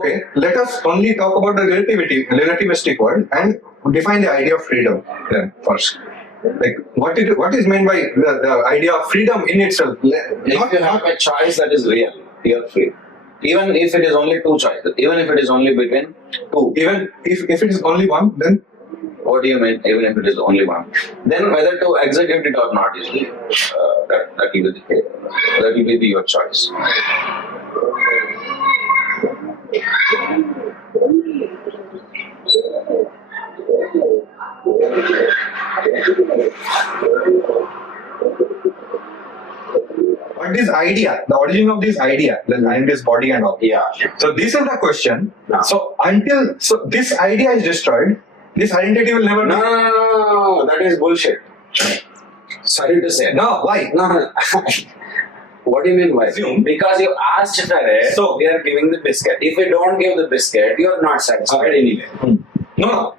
Okay, let us only talk about the relativistic world and define the idea of freedom then first. Like what is meant by the idea of freedom in itself? If you have a choice that is real, you are free. Even if it is only two choices, even if it is only between two. Even if it is only one, then What do you mean? Even if it is only one, then whether to execute it or not is that will be your choice. what is idea? The origin of this idea, the mind, this body, and all. Yeah. So this is the question. No. So this idea is destroyed, this identity will never. No, that is bullshit. Sorry to say. No, why? No. What do you mean by Assume. Because you asked for it, So- we are giving the biscuit. If you don't give the biscuit, you are not satisfied anyway. No.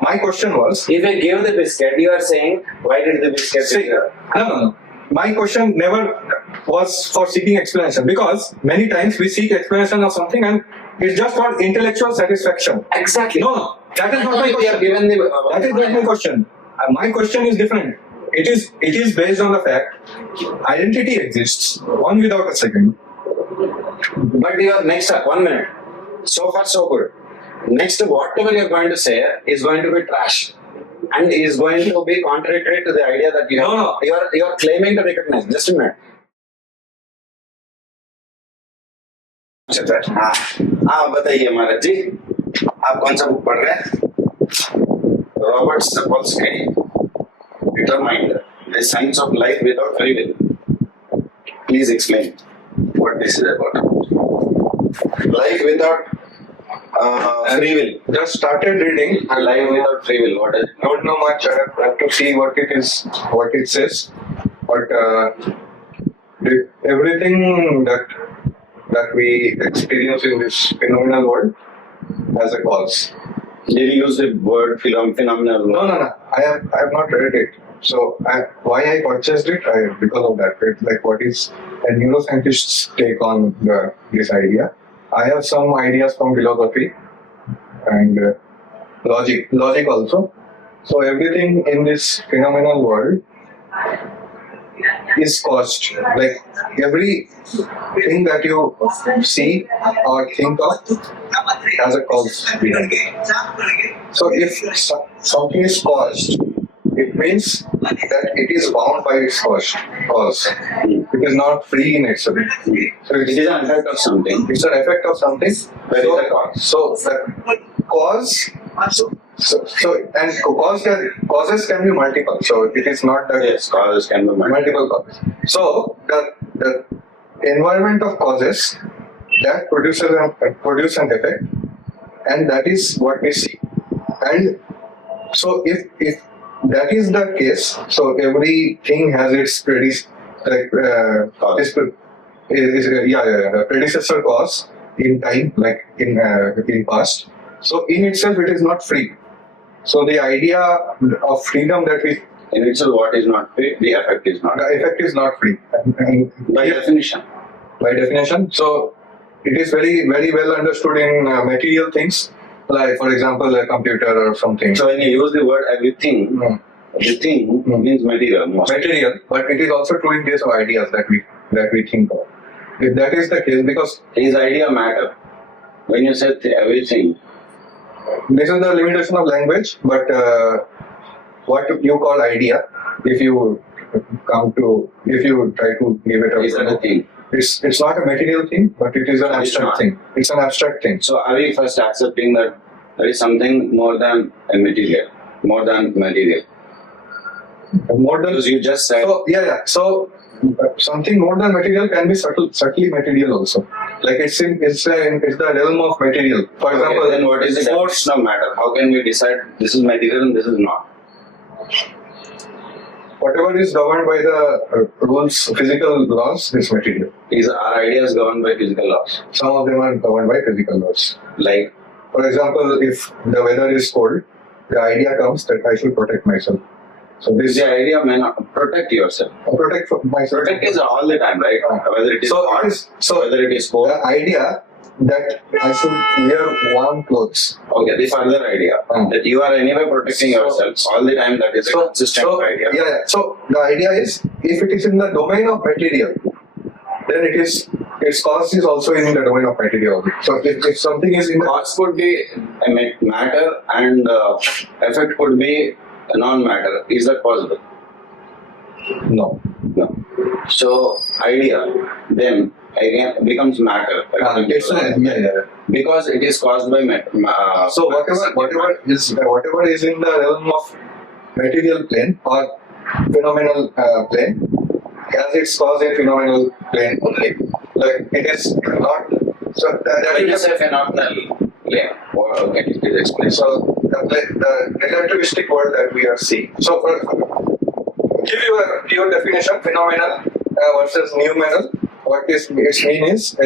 My question was. If you give the biscuit, you are saying, why did the biscuit See, no. My question never was for seeking explanation, because many times we seek explanation of something and it's just for intellectual satisfaction. Exactly. No, that is not my We are question. given the That is not my question. My question is different. It is based on the fact identity exists, one without a second. But your next 1 minute. So far, so good. Next, whatever you're going to say is going to be trash. And is going to be contradictory to the idea that you have. No. You're claiming to recognize. Just a minute. हाँ बताइए महाराज जी, आप कौन सा book पढ़ रहे हैं? Robert Sapolsky, Determined the Science of Life Without Free Will. Please explain what this is about. Life without free will. Just started reading. And life without free will. What is it? Don't know much. I have to see what it is, what it says. But everything that we experience in this phenomenal world has a cause. Did you use the word phenomenal? No. I have not read it. So why I purchased it? Because of that. It's like what is a neuroscientist's take on this idea. I have some ideas from philosophy and logic also. So everything in this phenomenal world is caused. Like everything that you see or think of has a cause behind it. So if something is caused, it means that it is bound by its cause. It is not free in itself. So It is an effect of something. it's an effect of something. Where is the cause? So the cause. And causes can be multiple. So it is not that Yes, causes can be multiple causes. So the environment of causes that produce an effect, and that is what we see. And so if that is the case, so everything has its predecessor cause in time, like in past. So in itself, it is not free. So the idea of freedom that we In itself, what is not free, the effect is not. the effect is not free. By definition. By definition. So it is very, very well understood in material things, like for example a computer or something. So when you use the word everything, Mm. the thing means material. Mostly. Material, but it is also true in case of ideas that we think of. If that is the case, because His idea matter. When you say everything, this is the limitation of language, but what you call idea, if you try to give it is that a a thing? it's not a material thing, but it is an It's abstract not. thing. It's an abstract thing. So are we first accepting that there is something more than a material? More than material. More than Because you just said So something more than material can be subtly material also. Like it's the realm of material. For example, okay, then what is the definition of matter? How can we decide this is material and this is not? whatever is governed by the rules, physical laws, is material. Is our ideas governed by physical laws? Some of them are governed by physical laws. Like For example, if the weather is cold, the idea comes that I should protect myself. So this the idea may not protect yourself. protect myself. Protect is all the time, right? Whether it is So hot, it is- so whether it is cold. the idea that I should wear warm clothes. Okay, the further idea that you are anyway protecting So- yourself all the time. That is a consistent idea. Yeah. So the idea is, if it is in the domain of material, then its cause is also in the domain of material. So if something is in the Cause could be a matter and effect could be a non-matter. Is that possible? no. No. So idea then again becomes matter It's yeah. because it is caused by So whatever is in the realm of material plane or phenomenal plane has its cause in phenomenal plane only. Like it is not. So that When you is say phenomenal plane, can you please explain? so the relativistic world that we are seeing. So give you a pure definition: phenomenal versus noumenal. What is its mean is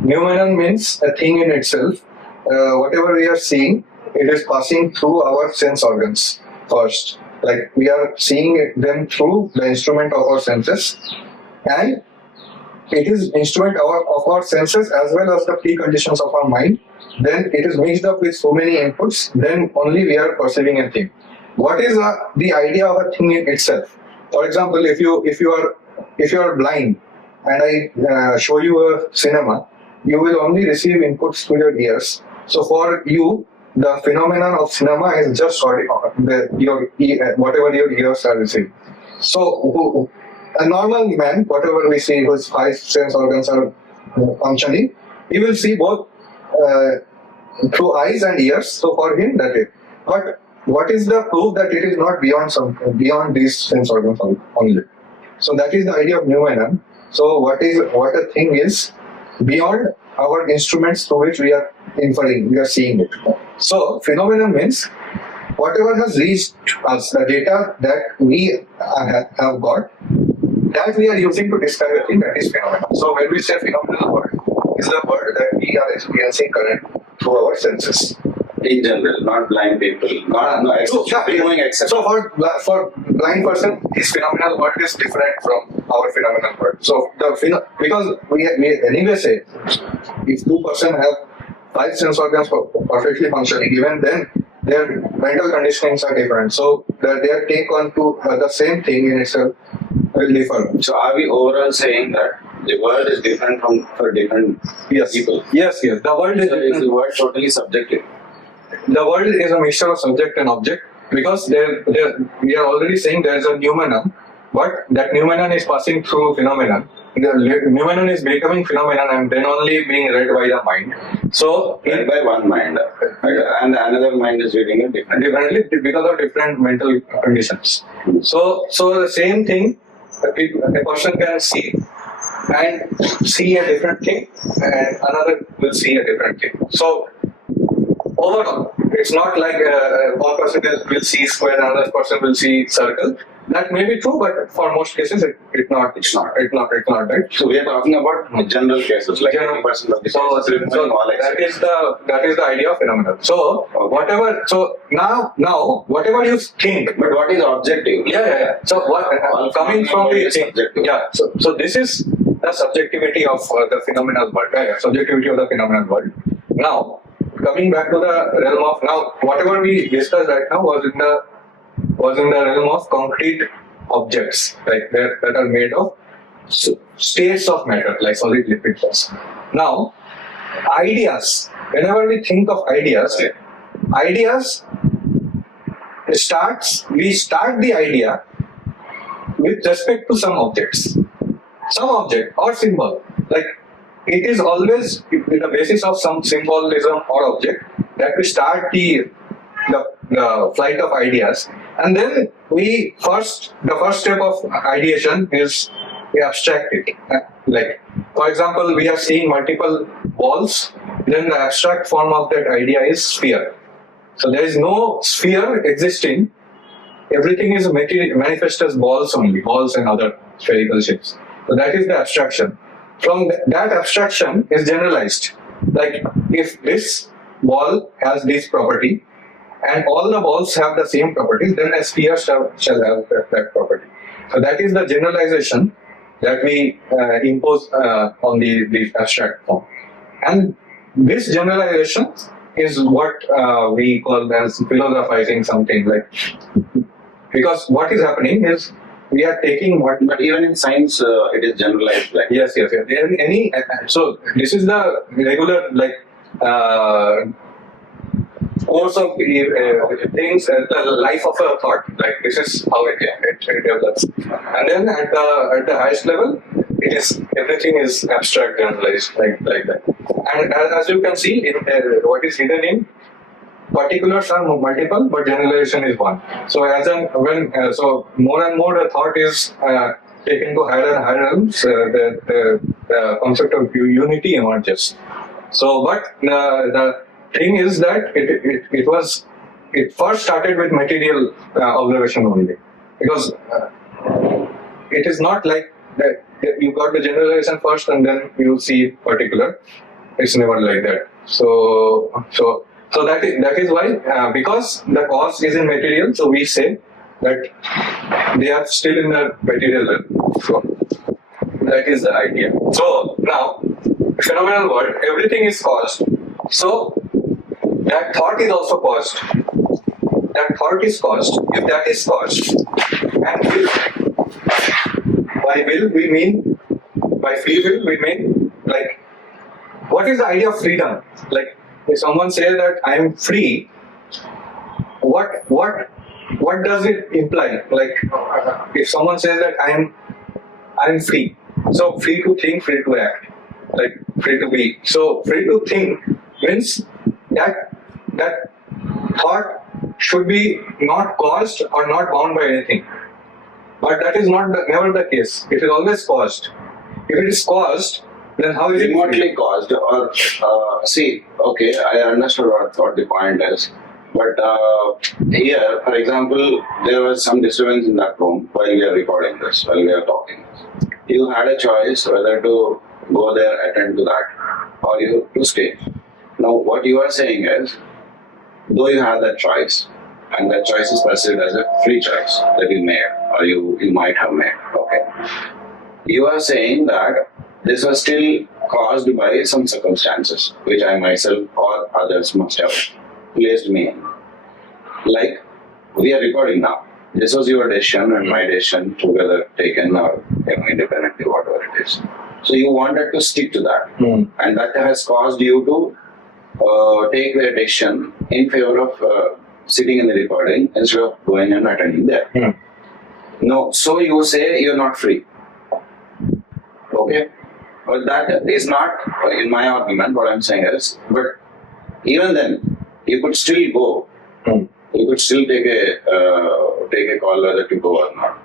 noumenal means a thing in itself. Whatever we are seeing, it is passing through our sense organs first. Like we are seeing them through the instrument of our senses, and it is instrument of our senses as well as the preconditions of our mind. Then it is mixed up with so many inputs. Then only we are perceiving a thing. What is the idea of a thing in itself? For example, if you are blind and I show you a cinema, you will only receive inputs through your ears. So for you, the phenomenon of cinema is just whatever your ears are receiving. So a normal man, whatever we see, whose five sense organs are functioning, he will see both through eyes and ears. So for him, that is. But what is the proof that it is not beyond these sense organs only? So that is the idea of noumenon. So what a thing is beyond our instruments through which we are inferring, we are seeing it. So phenomenon means whatever has reached us, the data that we have got, that we are using to describe a thing, that is phenomenon. So when we say phenomenal world, is the world that we are experiencing current through our senses. In general, not blind people. Removing exception. So for blind person, his phenomenal world is different from our phenomenal world. So because we anyway say, if two person have five sense organs perfectly functioning, even then their mental conditionings are different. So their take on to the same thing in itself will differ. So are we overall saying that the world is different for different people? Yes. The world is So is the world totally subjective? The world is a mixture of subject and object, because we are already saying there is a noumenon, but that noumenon is passing through phenomenon. The noumenon is becoming phenomenon and then only being read by the mind. So Read by one mind, and another mind is reading it differently. differently because of different mental conditions. So the same thing a person can see a different thing, and another will see a different thing. So overall, it's not like one person will see square, another person will see circle. That may be true, but for most cases, it's not right. So we are talking about general cases, like General. 1% of the So cases. that is the idea of phenomenon. So Okay. whatever. So now whatever you think. But what is objective? Yeah. So All coming from the thing. subjective. Yeah. So this is the subjectivity of the phenomenal world. Subjectivity of the phenomenal world. Now coming back to the realm of now, whatever we discussed right now was in the realm of concrete objects, like that are made of states of matter, like solid, liquid, gas. Now, ideas. Whenever we think of ideas, we start the idea with respect to some objects, some object or symbol. Like it is always with the basis of some symbolism or object that we start the flight of ideas, and then the first step of ideation is we abstract it. Like for example, we are seeing multiple balls, then the abstract form of that idea is sphere. So there is no sphere existing. Everything is manifest as balls only, balls and other spherical shapes. So that is the abstraction. From that abstraction is generalized. Like if this ball has this property and all the balls have the same properties, then a sphere shall have that property. So that is the generalization that we impose on the abstract form. And this generalization is what we call as philosophizing something, like, because what is happening is we are taking what. But even in science, it is generalized like. Yes. So this is the regular, like, course of things, the life of a thought. Like, this is how it develops. And then at the highest level, it is everything is abstract, generalized, like that. And as you can see, what is hidden in particulars are multiple, but generalization is one. So so more and more the thought is taken to higher and higher realms, the concept of unity emerges. So, but the thing is that it first started with material observation only, because it is not like that you got the generalization first and then you see particular. It's never like that. So that is why, because the cause is in material, so we say that they are still in the material level. So that is the idea. So now, phenomenal world, everything is caused. So that thought is also caused. That thought is caused. If that is caused, and by will we mean, by free will we mean, like, what is the idea of freedom? Like, if someone says that I am free, what does it imply? Like, if someone says that I am free, so free to think, free to act, like free to be. So free to think means that thought should be not caused or not bound by anything. But that is never the case. It is always caused. If it is caused, then how is it remotely caused? Or see, okay, I understood what the point is. But here, for example, there was some disturbance in that room while we are recording this, while we are talking this. You had a choice whether to go there, attend to that, or you to stay. Now, what you are saying is, though you have that choice, and that choice is perceived as a free choice that you made, or you might have made, okay. You are saying that this was still caused by some circumstances, which I myself or others must have placed me in. Like, we are recording now. This was your decision and my decision together taken, or independently, whatever it is. So you wanted to stick to that, and that has caused you to take the decision in favor of sitting in the recording instead of going and attending there. No, so you say you're not free. Okay, but that is not in my argument. What I'm saying is, but even then, you could still go. You could still take a call whether to go or not.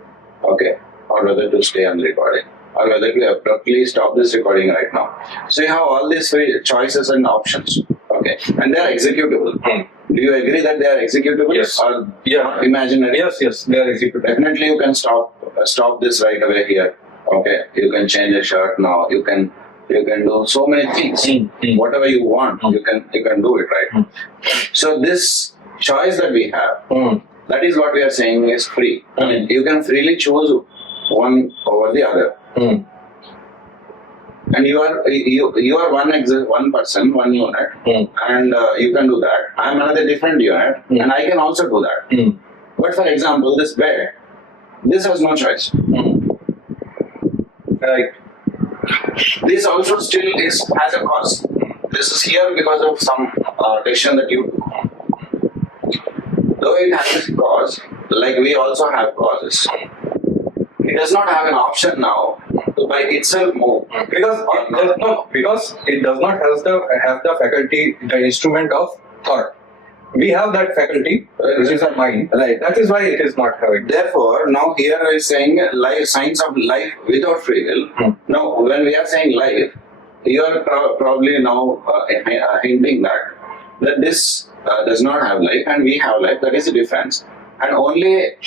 Okay, or whether to stay on the recording, or whether to abruptly stop this recording right now. So you have all these choices and options. Okay, and they are executable. Do you agree that they are executable? Yes. Or Yeah. imaginary? Yes, they are executable. Definitely, you can stop this right away here. Okay, you can change your shirt now. You can do so many things. Whatever you want, you can do it, right? So this choice that we have, that is what we are saying is free. I mean, you can freely choose one over the other. And you are one person, one unit, and you can do that. I am another different unit, and I can also do that. But for example, this bed, this has no choice. Right. This also still has a cause. This is here because of some decision that you do. Though it has a cause, like we also have causes, it does not have an option now to by itself move. Because it does not have the faculty, the instrument of thought. We have that faculty, which is our mind. Right. That is why it is not having. Therefore, now here I is saying life, science of life without free will. Now, when we are saying life, you are probably now hinting that this does not have life and we have life. That is the difference. And only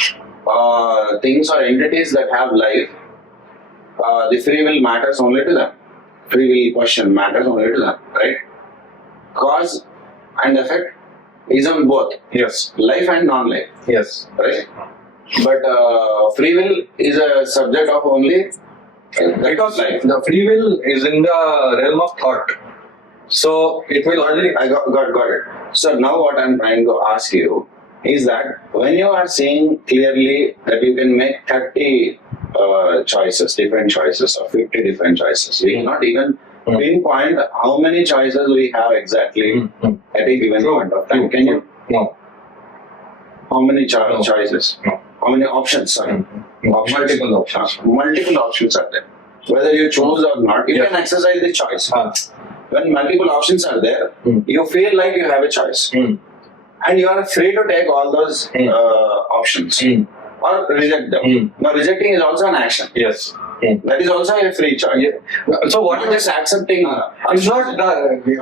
things or entities that have life, the free will matters only to them. Free will question matters only to them, right? Cause and effect is on both. Yes. Life and non-life. Yes. Right? But free will is a subject of only Because life. the free will is in the realm of thought. So it will only. I got it. So now what I'm trying to ask you is that when you are saying clearly that you can make 30 choices, different choices, or 50 different choices, we cannot even pinpoint how many choices we have exactly at a given point of time. Can you? No. How many No. choices? No. How many options? Sorry. Multiple options. Multiple options are there. Whether you choose or not, you Yes. can exercise the choice. Ah. When multiple options are there, you feel like you have a choice. And you are free to take all those options or reject them. Now, rejecting is also an action. Yes. That is also a free choice. Yeah. So what Not just accepting. It's not the.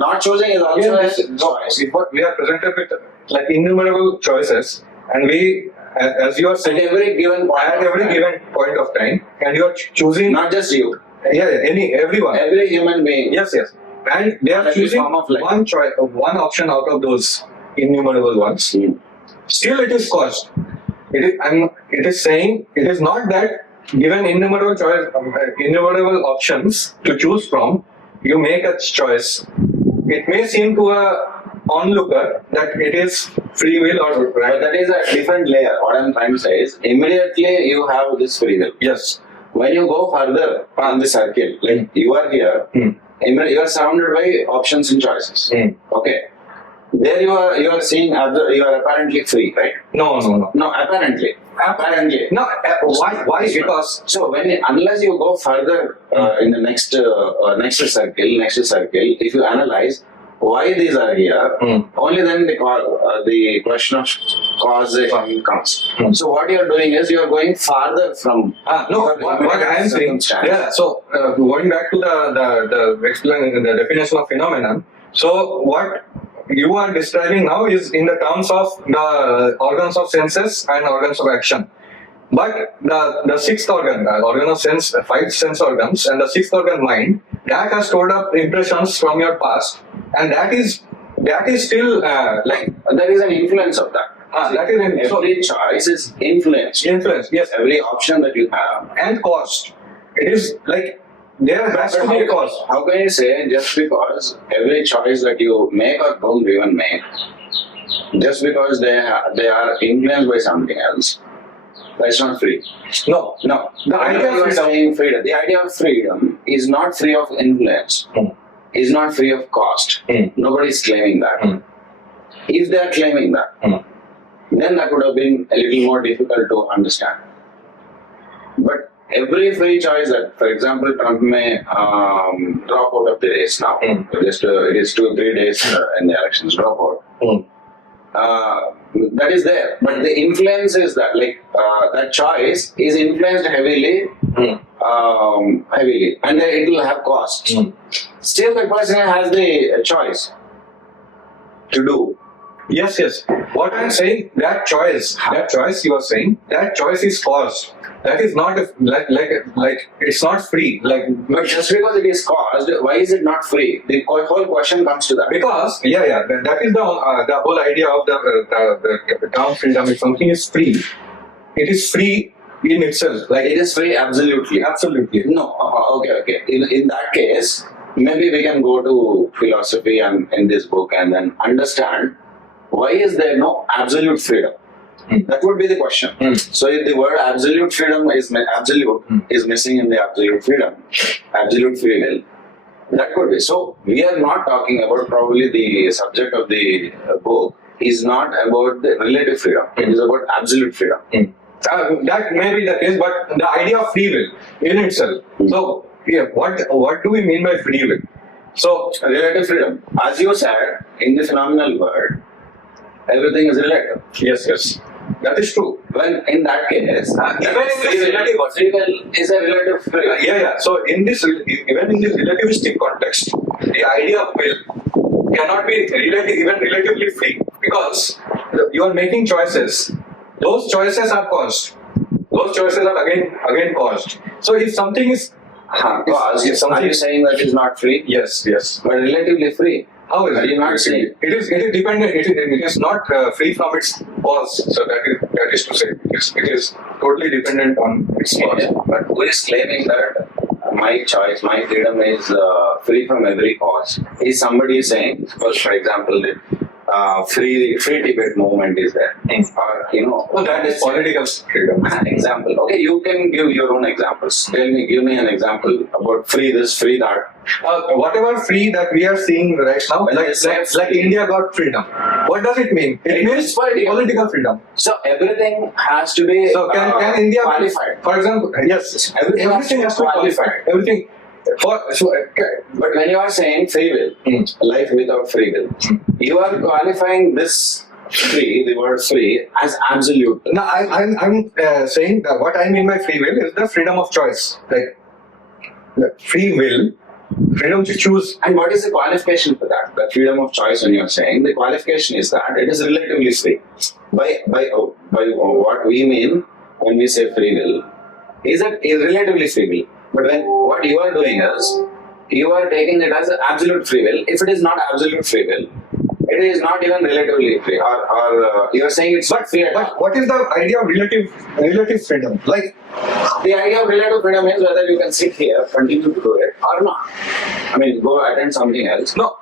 Not choosing is also a Yes, choice. we are presented with like innumerable choices, and we, as you are At saying, every given point. at of every time. given point of time, and you are choosing. Not just you. Everyone. Every human being. Yes, and they are Every choosing form of life. one choice, one option out of those innumerable ones. Still, it is cost. It is saying it is not that given innumerable options to choose from, you make a choice. It may seem to a onlooker that it is free will or But right. that is a different layer. What I'm trying to say is immediately you have this free will. Yes. When you go further on the circle, like you are here, you are surrounded by options and choices. Okay. There you are seeing you are apparently free, right? No. No, apparently. Apparently. No. Why? Because So unless you go further in the next circle, if you analyze why these are here, only then the question of causation comes. So what you are doing is you are going farther from. no. What I am saying. circumstance. Yeah. So going back to the definition of phenomenon. So what you are describing now is in the terms of the organs of senses and organs of action. But the sixth organ, the organ of sense, 5 sense organs, and the sixth organ mind, that has stored up impressions from your past, and that is still like There is an influence of that. that is in, so Every choice is influenced. influence. Yes, Every option that you have. and cost. It is like there has to be a cost. How can you say just because every choice that you make or don't even make, just because they are influenced by something else, that's not free. No. No. The idea of You are freedom- saying freedom. The idea of freedom is not free of influence. Is not free of cost. Nobody is claiming that. If they are claiming that, then that would have been a little more difficult to understand. But every free choice that, for example, Trump may drop out of the race now. Just it is 2-3 days in the elections, drop out. That is there, but the influence is that that choice is influenced heavily, and it will have costs. Still, the person has the choice to do. Yes. What I'm saying, that choice you are saying, that choice is caused. That is not like it's not free. But just because it is caused, why is it not free? The whole question comes to that. Because that is the whole idea of the term freedom. If something is free, it is free in itself. Like It is free, absolutely. absolutely. No, okay. In that case, maybe we can go to philosophy and in this book and then understand why is there no absolute freedom. That would be the question. So if the word absolute freedom is missing in the absolute freedom, absolute free will, that could be. So we are not talking about, probably the subject of the book is not about the relative freedom. It is about absolute freedom. That may be the case, but the idea of free will in itself. So what do we mean by free will? So Relative freedom, as you said, in the phenomenal world, everything is relative. yes, that is true. When in that case, Even in this free will is a relative freedom. So even in this relativistic context, the idea of will cannot be even relatively free because you are making choices. Those choices are caused. Those choices are again caused. So if something is Cause, if are something you saying that it's not free? yes, But relatively free. how is Are it? you not saying? It is dependent. It is not free from its cause. So that is to say, it is totally dependent on its cause. But who is claiming that my choice, my freedom is free from every cost. Is somebody saying, suppose for example, free Tibet movement is there, or So that is political freedom. example. Okay, you can give your own examples. Give me an example about free this, free that. Whatever free that we are seeing right now, When like, they say like free- India got freedom. What does it mean? It means political freedom. So everything has to be So can India qualified. For example, yes, Everything everything has to be qualified. Everything. But when you are saying free will, life without free will, you are qualifying this free, the word free, as absolute. Now I'm saying that what I mean by free will is the freedom of choice. Like free will, freedom to choose. And what is the qualification for that? The freedom of choice, when you are saying, the qualification is that it is relatively free. By what we mean when we say free will, is that is relatively free will. But when what you are doing is, you are taking it as absolute free will. If it is not absolute free will, it is not even relatively free. Or you are saying it's not free at all. But what is the idea of relative freedom? Like The idea of relative freedom is whether you can sit here, continue to do it, or not. I mean, go attend something else. no,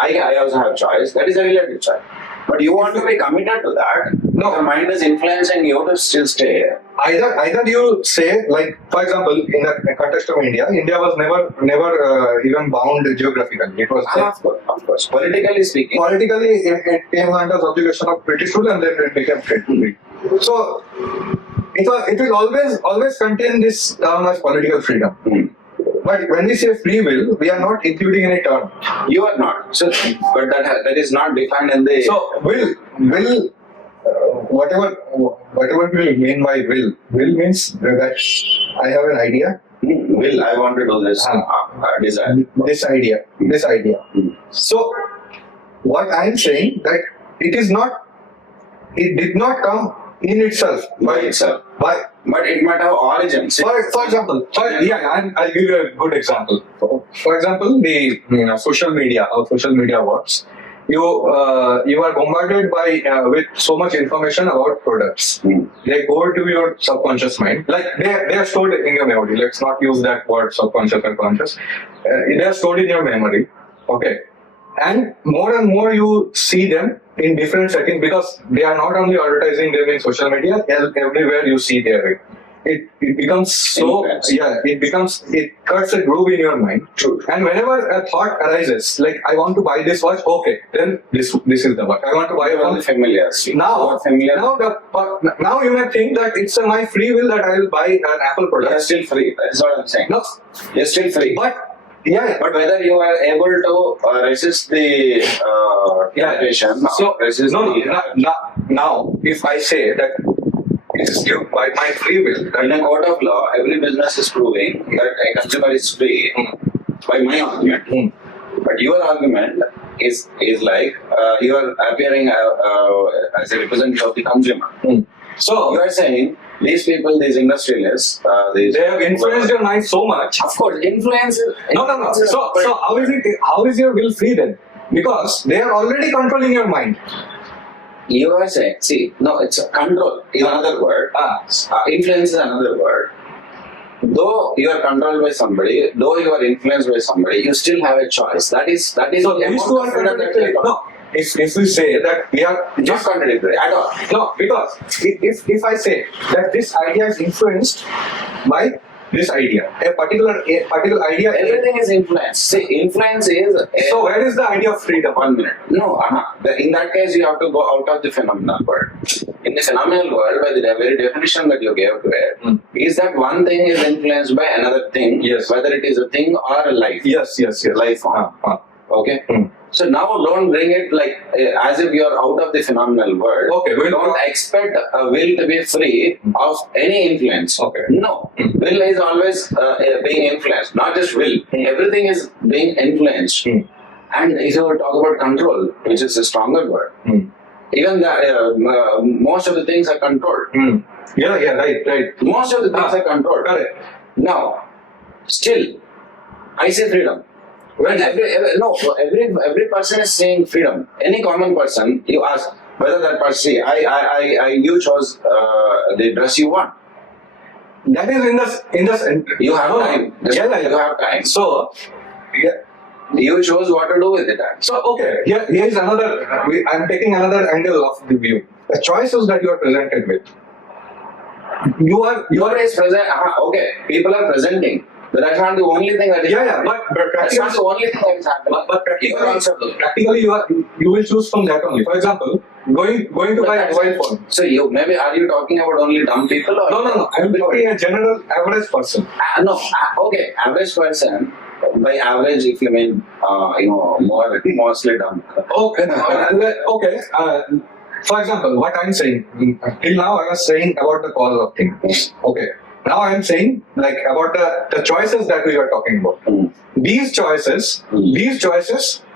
I also have choice. That is a relative choice. But you want to be committed to that. No. Your mind is influencing you to still stay. either you say, like for example, in the context of India was never even bound geographically. It was Of course. Politically speaking. politically it came under subjugation of British rule and then it became free. So it will always contain this term as political freedom. But when we say free will, we are not including any term. You are not. So, but that is not defined in the. So will whatever we mean by will means that I have an idea. Will I want to do this? Desire. This idea. So what I am saying that it did not come in itself By itself. by. But it might have origins. For example, I'll give you a good example. For example, the social media, how social media works. You are bombarded by with so much information about products. They go to your subconscious mind. Like they are stored in your memory. Let's not use that word subconscious or conscious. They are stored in your memory. Okay. And more you see them in different settings because they are not only advertising them in social media, everywhere you see their it becomes so Influence. it cuts a groove in your mind. True. And whenever a thought arises, like I want to buy this watch, okay, then this is the watch. I want to buy a All the watch. familiar. Now you may think that it's my free will that I will buy an Apple You are product. still free. That is what I'm saying. No, You're still free. but yeah. But whether you are able to resist the temptation, So resist now, if I say that it is due by my free will, in a court of law, every business is proving that a consumer is free by my argument. But your argument is like you are appearing as a representative of the consumer. So you are saying these people, these industrialists, they have influenced your mind so much. Of course, influence. No. So how is your will free then? Because they are already controlling your mind. You are saying, see, no, it's control is another word. Influence is another word. Though you are controlled by somebody, though you are influenced by somebody, you still have a choice. That is. So the these amount two of are freedom that we contradictory. got. No, if we say that we are Not contradictory at all. no, because if I say that this idea is influenced by this idea, a particular idea. Everything is influence. See, influence is. So where is the idea of freedom? 1 minute. No, in that case, you have to go out of the phenomenal world. In the phenomenal world, by the very definition that you gave to it, is that one thing is influenced by another thing, Yes. whether it is a thing or a life. Yes. Life form. Okay? So now don't bring it like as if you are out of the phenomenal world. Okay, we'll don't expect a will to be free of any influence. Okay. No. Will is always being influenced, not just will. Everything is being influenced. And if you talk about control, which is a stronger word, even most of the things are controlled. Yeah, right. Most of the things are controlled. Correct. Now, still, I say freedom. When every person is saying freedom. Any common person, you ask whether that person, you chose the dress you want. that is in the You have no, time. Yeah. You have time. So, yeah. You chose what to do with it. So okay, here is another. I'm taking another angle of the view. The choices that you are presented with. You are Is present. Okay, people are presenting. But that's not the only thing that is yeah. But that's not practically, the only thing that is happening. but You are also doing. practically you will choose from that only. For example, going to buy a mobile phone. So you maybe are you talking about only dumb people or No. I'm talking a general average person. no? Okay, average person. By average, if you mean mostly dumb. Okay. Okay. For example, what I'm saying till now, I was saying about the cause of things. Okay. Now I'm saying like about the choices that we are talking about. These choices,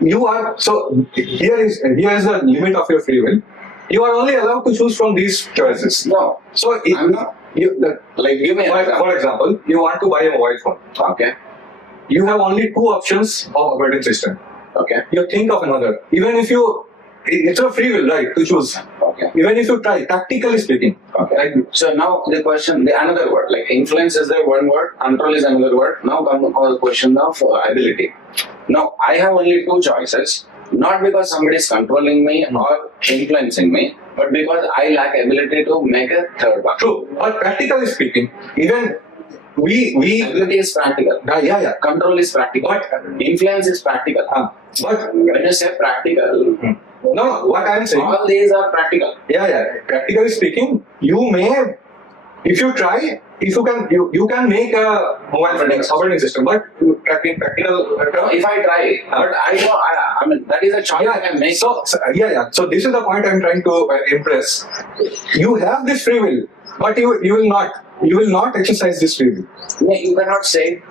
you are so here is the limit of your free will. You are only allowed to choose from these choices. No. So I'm not. Like give me an example. for example, you want to buy a mobile phone. Okay. You have only two options of operating system. Okay. You think of another. Even if it's a free will, right, to choose. Okay. Even if you try, tactically speaking. Okay. Like, So now the question, another word, like influence is the one word, control is another word. Now come the question of ability. Now I have only two choices, not because somebody is controlling me or influencing me, but because I lack ability to make a third one. true. But practically speaking, even we Ability is practical. yeah. Control is practical. But Influence is practical. but When you say practical, no, what I'm saying. all these are practical. Yeah. Practically speaking, you may, if you try, if you can, you can make a mobile operating system. But practical. If I try, but I know, I mean, that is a choice I can make. So yeah. So this is the point I'm trying to impress. You have this free will, but you will not exercise this free will. No, you cannot say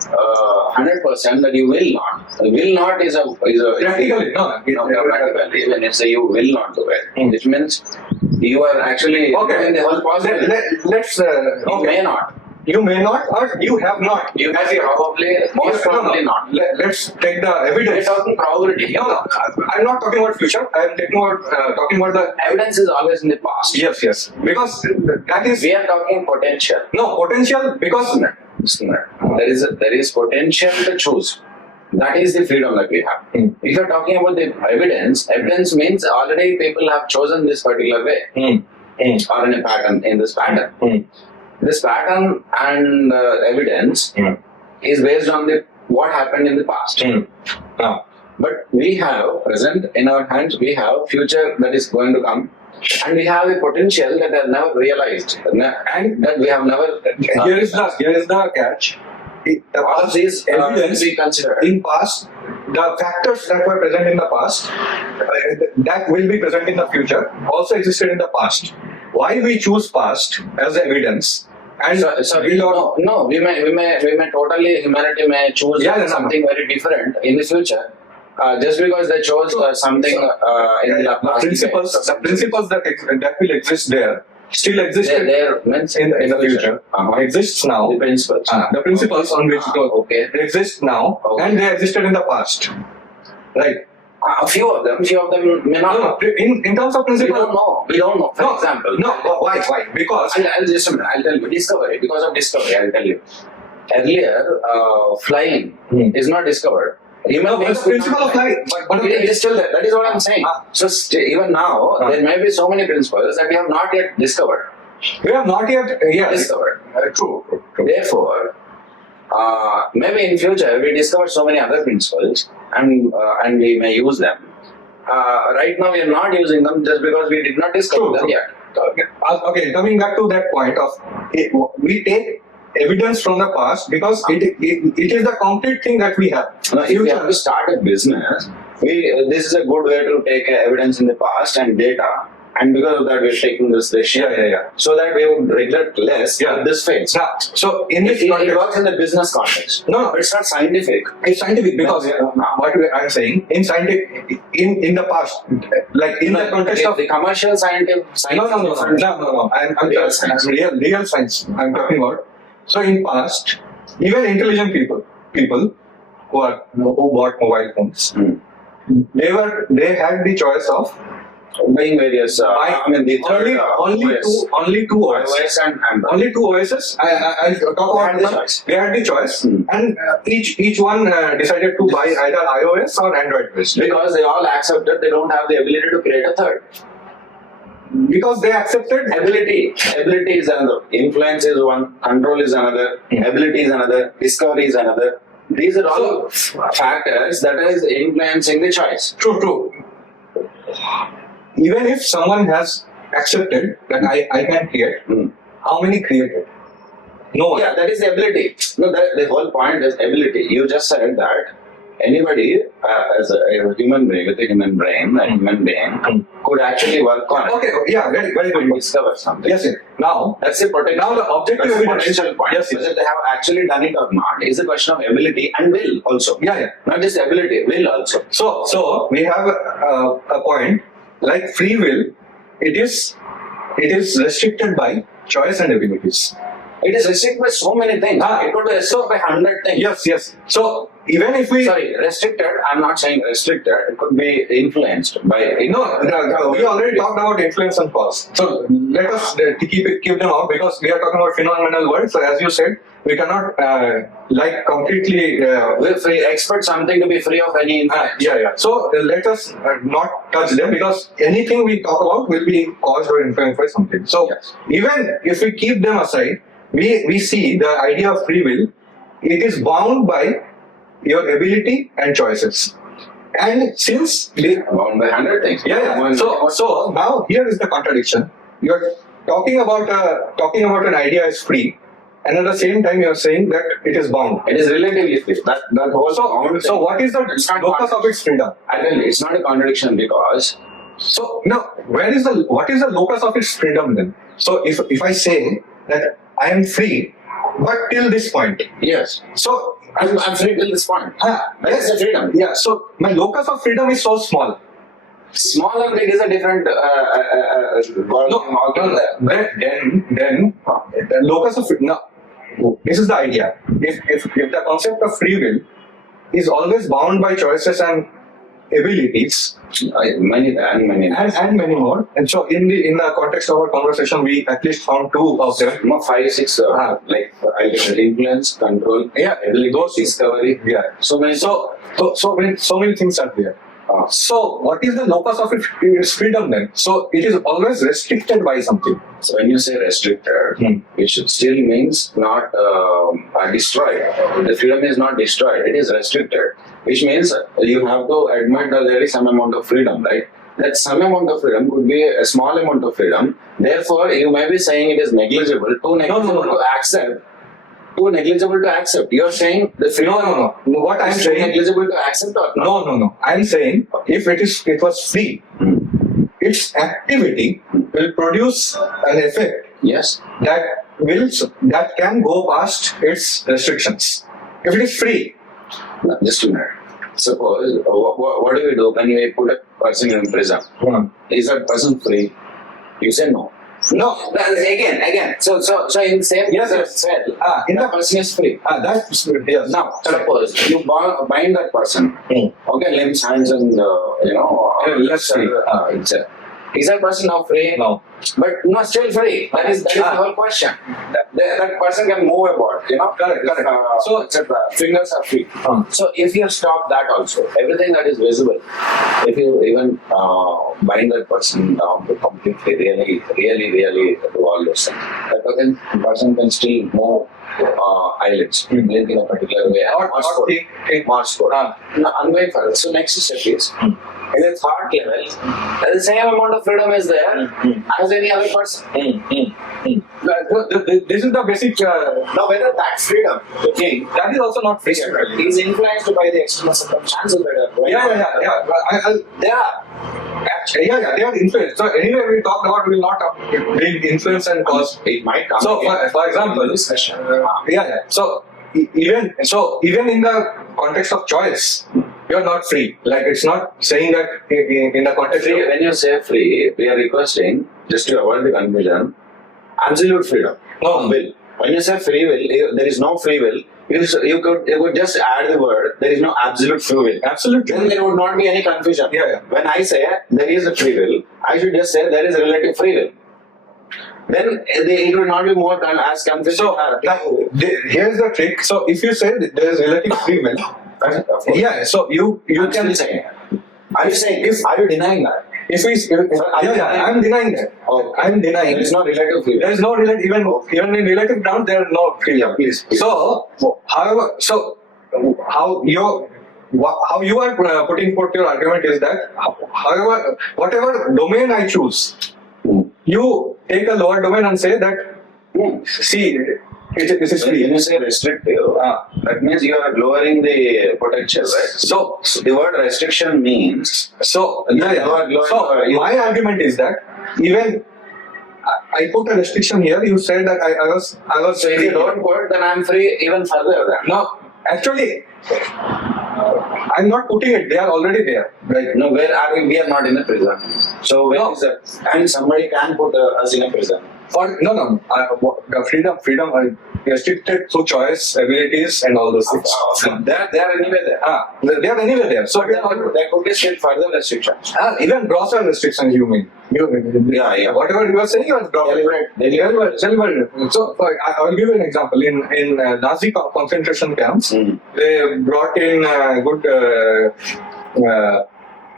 100% that you will not. Will not is a Practically, no. practically when you say you will not do it, which means you are actually doing the whole process. Let's. You may not. You may not, or you have not. You may probably, most probably not. Let's take the We're evidence. talking probability. No, I'm not talking about future. I'm talking about the Evidence is always in the past. yes. Because that is We are talking potential. no potential because There is potential to choose. That is the freedom that we have. If you're talking about the evidence means already people have chosen this particular way or in a pattern, in this pattern. This pattern and evidence is based on what happened in the past. No. But we have present in our hands, we have future that is going to come, and we have a potential that has never realized, and that we have never. Here is the catch. All of these evidence we consider. in past, the factors that were present in the past, that will be present in the future, also existed in the past. Why we choose past as evidence? And Sorry, no. We may totally humanity may choose something very different in the future. Just because they chose something in the past. The principles that will exist there still existed There means in the future. Exists now. The principles. The principles on which Okay. they exist now, Okay. and they existed in the past. Right. A few of them may not. No. In terms of We principle. don't know. For example. No. Why? Because I'll just a minute. I'll tell you. Discovery. Because of discovery, I'll tell you. Earlier, flying is not discovered. it's principle of life. But It is still there. That is what I'm saying. So even now, there may be so many principles that we have not yet discovered. we have not yet Discovered. True. Therefore, maybe in future we discover so many other principles and we may use them. Right now, we are not using them just because we did not discover them yet. Okay, coming back to that point of we take evidence from the past because it is the concrete thing that we have. Now, if we have to start a business, this is a good way to take evidence in the past and data, and because of that, we're taking this decision. Yeah. So that we would regret less if this fails. So in this It context, works in the business context. No. It's not scientific. it's scientific because what I'm saying in scientific in the past, like in the context of the commercial scientific. No. I'm Real real science. real science. I'm talking about. So in past, even intelligent people who bought mobile phones, they had the choice of Buying various, I mean, the third, only two OS. iOS and Android. Only two OSs. I'll talk about They had the them. choice. They had the choice, Hmm. and each one decided to buy either iOS or Android based Because they all accepted they don't have the ability to create a third. because they accepted. Ability is another. Influence is one. Control is another. Hmm. Ability is another. Discovery is another. These are all factors that is influencing the choice. True. Even if someone has accepted that I can create, Hmm. how many created? No one. Yeah, that is the ability. No, the whole point is ability. You just said that anybody, as a human being with a human brain, a human being, could actually work on it. Okay. Yeah. Very good. And discover something. Yes. Yes. Now. That's the potential. Now the objective That's the evidence. potential point. Yes. Whether they have actually done it or not is a question of ability and will also. Yeah. Not just ability, will also. So we have a point like free will. It is restricted by choice and abilities. It is restricted by so many things. It could be restricted by 100 things. Yes. So even if we Sorry, restricted. I'm not saying restricted. It could be influenced by. we already talked about influence and cause. So let us keep them out because we are talking about phenomenal world. So as you said, we cannot completely. We expect something to be free of any influence. Yeah. So let us not touch them because anything we talk about will be caused or influenced by something. So Yes. even if we keep them aside, we see the idea of free will. It is bound by your ability and choices. And since Bound by 100 things. so now here is the contradiction. You're talking about an idea as free, and at the same time you're saying that it is bound. It is relatively free. That whole bound So thing. what is the It's not locus of its freedom? I tell you, it's not a contradiction because So now, what is the locus of its freedom then? So if I say that I am free, but till this point, yes, so I'm free till this point. That is the freedom. yeah. So my locus of freedom is so small. Small and big is a different volume altogether. Then the locus of freedom. No, this is the idea. If the concept of free will is always bound by choices and abilities Many and many more, and so in the context of our conversation, we at least found two of them. No, 5, 6, like I get influence, control, ability, discovery. Yeah. So many. So many things are there. So what is the locus of its freedom then? So it is always restricted by something. So when you say restricted, it should still means not destroyed. The freedom is not destroyed; it is restricted, which means you have to admit that there is some amount of freedom, right? That some amount of freedom could be a small amount of freedom. Therefore, you may be saying it is negligible, too negligible to accept. Too negligible to accept. You are saying the freedom. No. What I'm is too saying. negligible to accept or not? No. I'm saying if it was free, its activity will produce an effect Yes. that can go past its restrictions. If it is free, No, just a minute. Suppose, what do we do when we put a person in prison? Is that person free? You say no. no. Again. So in same Yes. as well, In the the person is free. that's yes. Now, suppose you bind that person. Okay, limbs, hands, and Let's see. Is that person now free? No. But not still free. That is the whole question. That person can move about. Correct. So fingers are free. So if you stop that also, everything that is visible, if you even bind that person down to completely, really do all those things, that person can still move eyelids, blink in a particular way. Morse code. Now, unwait further. So next step is, in the thought level, the same amount of freedom is there as any other person. This is the basic. Now, whether that's freedom, the thing, That is also not free. is influenced by the external circumstances that are going on. Yeah. They are. They are influenced. So anyway, we talked about we will not bring influence and cause. It might come. So again. for example, discussion. So even in the context of choice, you are not free. Like it's not saying that in the context Free, of when you say free, we are requesting, just to avoid the confusion, absolute freedom. No. Will. When you say free will, there is no free will you could just add the word. There is no absolute free will. Absolutely. Then there would not be any confusion. Yeah. When I say there is a free will, I should just say there is a relative free will. Then it will not be more as confusing. So here's the trick. So if you say that there is relative free will, yeah. So you I'm can still saying. Are you saying? Are you denying that? I'm denying that. Oh, I'm denying. there is no relative free will. There is no relative, even in relative terms, there is no free will. Yeah, please. So, however, how you are putting forth your argument is that, however, whatever domain I choose, you take a lower domain and say that, see, this is When free. you say restrictive, that means you are lowering the potential, right? So, The word restriction means So my argument is that even I put a restriction here. You said that I was so if you don't put, then I'm free even further than. No, actually, I'm not putting it. They are already there. Right? No, where are we? We are not in a prison. So where No. is that? And somebody can put us in a prison. The freedom restricted through choice, abilities, and all those things. They are anyway there. They are anyway there. So There could be still further restrictions. even grosser restrictions you mean. Yeah. Whatever you are saying, you are Deliberate. Deliberate. So I will give you an example. In Nazi concentration camps, they brought in good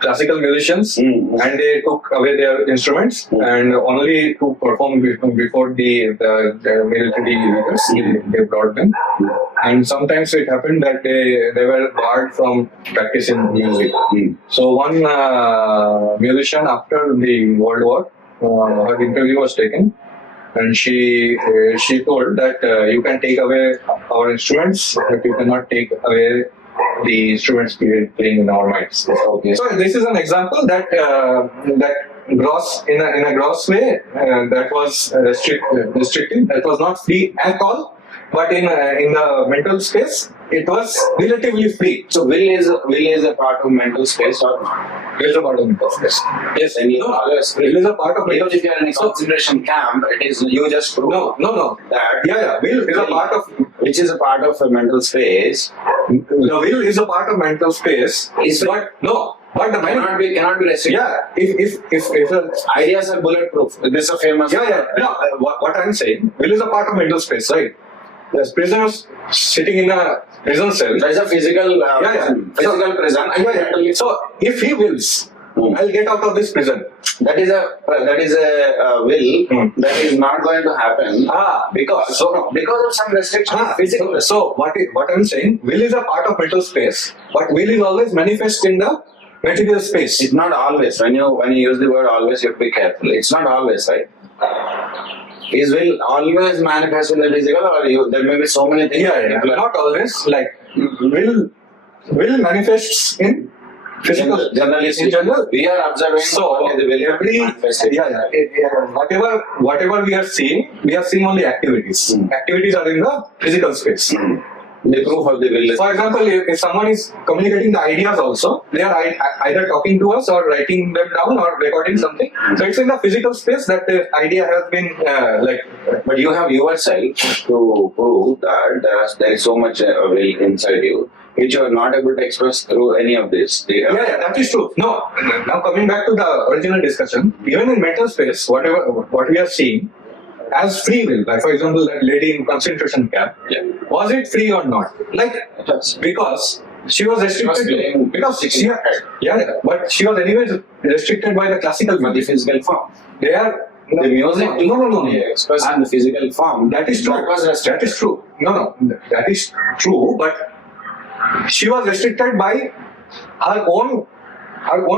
classical musicians, and they took away their instruments and only to perform before the military leaders. They brought them, and sometimes it happened that they were barred from practicing music. So one musician after the World War, her interview was taken, and she told that you can take away our instruments, but you cannot take away the instruments playing in our minds. Okay. So this is an example that in a gross way that was restricted. That was not free at all, but in the mental space it was relatively free. So will is a part of mental space or not? Will is a part of mental space. Yes, Then you always will is a part of mental because if you are in a concentration camp, it is you just prove No. that Yeah. Will is a part of. which is a part of a mental space. The will is a part of mental space. But the mind Cannot be restricted. Yeah, if Ideas are bulletproof. This is a famous. No, what I'm saying, will is a part of mental space, right? There's prisoners sitting in a prison cell. There is a physical physical prison. So if he wills, I'll get out of this prison. That is a will that is not going to happen because of some restriction. Physical. So what I'm saying, will is a part of mental space, but will is always manifest in the material space. It's not always. When you use the word always, you have to be careful. It's not always, right? Is will always manifest in the physical, or there may be so many things. Not always. Like will manifests in physical. Generally, in general, we are observing. So whatever we are seeing only activities. Activities are in the physical space. The proof of the will. For example, if someone is communicating the ideas also, they are either talking to us or writing them down or recording something. So it's in the physical space that the idea has been But you have yourself to prove that there is so much will inside you, which you are not able to express through any of this. That is true. No, now coming back to the original discussion, even in mental space, what we are seeing as free will, like for example, that lady in concentration camp, was it free or not? Because she was restricted but she was anyways restricted by the classical The physical form. They are The music. No. Expressed in the physical form. That is true. That is true. No. That is true. But she was restricted by her own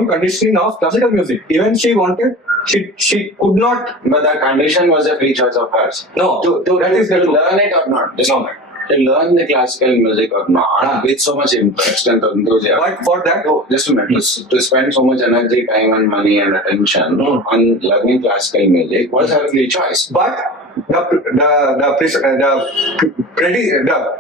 conditioning of classical music. Even she wanted, she could not. But the condition was a free choice of hers. No. To learn it or not. No. To learn the classical music or not with so much interest and enthusiasm. But for that, just a minute, to spend so much energy, time, and money and attention on learning classical music was her free choice. But the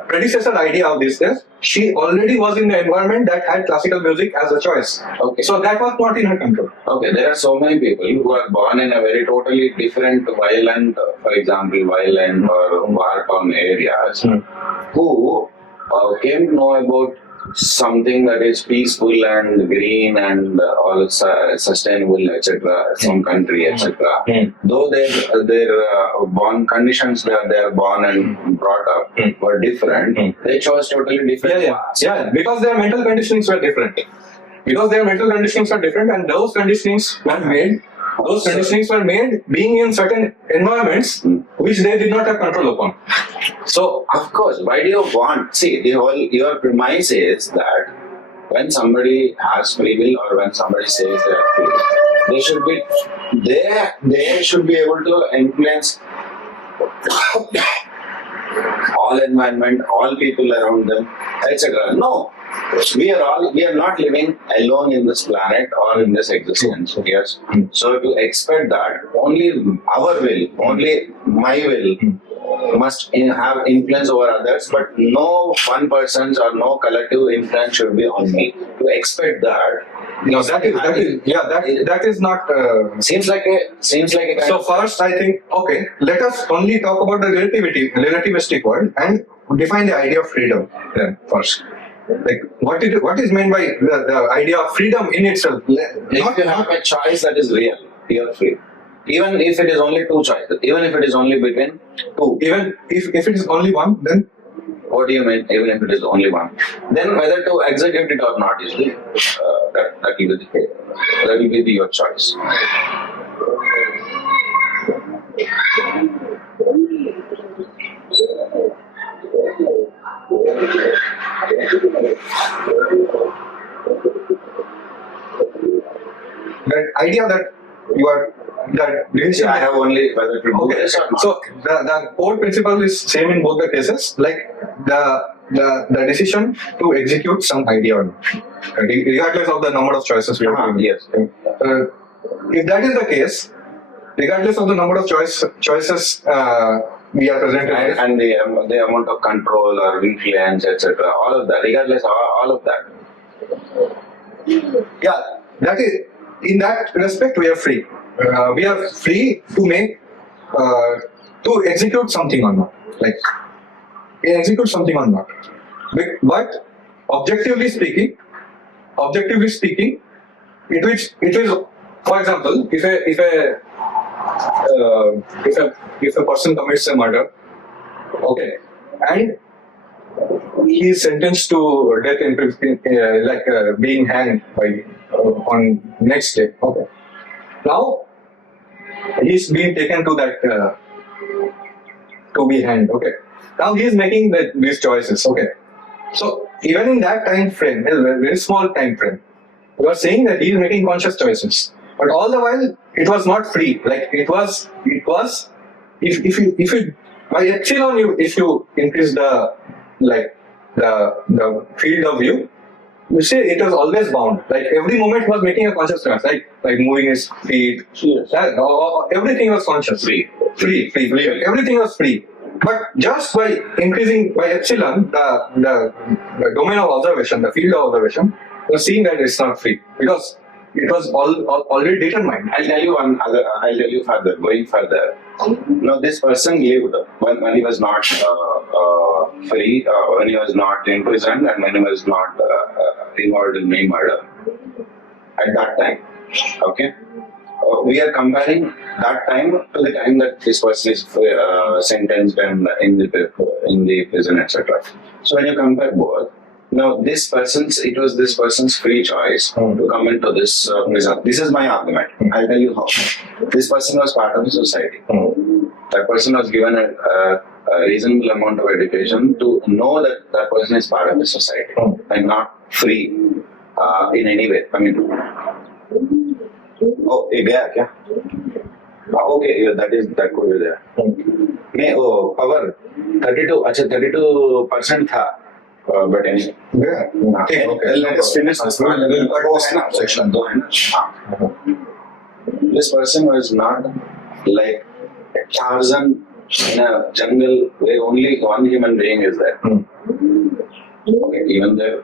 predecessor idea of this is she already was in the environment that had classical music as a choice. Okay. So that was not in her control. Okay, there are so many people who are born in a very totally different violent, for example, violent or war-torn areas, who came to know about something that is peaceful and green and all sustainable, etc. Some country, etc. Though their born conditions where they are born and brought up were different, they chose totally different paths. Yeah, because their mental conditionings were different. Because their mental conditionings are different, and those conditionings were made. Those conditionings were made being in certain environments which they did not have control upon. So, Of course, why do you want? See, the whole your premise is that when somebody has free will or when somebody says they are free, they should be able to influence all environment, all people around them, etc. No, we are not living alone in this planet or in this existence. Yes. So to expect that only our will, only my will must have influence over others, but no one person's or no collective influence should be on me. To expect that, no, that is not. seems like a kind So of- first, I think okay, let us only talk about the relativistic world and define the idea of freedom. Then first, like what is meant by the idea of freedom in itself? If you have a choice that is real, you are free. Even if it is only two choices, even if it is only between two. Even if it is only one, then What do you mean? Even if it is only one, then whether to execute it or not is that will be your choice. that idea that you are that decision. I have only whether to do Okay, this or not. so the core principle is same in both the cases. Like the decision to execute some idea or not, regardless of the number of choices we have. Yes. If that is the case, regardless of the number of choices we are presented with, And the amount of control or influence, etc. All of that, regardless of all of that. yeah, that is in that respect we are free. We are free to make to execute something or not. Like execute something or not. But objectively speaking, it is for example, if a person commits a murder, okay, and he is sentenced to death in prison, being hanged by on next day. Okay, now he's being taken to that to be hanged. Okay, now he is making these choices. Okay, so even in that time frame, a very small time frame, you are saying that he is making conscious choices, but all the while it was not free. Like it was if you by epsilon if you increase the field of view, you see it was always bound. Like every moment he was making a conscious choice, like moving his feet. Yes. Everything was conscious. Free. Everything was free. But just by increasing by epsilon the domain of observation, the field of observation, you're seeing that it's not free because it was already determined. I'll tell you further, going further. Now, this person lived when he was not free, when he was not in prison, and when he was not involved in any murder. At that time, okay. We are comparing that time to the time that this person is sentenced and in the prison, etc. So when you compare both, now it was this person's free choice to come into this prison. This is my argument. I'll tell you how. This person was part of the society. That person was given a reasonable amount of education to know that that person is part of the society and not free in any way. I mean, oh, ये गया क्या? Okay, yeah, that could be there. नहीं, वो power 32, अच्छा 32% था. But anyway. Yeah. Okay, let's finish this one. Section 2 है ना? This person was not like Tarzan in a jungle where only one human being is there. Okay, even there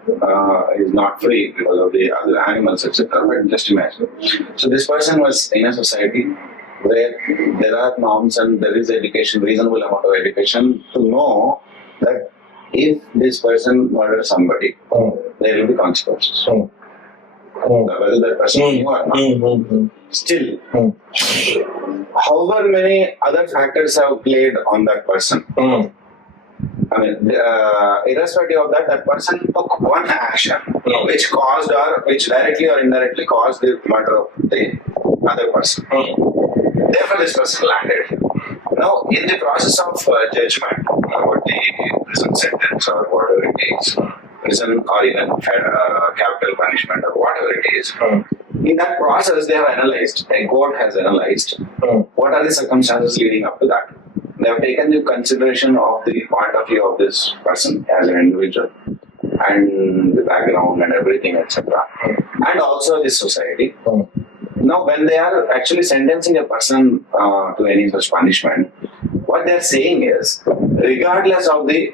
is not free because of the other animals, etc. But just imagine. So this person was in a society where there are norms and there is education, reasonable amount of education to know that if this person murders somebody, there will be consequences. Whether that person knew or not. Still, however many other factors have played on that person. I mean, irrespective of that, that person took one action which caused or which directly or indirectly caused the murder of the other person. Therefore, this person landed. Now, in the process of judgment about the prison sentence or whatever it is, prison or even capital punishment or whatever it is, in that process, they have analyzed, a court has analyzed what are the circumstances leading up to that. They have taken the consideration of the point of view of this person as an individual and the background and everything, etc. And also the society. Now, when they are actually sentencing a person to any such punishment, what they are saying is, regardless of the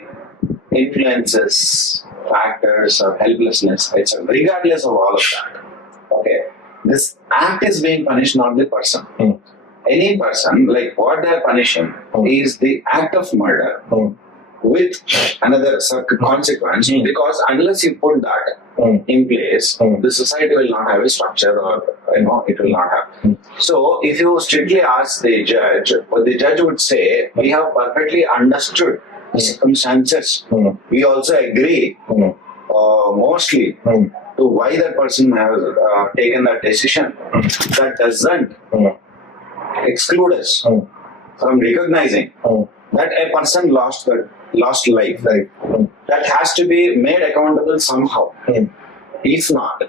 influences, factors of helplessness, etc., regardless of all of that, okay, this act is being punished, not the person. Any person, like what they are punishing is the act of murder with another consequence, because unless you put that in place, the society will not have a structure, or it will not have. So if you strictly ask the judge, what the judge would say, we have perfectly understood the circumstances. We also agree mostly to why that person has taken that decision. That doesn't exclude us from recognizing that a person lost life. That has to be made accountable somehow. If not,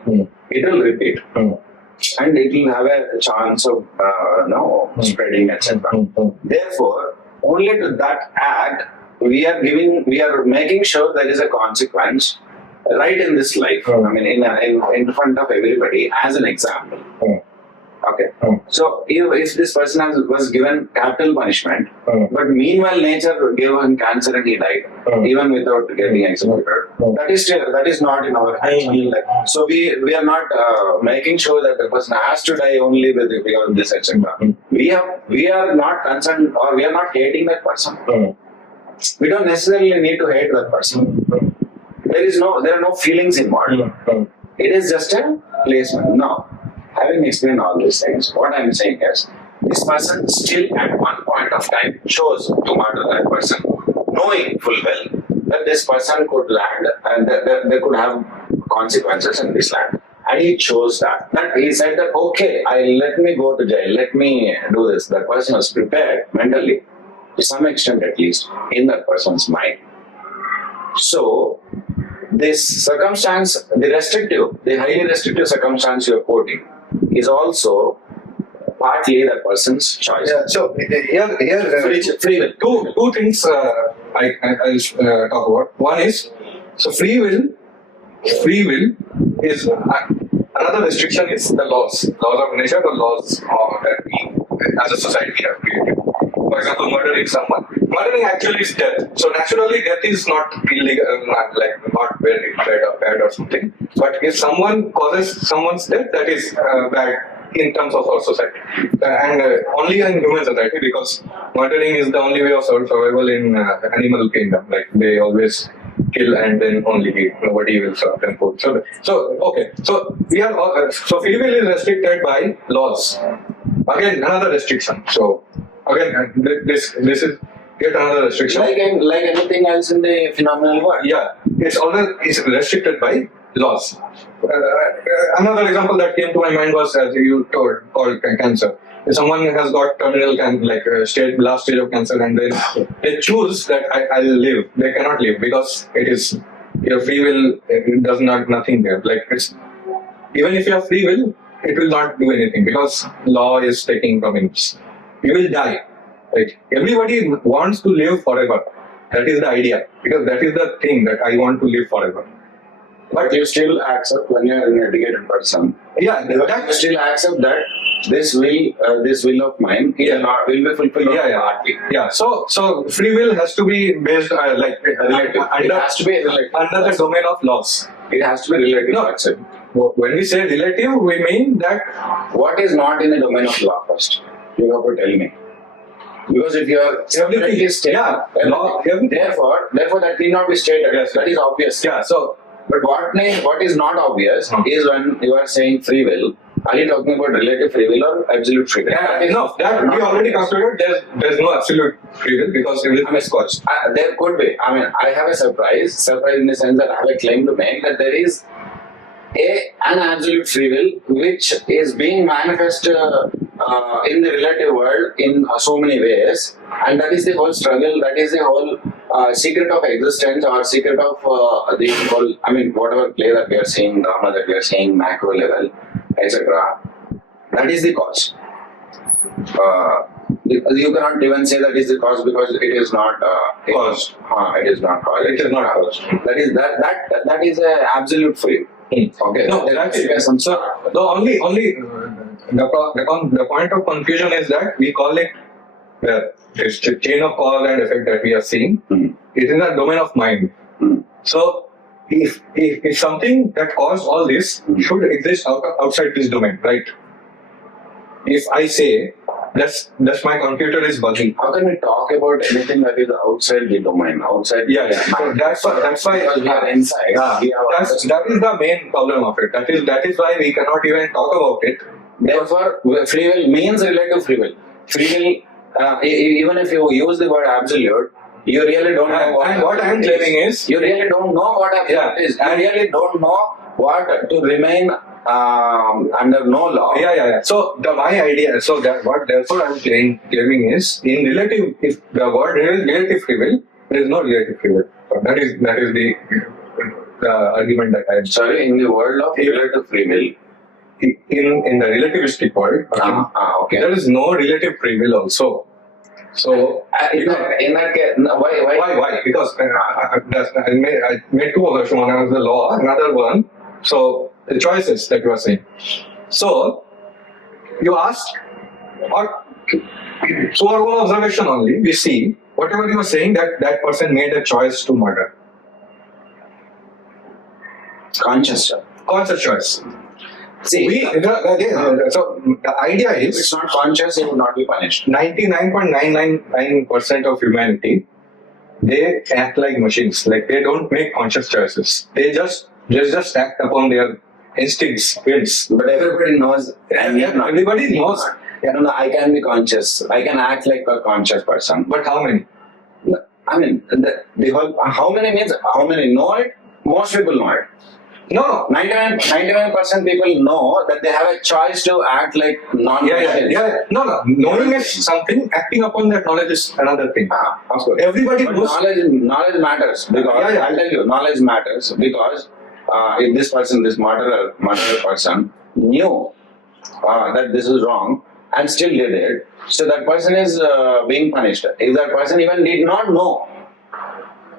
it will repeat. And it will have a chance of spreading, etc. Therefore, only to that act, we are making sure there is a consequence right in this life. I mean, in front of everybody, as an example. Okay. So if this person was given capital punishment, but meanwhile nature gave him cancer and he died, even without getting executed, that is not in our hands. So we are not making sure that the person has to die only because of this, etc. We are not concerned, or we are not hating that person. We don't necessarily need to hate that person. There are no feelings involved. It is just a placement. Now, having explained all these things, what I am saying is, this person still at one point of time chose to murder that person, knowing full well that this person could land and that there could have consequences in this land. And he chose that. That he said that, okay, let me go to jail, let me do this. That person was prepared mentally, to some extent at least, in that person's mind. So, this circumstance, the highly restrictive circumstance you are quoting, is also partly that person's choice. Yeah, so here Free will. Two things I'll talk about. One is, so free will is another restriction is the laws of nature, the laws that we as a society have created. For example, murdering someone. Murdering actually is death. So naturally, death is not illegal, not very bad or something. But if someone causes someone's death, that is bad in terms of our society, and only in human society, because murdering is the only way of survival in animal kingdom. Like they always kill and then only eat. Nobody will serve them food. So okay. So we are so free will is restricted by laws. Again, another restriction. So again, this is yet another restriction. Like anything else in the phenomenal world. Yeah, it's restricted by laws. Another example that came to my mind was, as you called cancer. If someone has got terminal last stage of cancer, and then they choose that I'll live, they cannot live because it is your free will. It does nothing there. Even if you have free will, it will not do anything because law is taking from it. You will die. Right? Everybody wants to live forever. That is the idea, because that is the thing, that I want to live forever. But you still accept, when you are an educated person, Yeah, you still accept that this will of mine will be fulfilled. Yeah. So free will has to be based Relative. It has to be relative. under the domain of laws. It has to be relative. No. Accept. When we say relative, we mean that What is not in the domain of law first? You have to tell me. Because if you are Everything. stated, Yeah. Law. Everything. therefore that need not be stated. Yes. That is obvious. Yeah. So But what is not obvious Hmm. is when you are saying free will. Are you talking about relative free will or absolute free will? that we already concluded. There's no absolute free will because everything is caused. There could be. I mean, I have a surprise in the sense that I have a claim to make that there is an absolute free will which is being manifested in the relative world in so many ways, and that is the whole struggle. That is the whole secret of existence or secret of the whole. I mean, whatever play that we are seeing, drama that we are seeing, macro level, etc. That is the cause. You cannot even say that is the cause because it is not Caused. It is not caused. It is not caused. That is a absolute free. Okay. No, that's so. The only the point of confusion is that we call it this chain of cause and effect that we are seeing. Hmm. It is a domain of mind. Hmm. So if something that caused all this should exist outside this domain, right? If I say that's my computer is buggy. How can we talk about anything that is outside the domain, outside? Yeah. So that's why Because we are inside. Yeah, We are that is the main problem of it. That is why we cannot even talk about it. Therefore, free will means relative free will. Free will, even if you use the word absolute, you really don't know And what I am claiming is you really don't know what absolute is. You really don't know what to remain under no law. Yeah. So my idea, so that therefore I'm claiming is in relative. If the word is relative free will, there is no relative free will. So that is the argument that I am. Sorry, in the world of relative free will. In the relativistic world, Okay. there is no relative free will also. So In that case, why? Because I made two others. One was the law, another one. So the choices that you are saying. So you ask, or through our own observation only, we see whatever you are saying that person made a choice to murder. Conscious. Conscious choice. See, So the idea if is it's not conscious, it will not be punished. 99.999% of humanity, they act like machines. Like they don't make conscious choices. They just act upon their instincts, whims. But everybody knows. Everybody knows. No, I can be conscious. I can act like a conscious person. But how many? I mean, the whole. How many means how many know it? Most people know it. No. 99% people know that they have a choice to act like non-conscious. Yeah. No. Knowing is something. Acting upon that knowledge is another thing. Of course. Everybody But knows. knowledge matters because Yeah. I'll tell you, knowledge matters because if this murderer person knew that this is wrong and still did it, so that person is being punished. If that person even did not know,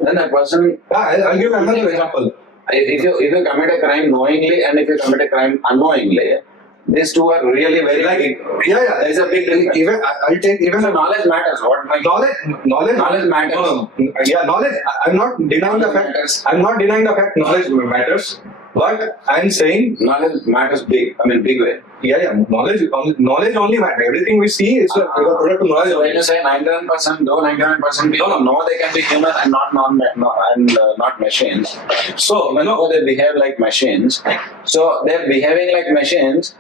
then that person. I'll give another example. If you commit a crime knowingly and if you commit a crime unknowingly, these two are really very big. Yeah. There's a big difference. Even I'll take even So knowledge matters. What my knowledge matters. No. Yeah, knowledge. I'm not denying the fact. I'm not denying the fact knowledge matters. But I'm saying, Knowledge matters big. I mean, big way. yeah. Knowledge only matters. Everything we see is a product of knowledge. So when you say 99%, though 99% people know they can be human and not machines. So even though they behave like machines, so they're behaving like machines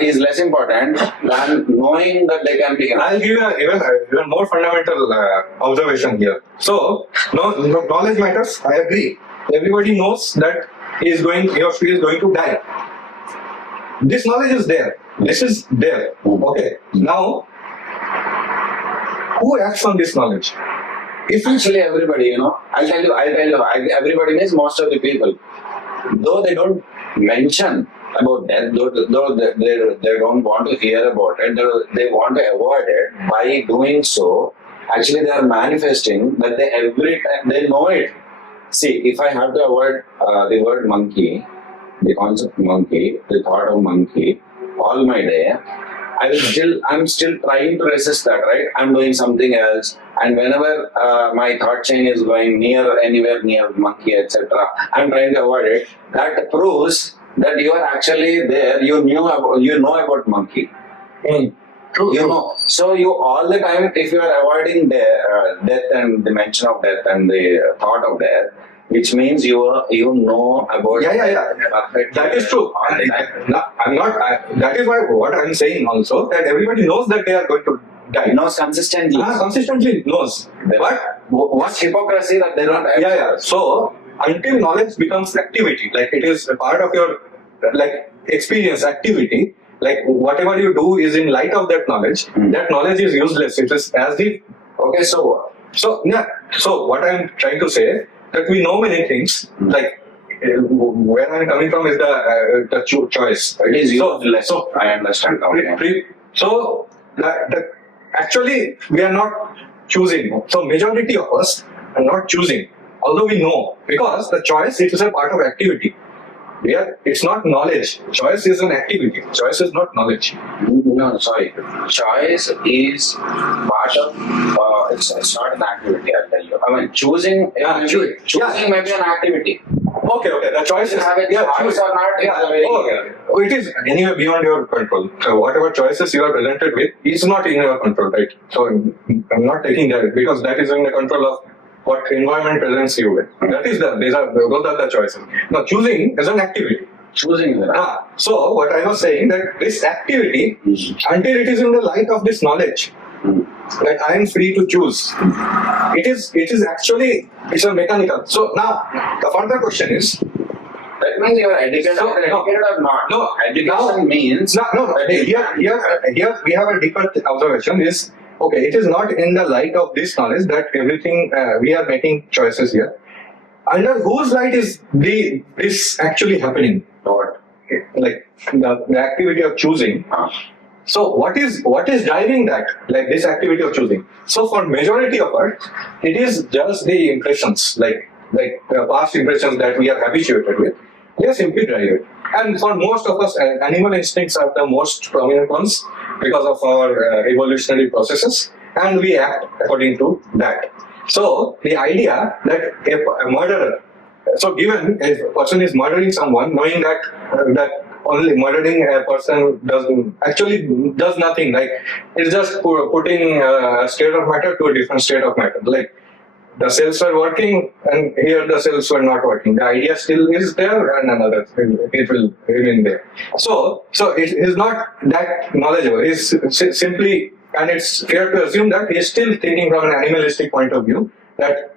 is less important than knowing that they can be human. I'll give you even more fundamental observation here. So, knowledge matters. I agree. Everybody knows that he or she is going to die. This knowledge is there. This is there. Okay. Now, who acts on this knowledge? If actually everybody, I'll tell you, everybody means most of the people. Though they don't mention about death, though they don't want to hear about it, they want to avoid it. By doing so, actually they are manifesting that they every time they know it. See, if I have to avoid the word monkey, the concept monkey, the thought of monkey, all my day, I'm still trying to resist that, right? I'm doing something else, and whenever my thought chain is going anywhere near monkey, etc., I'm trying to avoid it. That proves that you are actually there. You know about monkey. True, You true. know, so you all the time, if you are avoiding death and the mention of death and the thought of death, which means you know about Yeah. perfect- That is true. all the time. I'm not. That is why what I'm saying also that everybody knows that they are going to die. Knows consistently. Consistently knows. But What's hypocrisy that they don't have? yeah. So until knowledge becomes activity, like it is a part of your like experience activity, like whatever you do is in light of that knowledge. That knowledge is useless. It is as if Okay, so so yeah. So what I'm trying to say that we know many things. Like where I'm coming from is the choice. it is So useless. I understand. Okay. so actually we are not choosing. So majority of us are not choosing, although we know because the choice it is a part of activity. It's not knowledge. Choice is an activity. Choice is not knowledge. No, sorry. Choice is part of. It's not an activity. I'll tell you. I mean, choosing. Choosing may be an activity. Okay. The choice is Have it choice or not. Yeah, It's a very- okay. It is anyway beyond your control. So whatever choices you are presented with is not in your control, right? So I'm not taking that because that is in the control of what environment presents you with. Those are the choices. Now choosing is an activity. Choosing is an So what I was saying that this activity, until it is in the light of this knowledge, that I am free to choose, it is actually it's a mechanical. So now the further question is. That means you are educated, So, educated or not. No, Education means. No. Here we have a deeper observation. Is okay. It is not in the light of this knowledge that everything we are making choices here. Under whose light is this actually happening? What? Like the activity of choosing. So what is driving that? Like this activity of choosing. So for majority of us, it is just the impressions, like the past impressions that we are habituated with. They simply drive it. And for most of us, animal instincts are the most prominent ones because of our evolutionary processes, and we act according to that. So the idea that a murderer, so given a person is murdering someone, knowing that only murdering a person does nothing. Like it's just putting a state of matter to a different state of matter. Like the cells were working and here the cells were not working. The idea still is there and another it will remain there. So it is not that knowledgeable. It's simply, and it's fair to assume that he's still thinking from an animalistic point of view that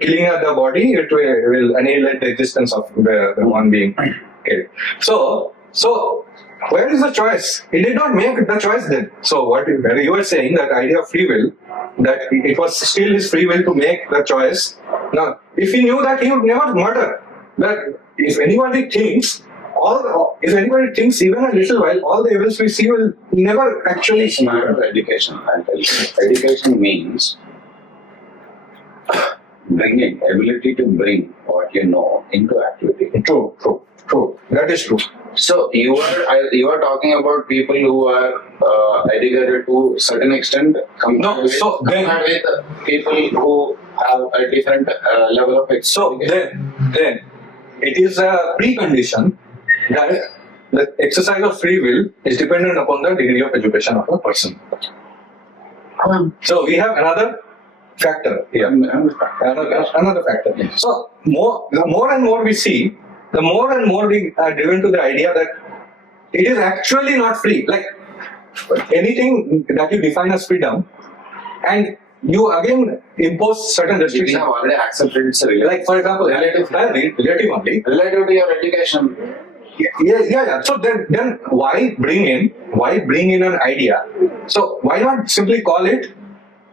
killing the body it will annihilate the existence of the one being killed. So where is the choice? He did not make the choice then. So where you are saying that idea of free will, that it was still his free will to make the choice. Now, if he knew that, he would never murder. That if anybody thinks even a little while, all the evils we see will never actually. It's a matter of education. I'll tell you. Education means bringing ability to bring what you know into activity. True. That is true. So you are talking about people who are educated to certain extent compared with people who have a different level of So education. then it is a precondition that the exercise of free will is dependent upon the degree of education of a person. So we have another factor here. Another factor. So the more and more we see, the more and more we are driven to the idea that it is actually not free. Like anything that you define as freedom, and you again impose certain We restrictions. have already accepted it's a relative. Like for example, relative only. Relative to your education. Yeah. So then why bring in an idea? So why not simply call it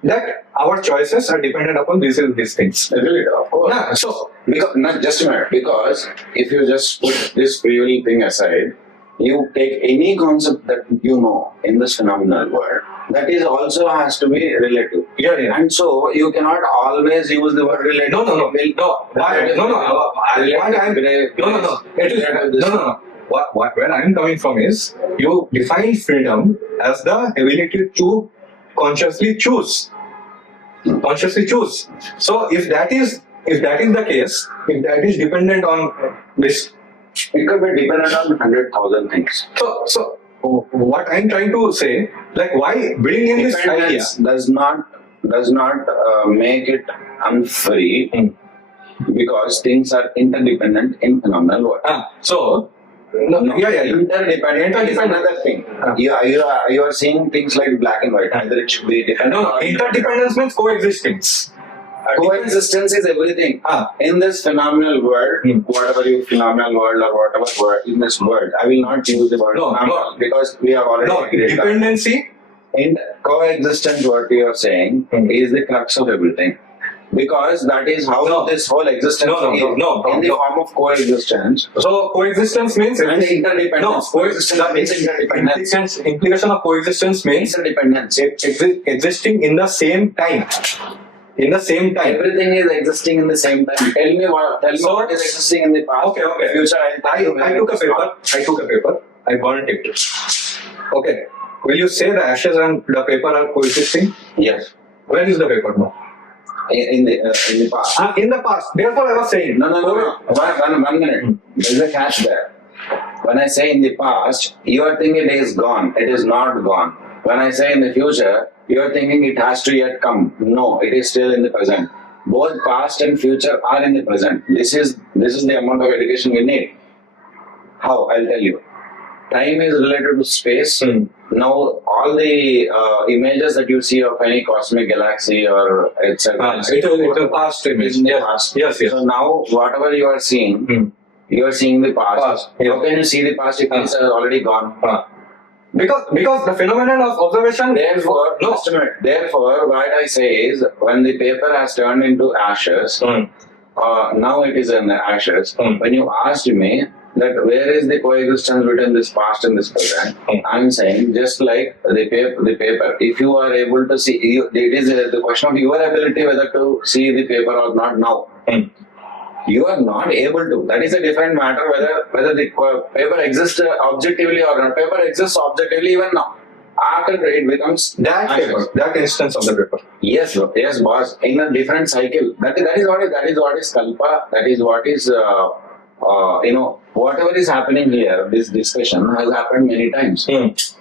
that our choices are dependent upon these things? Really, of course. Yeah. So Because, not just a minute, because if you just put this free will thing aside, you take any concept that you know in this phenomenal world, that is also has to be relative. yeah. And so you cannot always use the word relative. No. Why? No. Where I'm coming from is you define freedom as the ability to consciously choose. So if that is the case, if that is dependent on this, It could be dependent on 100,000 things. so what I'm trying to say, like, why bring in this idea? Dependence does not make it unfree because things are interdependent in phenomenal world. So, no, yeah. Interdependent is another thing. Ah. You are seeing things like black and white. Either it should be different. No, interdependence means coexistence. Coexistence is everything. Ah. In this phenomenal world, whatever you phenomenal world or whatever word in this world, I will not use the word No, phenomenal because we have already No, agreed that. dependency. In coexistence, what you are saying is the crux of everything. Because that is how No. this whole existence No, is in the no. form of coexistence So coexistence means and interdependence. No, Coexistence means interdependence. implication of coexistence means Interdependence. existing in the same time. In the same time. Everything is existing in the same time. Tell me what is existing in the past. Okay. Future. I took a paper. I burnt it. Okay. Will you say the ashes and the paper are coexisting? Yes. Where is the paper now? In the past. In the past. Therefore, I was saying. No. One minute. There is a catch there. When I say in the past, you are thinking it is gone. It is not gone. When I say in the future, you are thinking it has to yet come. No, it is still in the present. Both past and future are in the present. This is the amount of education we need. How? I'll tell you. Time is related to space. Now, all the images that you see of any cosmic galaxy or etc. It was a past image. in the Yes. past. Yes. So now, whatever you are seeing, you are seeing the past. Past, yeah. How can you see the past if things are already gone? Because the phenomenon of observation. Therefore, no. just a minute. Therefore, what I say is, when the paper has turned into ashes, now it is in the ashes. When you asked me that where is the coexistence between this past and this present, I'm saying just like the paper. If you are able to see, it is the question of your ability whether to see the paper or not now. You are not able to. That is a different matter whether the paper exists objectively or not. Paper exists objectively even now. After it becomes That ashes. paper, that instance of the paper. Yes, bro. Yes, boss. In a different cycle. That is what is kalpa. That is what is whatever is happening here. This discussion has happened many times. Those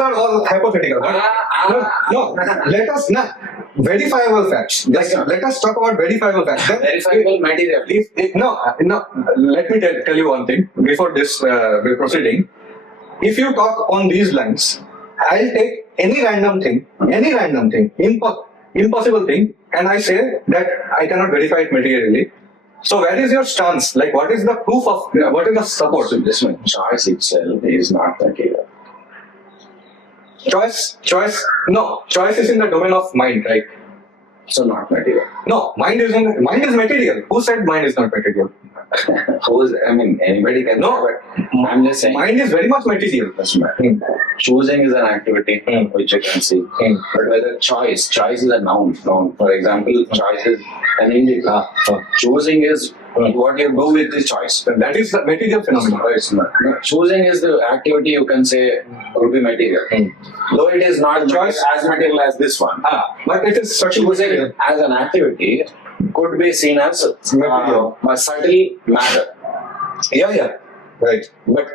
are all hypothetical. No. Let us verifiable facts. Let us talk about verifiable facts. Verifiable material. No. Let me tell you one thing before this proceeding. If you talk on these lines, I'll take any random thing, impossible thing, and I say that I cannot verify it materially. So where is your stance? Like, what is the proof of? What is the support? So this one, choice itself is not material. Choice is in the domain of mind, right? So not material. No, mind is material. Who said mind is not material? Anybody can No, but I'm just saying. mind is very much material. Choosing is an activity which you can see. But whether choice is a noun. For example, choice is an indicator. Choosing is what you do with the choice. That is the material phenomenon. No, choosing is the activity you can say would be material. Though it is not choice as material as this one. But it is such Choosing as an activity could be seen as a subtle matter. Yeah. Right. But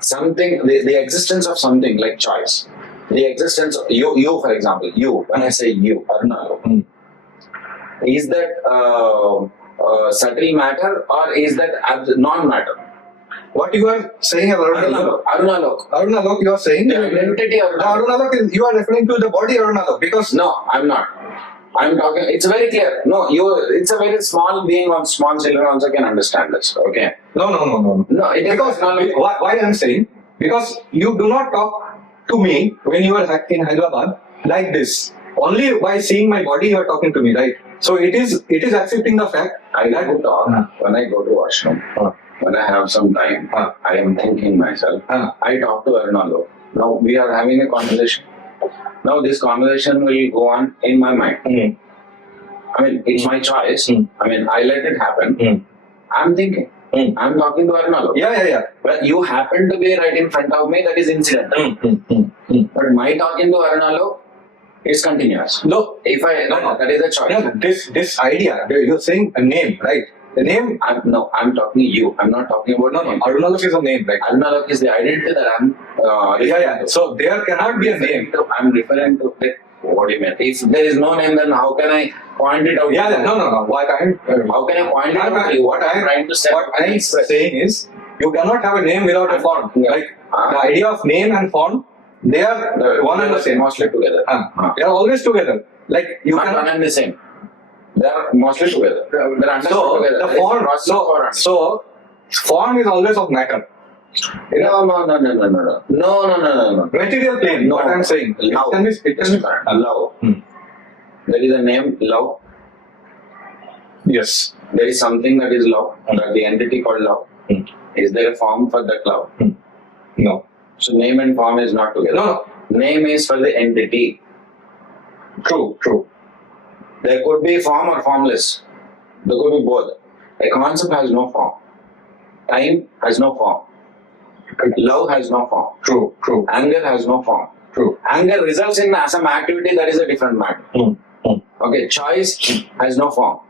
something, the existence of something like choice, the existence of you for example, when I say you, Arunalo, is that subtle matter or is that non-matter? What you are saying about Arunalok, you are saying The identity Arunalok you are referring to the body Arunalok because No, I'm not. I'm talking. It's very clear. No, it's a very small being. On small children also can understand this. Okay. No. No, it is Because not. why I'm saying because you do not talk to me when you are in Hyderabad like this. Only by seeing my body you are talking to me, right? So it is accepting the fact I do talk when I go to washroom. When I have some time, I am thinking myself. I talk to Arunalo. Now we are having a conversation. Now this conversation will go on in my mind. It's my choice. I let it happen. I'm thinking. I'm talking to Arunalo. Yeah. Well, you happen to be right in front of me. That is incidental. But my talking to Arunalo is continuous. No, If I that is a choice. no, this idea you're saying a name, right? The name. I'm talking to you. I'm not talking about No, name. Arunalok is a name, right? Arunalok is the identity that I'm. Yeah. So there cannot be a name. I'm referring to it. What do you mean? If there is no name, then how can I point it out? Yeah. No. What I'm. How can I point it out to you? What I'm trying to say. What I'm saying is, you cannot have a name without a form. Yeah. Like the idea of name and form, they are one and the same. Mostly together. They are always together. Like you Not cannot. one and the same. They are mostly together. They're understood So together. the There is form. a process for understanding. So form is always of matter. No. Material plane. No. What I'm saying. Love. It can be. Love. Hmm. There is a name, love. Yes. There is something that is love, the entity called love. Hmm. Is there a form for that love? No. So name and form is not together. No. Name is for the entity. True. There could be form or formless. There could be both. A concept has no form. Time has no form. Love has no form. True. Anger has no form. True. Anger results in some activity that is a different matter. Okay, choice has no form,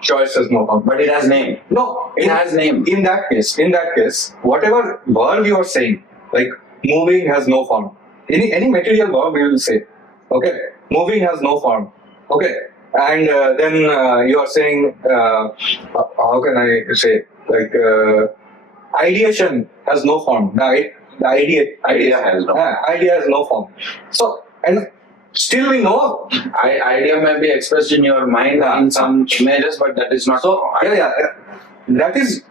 Choice has no form. but it has name. No. It has name. In that case, whatever verb you are saying, like moving has no form. Any material verb we will say. Okay. Moving has no form. Okay. And then you are saying, how can I say, like ideation has no form. The idea has no idea has no form. So and still we know. Idea may be expressed in your mind in some images, but that is not. So yeah, that is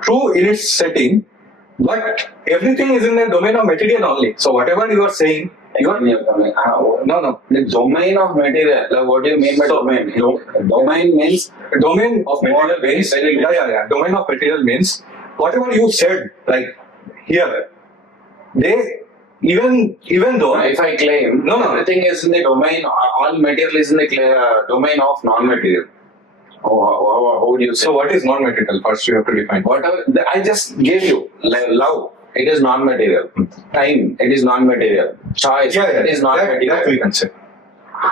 true in its setting, but everything is in the domain of material only. So whatever you are saying, you are no. The domain of material. Like, what do you mean by So, domain? Domain means Domain of material means Domain of material means whatever you said, like here, they even though if I claim No. everything is in the domain, all material is in the domain of non-material. How would you say? so what is non-material? First you have to define. Whatever I just gave you, like love, it is non-material. Time, it is non-material. Choice, it is non-material. That we can say.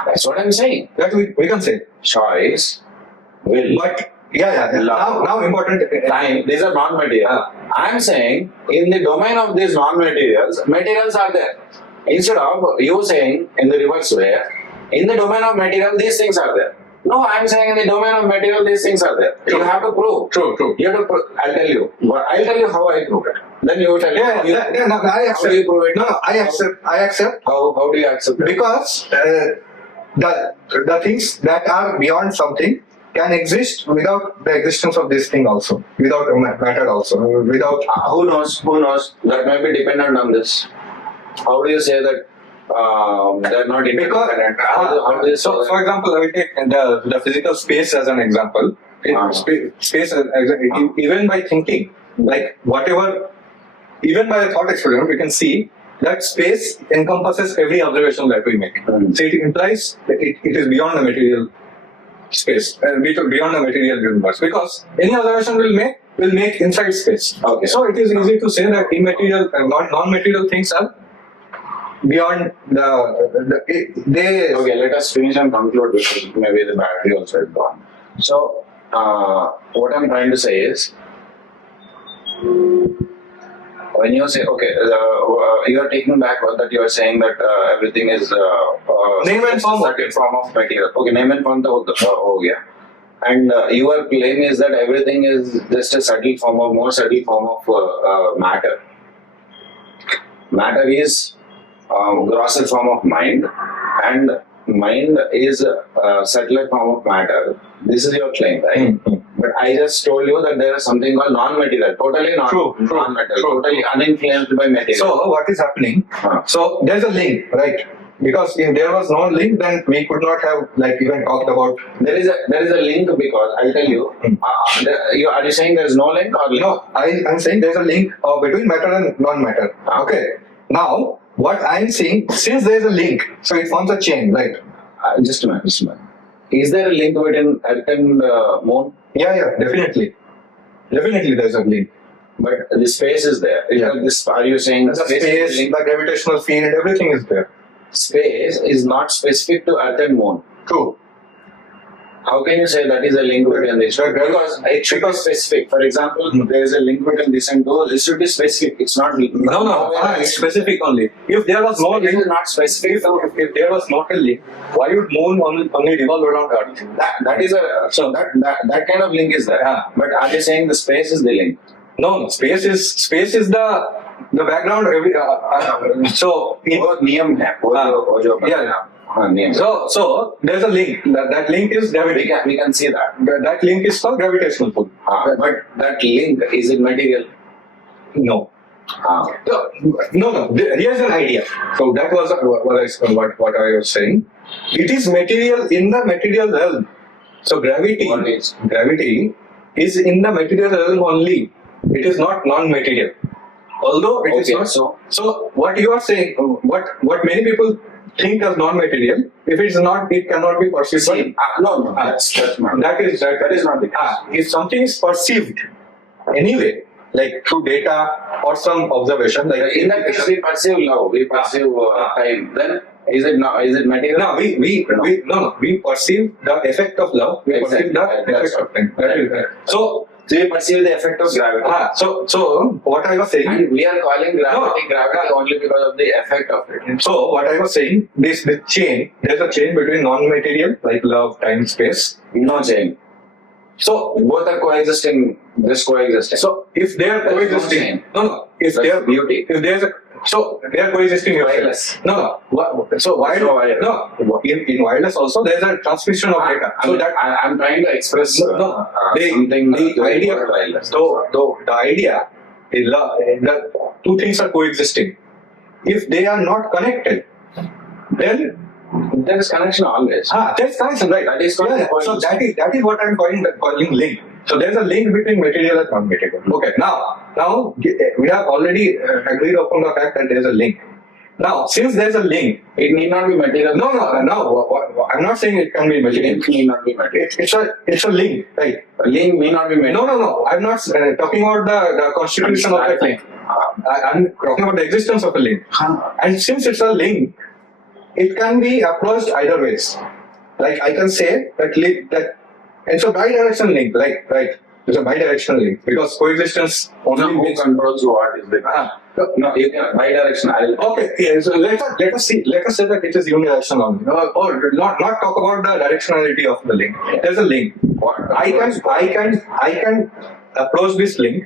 That's what I'm saying. That we can say. Choice, will, But now important time, these are non-material. I'm saying in the domain of these non-materials, materials are there. Instead of you saying in the reverse way, in the domain of material, these things are there. No, I'm saying in the domain of material, these things are there. True. You have to prove. True. You have to prove. I'll tell you. I'll tell you how I prove it. Then you tell me. No, I accept. How do you prove it? No, I accept. How do you accept it? Because the things that are beyond something can exist without the existence of this thing also, without matter also, without. Who knows? Who knows? That may be dependent on this. How do you say that they're not independent? How do you say So, that? for example, I will take the physical space as an example. Space, even by thinking, like whatever, even by a thought experiment, we can see that space encompasses every observation that we make. So it implies that it is beyond the material space, beyond the material universe, because any observation will make inside space. Okay. So it is easy to say that immaterial, non-material things are beyond they. Okay, let us finish and conclude because maybe the battery also is gone. So, what I'm trying to say is, when you say, okay, you are taking back what that you are saying that everything is Name and form. certain form of material. Okay, name and form oh yeah. And your claim is that everything is just a subtle form of more subtle form of matter. Matter is grosser form of mind, and mind is a subtler form of matter. This is your claim, right? But I just told you that there is something called non-material, totally non-material, totally uninfluenced by material. So what is happening? So there's a link, right? Because if there was no link, then we could not have even talked about. There is a link because I'll tell you. Are you saying there is no link or link? No, I'm saying there's a link between matter and non-matter. Okay. Now what I'm saying, since there's a link, so it forms a chain, right? Just a minute. Is there a link between Earth and Moon? Yeah, definitely. Definitely there's a link. But the space is there. Are you saying The space, the gravitational field, everything is there. Space is not specific to Earth and Moon. True. How can you say that is a link between this? Because it should be specific. For example, there is a link between this and those. It should be specific. It's not. It's specific only. If there was no It link, is not specific. if there was not a link, why would moon only revolve around Earth? That is a so that kind of link is there. Yeah. But are they saying the space is the link? No, space is the background. So वो नियम है वो जो Yeah. हाँ नियम. so there's a link. That link is gravity. we can see that. That link is called gravitational pull. But that link is it material? No. हाँ. No. Here's an idea. So that was what I was saying. It is material in the material realm. So gravity What is? is in the material realm only. It is not non-material. Although it is Okay, not. so- So what you are saying, what many people think as non-material, if it's not, it cannot be perceived. See, no, that's not. That is not the case. If something is perceived anyway, like through data or some observation, like In that case, we perceive love, we perceive time. Then is it not? Is it material? no, we perceive the effect of love. We Exactly. perceive the That's effect of time. That is that. So So we perceive the effect of gravity. so what I was saying. And we are calling gravity No. gravity only because of the effect of it. So what I was saying, this chain, there's a chain between non-material like love, time, space. No chain. So Both are coexisting. This coexisting. so if they are There is no coexisting, chain. if they are beauty. if there's a so they are coexisting with Wireless. No. So why? So wireless. No. In wireless also there's a transmission of data. So that I'm trying to express No, something. the idea, wireless. though the idea, the two things are coexisting. If they are not connected, then There is connection always. there's connection, right? That is called So that is what I'm calling link. So there's a link between material and non-material. Okay, now we have already agreed upon the fact that there's a link. Now, since there's a link, It need not be material. no, I'm not saying it can be material. It need not be material. It's a link, right? A link may not be material. No. I'm not talking about the constitution of that link. I'm talking about the existence of a link. And since it's a link, it can be approached either ways. Like I can say that it's a bidirectional link, right? It's a bidirectional link because coexistence only Who means. controls what is the no, you can bidirectional. Okay, yeah, so let us say that it is unidirectional only. Or not talk about the directionality of the link. There's a link. What? I can approach this link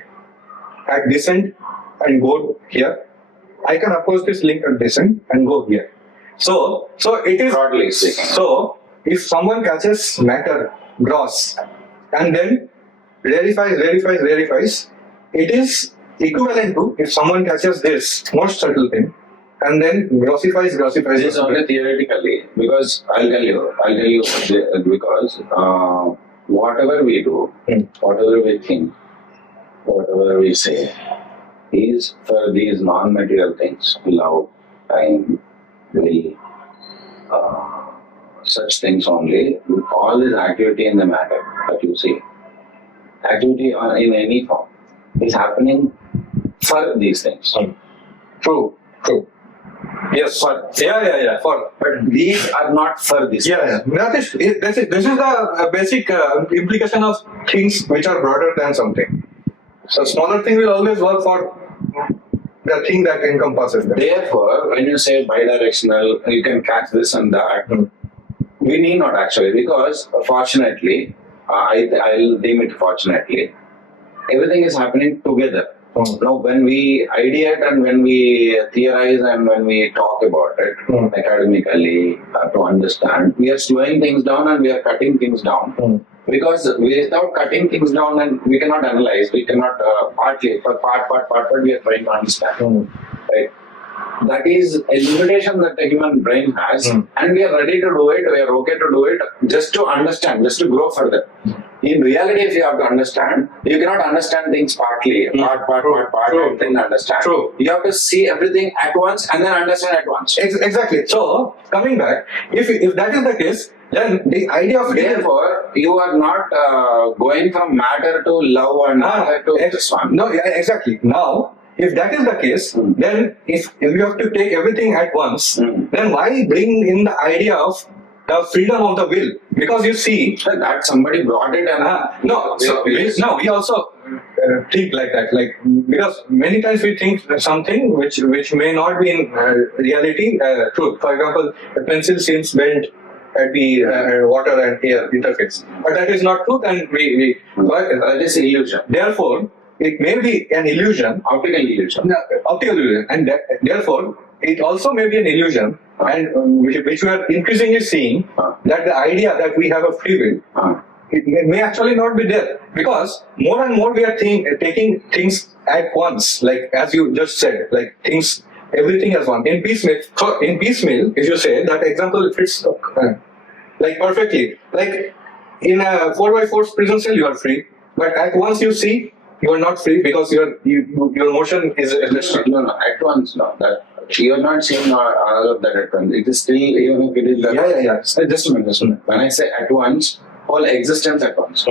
at this end and go here. I can approach this link at this end and go here. So it is Broadly speaking. So if someone catches matter gross and then verifies, it is equivalent to if someone catches this most subtle thing and then grossifies. This is only theoretically because I'll tell you because whatever we do, whatever we think, whatever we say is for these non-material things, love, time, will, such things only. All this activity in the matter that you see, activity in any form is happening for these things. True. Yes. Yeah. But these are not for this. Yeah. This is the basic implication of things which are broader than something. So smaller thing will always work for the thing that encompasses them. Therefore, when you say bidirectional, you can catch this and that. We need not actually, because fortunately, I'll deem it fortunately, everything is happening together. Now, when we ideate and when we theorize and when we talk about it academically to understand, we are slowing things down and we are cutting things down. Because without cutting things down and we cannot analyze, we cannot part, we are trying to understand. Right? That is a limitation that the human brain has, and we are ready to do it, we are okay to do it just to understand, just to grow further. In reality, if you have to understand, you cannot understand things partly, part, and then understand. True. You have to see everything at once and then understand at once. Exactly. So coming back, if that is the case, then the idea of Therefore, you are not going from matter to love and matter to this one. No, yeah, exactly. Now, if that is the case, then if you have to take everything at once, then why bring in the idea of the freedom of the will, because you see, That somebody brought it and we also think like that, like, because many times we think something which may not be in reality truth. For example, a pencil seems bent at the water and air interface, but that is not truth, and but that is illusion, therefore it may be an illusion, optical illusion. optical illusion, and therefore it also may be an illusion, and which we are increasingly seeing that the idea that we have a free will, it may actually not be there, because more and more we are taking things at once, like as you just said, like things, everything as one. In piecemeal, if you say that example fits like perfectly, like in a 4x4 prison cell you are free, but at once you see you are not free because your motion is restricted. No, at once, no. That you are not seeing all of that at once. It is still, even if it is that. Yeah. Just a minute. When I say at once, whole existence at once.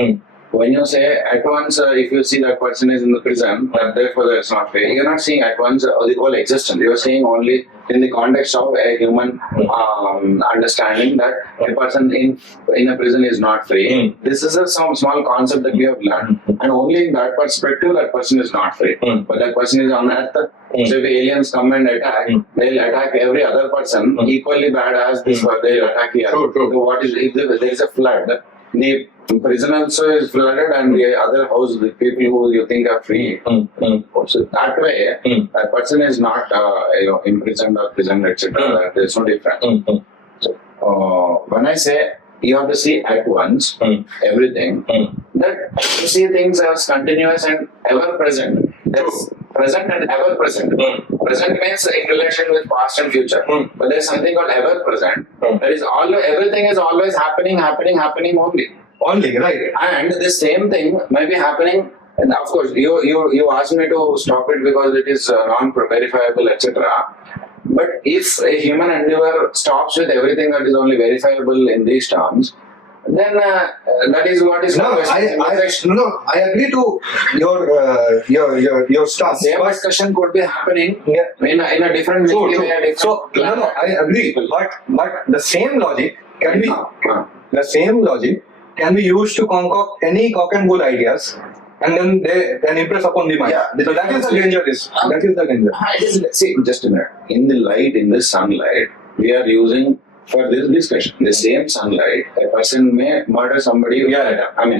When you say at once, if you see that person is in the prison, that therefore it's not free, you're not seeing at once the whole existence. You're seeing only in the context of a human understanding that a person in a prison is not free. This is some small concept that we have learned, and only in that perspective that person is not free. But that person is on earth. So if aliens come and attack, they'll attack every other person equally bad as this one. They'll attack the other. True. So what is if there is a flood? The prison also is flooded, and the other house, the people who you think are free. So that way, that person is not imprisoned or prisoned, etc. There's no difference. So when I say you have to see at once everything, that you see things as continuous and ever present. That's present and ever present. Present means in relation with past and future. But there's something called ever present. That is everything is always happening only. Only, right? And the same thing may be happening. And of course, you asked me to stop it because it is non-verifiable, etc. But if a human endeavor stops with everything that is only verifiable in these terms, then that is what is. I agree to your stance. Same discussion could be happening in a different way. So I agree, but the same logic can be used to concoct any cock and bull ideas, and then they can impress upon the mind. So that is the danger. That is the danger. See, just a minute. In the light, in the sunlight, we are using for this discussion. The same sunlight, a person may murder somebody.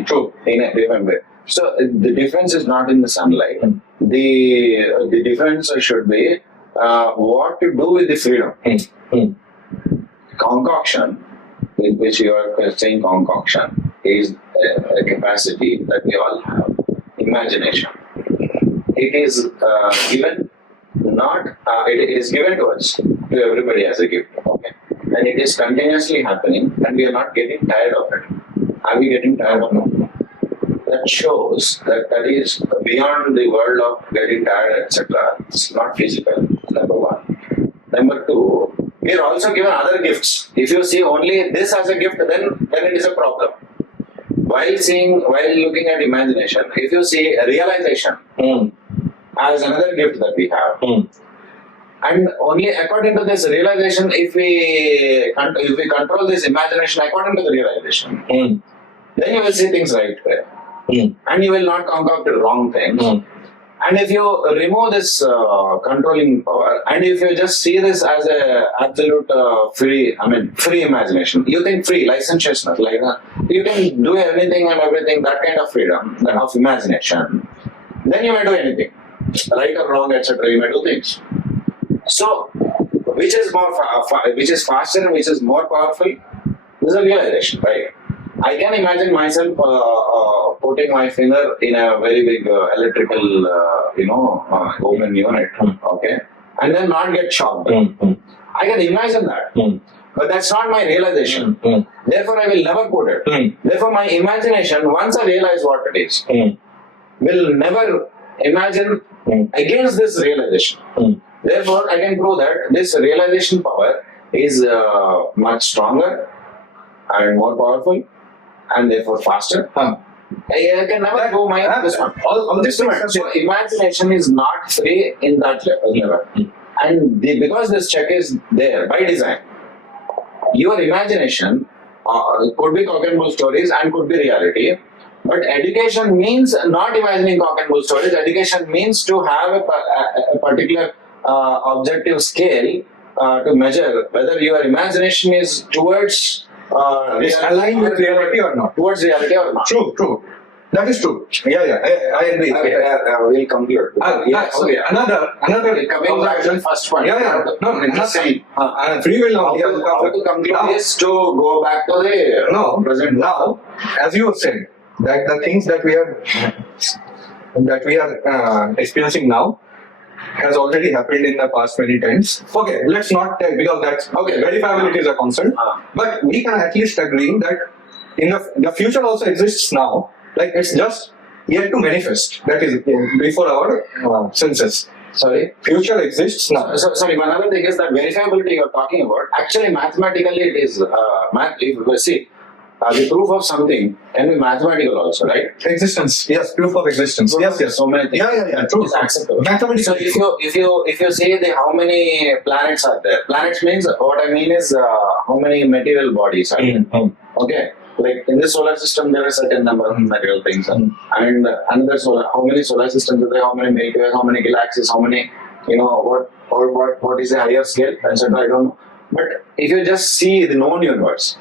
True. In a different way. So the difference is not in the sunlight. The difference should be what to do with the freedom. Concoction, with which you are saying concoction, is a capacity that we all have. Imagination. It is given, it is given to us, to everybody as a gift. Okay, and it is continuously happening, and we are not getting tired of it. Are we getting tired of it? That shows that is beyond the world of getting tired, etc. It's not physical. Number one. Number two, we are also given other gifts. If you see only this as a gift, then it is a problem. While looking at imagination, if you see realization as another gift that we have, and only according to this realization, if we control this imagination according to the realization, then you will see things right way, and you will not concoct the wrong things. And if you remove this controlling power, and if you just see this as a absolute free imagination, you think free, licentiousness, like you can do anything and everything, that kind of freedom, that of imagination, then you may do anything, right or wrong, etc. You may do things. So, which is which is faster and which is more powerful? This is a realization, right? I can imagine myself putting my finger in a very big electrical, open unit, okay, and then not get shocked. I can imagine that, but that's not my realization. Therefore, I will never put it. Therefore, my imagination, once I realize what it is, will never imagine against this realization. Therefore, I can prove that this realization power is much stronger and more powerful, and therefore faster. I can never go this one. All this so imagination is not free in that level. And because this check is there by design, your imagination could be cock and bull stories and could be reality. But education means not imagining cock and bull stories. Education means to have a particular objective scale to measure whether your imagination is towards Is aligned with reality or not? towards reality or not. True. That is true. Yeah, I agree. We'll conclude. Okay. Another Coming back to the first point. Yeah. No, I'm just saying. free will How now. to conclude Now- is to go back to the No, present. now, as you said, that the things that we are experiencing now has already happened in the past many times. Okay, let's not take, because that's okay. Verifiability is a concern, but we can at least agree that in the future also exists now. Like it's just yet to manifest. That is before our senses. Sorry. Future exists now. So, sorry, another thing is that verifiability you're talking about, actually mathematically it is, if we see, the proof of something can be mathematical also, right? Existence. Yes, proof of existence. Yes. So many things. Yeah. True. It's acceptable. Mathematics. So if you say how many planets are there, planets means what I mean is how many material bodies are there. Okay. Like in the solar system, there are certain number of material things, and another solar. How many solar systems are there? How many Milky Way? How many galaxies? How many? What is a higher scale? Etc. I don't know. But if you just see the known universe,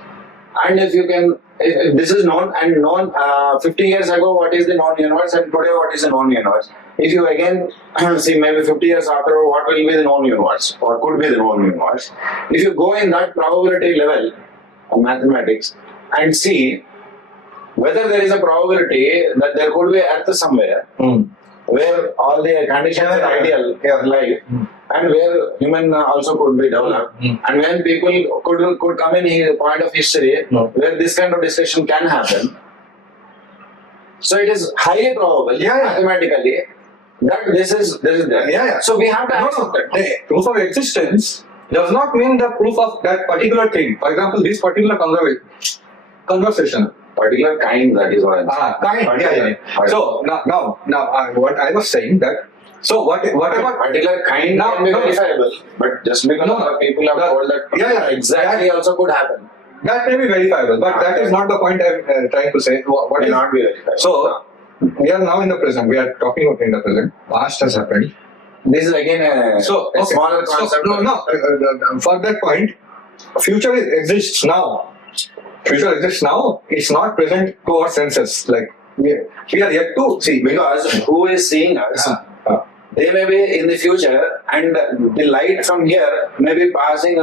and if you can, if this is known and known 50 years ago, what is the known universe, and today what is the known universe? If you again see maybe 50 years after, what will be the known universe, or could be the known universe? If you go in that probability level of mathematics and see whether there is a probability that there could be Earth somewhere where all the conditions are ideal for life, and where human also could be developed, and when people could come in a point of history where this kind of discussion can happen. So it is highly probable mathematically that this is there. Yeah. So we have to accept that. The proof of existence does not mean the proof of that particular thing. For example, this particular conversation. Particular kind, that is what I'm saying. Kind. Yeah. So now, what I was saying that. So whatever particular kind can be verifiable, but just because people have told that exactly also could happen. That may be verifiable, but that is not the point I'm trying to say. What May is not be verifiable. So we are now in the present. We are talking about in the present. Past has happened. This is again a Okay. smaller concept. For that point, future exists now. Future exists now. It's not present to our senses. Like we are yet to see. Because who is seeing us? They may be in the future, and the light from here may be passing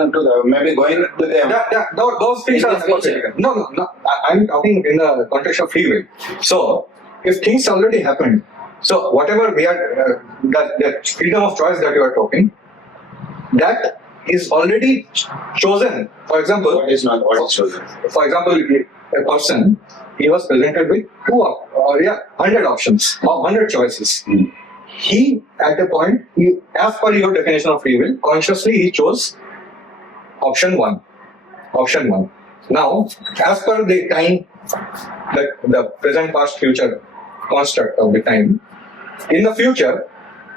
maybe going to them. Those things In are the future. No. I'm talking in the context of free will. So, if things already happened, so whatever we are, that freedom of choice that you are talking, that is already chosen. For example, What is chosen? For example, a person, he was presented with 100 options or 100 choices. He, at a point, as per your definition of free will, consciously he chose option one. Now, as per the time, the present, past, future construct of the time, in the future,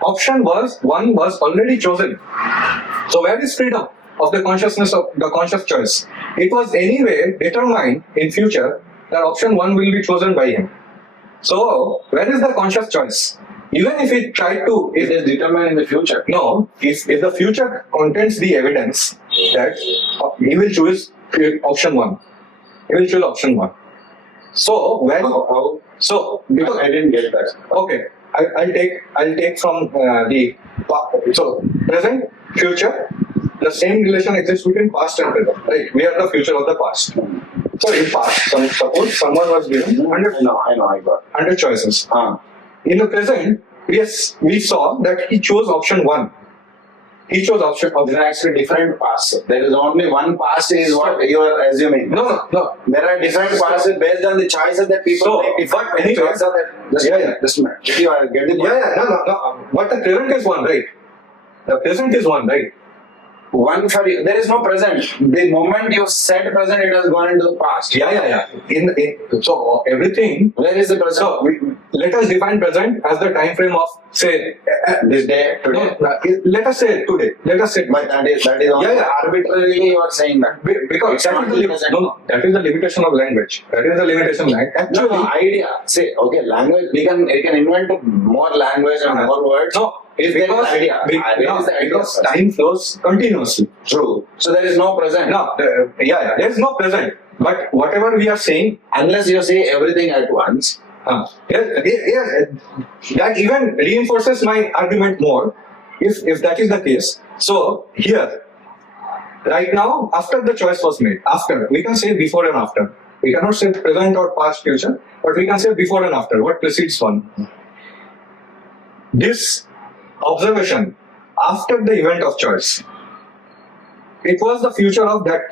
option one was already chosen. So where is freedom of the consciousness of the conscious choice? It was anyway determined in future that option one will be chosen by him. So where is the conscious choice? Even if he tried to, It is determined in the future. no, if the future contains the evidence that he will choose option one. He will choose option one. So when How? because I didn't get that. okay, I'll take from so present, future. The same relation exists between past and present. Right? We are the future of the past. So in past, suppose someone was given 100 I know, I got. 100 choices. In the present, yes, we saw that he chose option one. He chose option. There are actually different paths. There is only one path is what you are assuming. No. There are different paths based on the choices that people So, make. Different but anyway, choices that just a minute. Did you get the point? No. But the present is one, right? The present is one, right? One for you. There is no present. The moment you said present, it has gone into the past. Yeah. So everything. Where is the present? So let us define present as the time frame of say This day, today. let us say today. Let us say But that is only arbitrarily you are saying that. because It's that not is, the, present. no, that is the limitation of language. That is the limitation of language. No, Actually, no, idea. Say, okay, language. We can invent more language and more words. no, If there is because, idea, where is the idea because first? time flows continuously. True. So there is no present. No, there is no present. But whatever we are saying, Unless you say everything at once. that even reinforces my argument more. If that is the case, so here, right now, after the choice was made, after we can say before and after. We cannot say present or past future, but we can say before and after. What precedes one? This observation after the event of choice, it was the future of that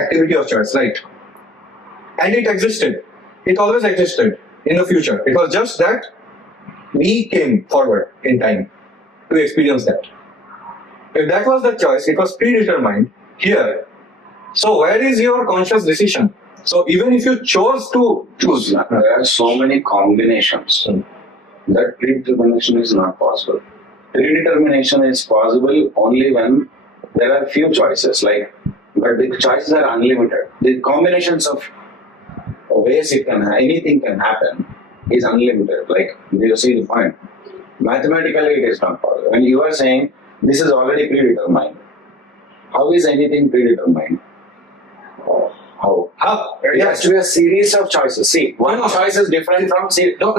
activity of choice, right? And it existed. It always existed in the future. It was just that we came forward in time to experience that. If that was the choice, it was predetermined here. So where is your conscious decision? So even if you chose to choose, There are so many combinations. That predetermination is not possible. Predetermination is possible only when there are few choices. But the choices are unlimited. The combinations of ways anything can happen is unlimited. Do you see the point? Mathematically, it is not possible. When you are saying this is already predetermined, how is anything predetermined? How? It has to be a series of choices. See, one choice is different from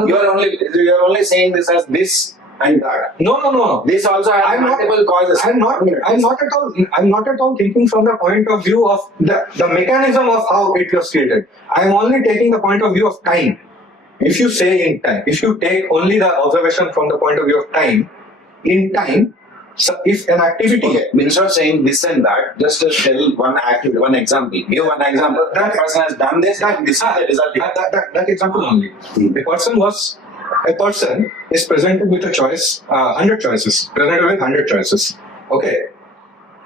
you are only saying this as this and that. No. This also has multiple causes. I'm not at all thinking from the point of view of the mechanism of how it was created. I'm only taking the point of view of time. If you say in time, if you take only the observation from the point of view of time, in time, so if an activity, Okay, instead of saying this and that, just to tell one activity, one example. Give one example. That person has done this, and this is the result. that example only. A person is presented with a choice, 100 choices, presented with 100 choices. Okay.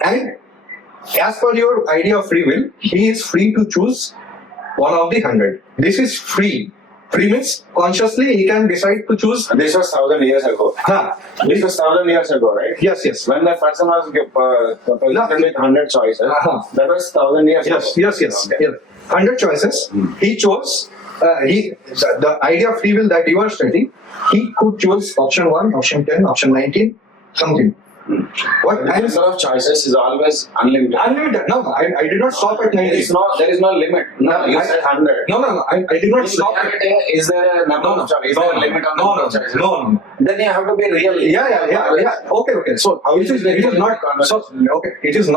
And as per your idea of free will, he is free to choose one of the 100. This is free. Free means consciously he can decide to choose. This was 1,000 years ago. This was 1,000 years ago, right? Yes. When that person was presented with 100 choices, that was 1,000 years ago. Yes. 100 choices. He chose. The idea of free will that you are studying, he could choose option 1, option 10, option 19, something. What The number of choices is always unlimited. unlimited? No, I did not stop at 19. There is no limit. No, you said 100. No, I did not stop at. Is there a number of choices? Is there a limit on the number of choices? No. Then you have to be real. Yeah. Okay. So it is not. So okay, it is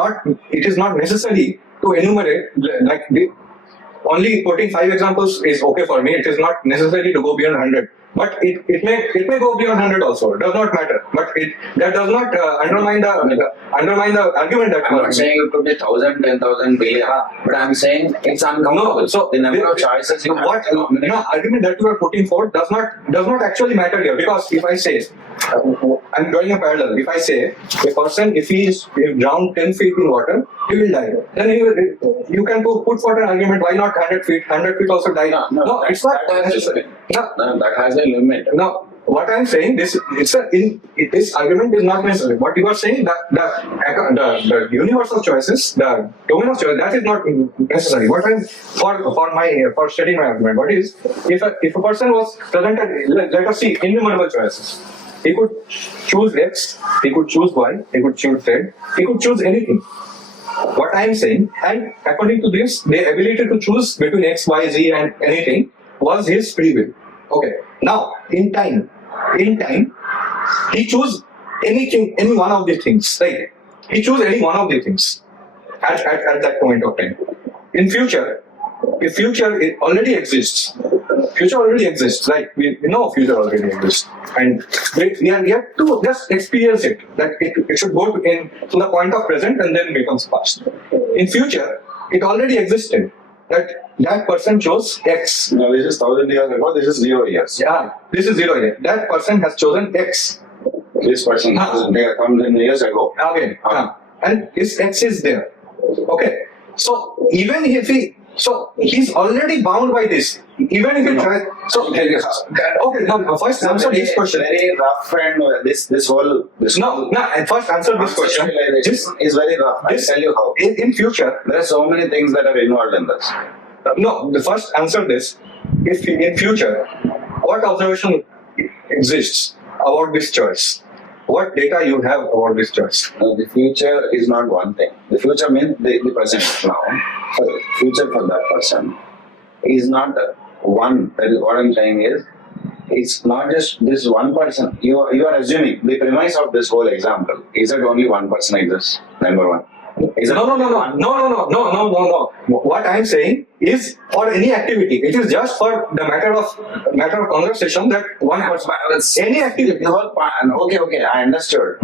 not necessary to enumerate like only putting 5 examples is okay for me. It is not necessary to go beyond 100. But it may go beyond 100 also. It does not matter. But that does not undermine the argument that I'm not saying it could be 1,000, 10,000 billion, but I'm saying it's uncountable. No, so the number of choices you have to nominate. argument that you are putting forth does not actually matter here, because if I say I'm drawing a parallel. If I say a person, if he is drowned 10 feet in water, he will die. Then you can put forth an argument, why not 100 feet? 100 feet also die. No, it's not necessary. No, that has a limit. Now, what I'm saying, this argument is not necessary. What you are saying, the universe of choices, the domain of choice, that is not necessary. What I'm for stating my argument, what is if a person was presented, let us see, innumerable choices. He could choose X, he could choose Y, he could choose Z, he could choose anything. What I am saying, and according to this, the ability to choose between X, Y, Z and anything was his free will. Okay. Now, in time, he choose anything, any one of these things. Right? He choose any one of these things at that point of time. In future, if future it already exists, right? We know future already exists, and we are yet to just experience it. That it should go to the point of present and then becomes past. In future, it already existed. That person chose X. Now this is 1,000 years ago. This is 0 years. Yeah, this is 0 years. That person has chosen X. This person has 1,000 years ago. Again, and his X is there. Okay, so even if he's already bound by this. even if you try, so okay, now first answer this question. Very rough and this whole No, and first answer this question. This is very rough. I'll tell you how. in future, There are so many things that are involved in this. no, the first answer this. If in future, what observation exists about this choice? What data you have about this choice? The future is not one thing. The future means the present now. So the future for that person is not one. That is what I'm saying is, it's not just this one person. You are assuming the premise of this whole example is that only one person exists. Number one. Is it No. What I'm saying is for any activity. It is just for the matter of conversation that one person. Any activity. The whole okay, I understood.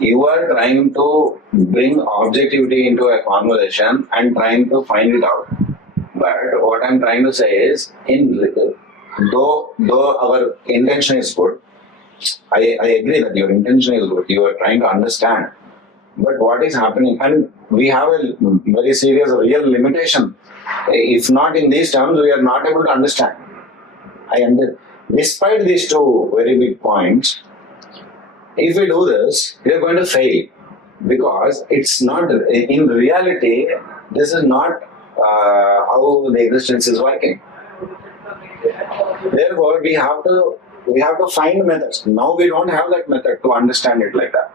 You are trying to bring objectivity into a conversation and trying to find it out. But what I'm trying to say is, though our intention is good, I agree that your intention is good. You are trying to understand. But what is happening, and we have a very serious real limitation. If not in these terms, we are not able to understand. Despite these two very big points, if we do this, we are going to fail, because it's not, in reality, this is not how the existence is working. Therefore, we have to find methods. Now we don't have that method to understand it like that.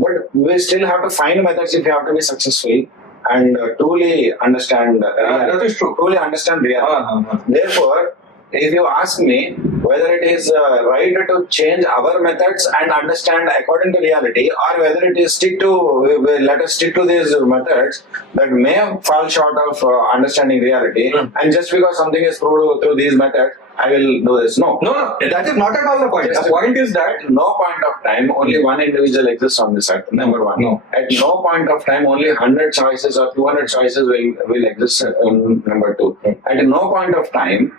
But we still have to find methods if you have to be successful and truly understand reality. That is true. Truly understand reality. Therefore, if you ask me whether it is right to change our methods and understand according to reality, or whether it is let us stick to these methods that may fall short of understanding reality, and just because something is proved through these methods, I will do this. No, that is not at all the point. The point is that at no point of time only one individual exists on this earth. Number one. No. At no point of time only 100 choices or 200 choices will exist. Number two. At no point of time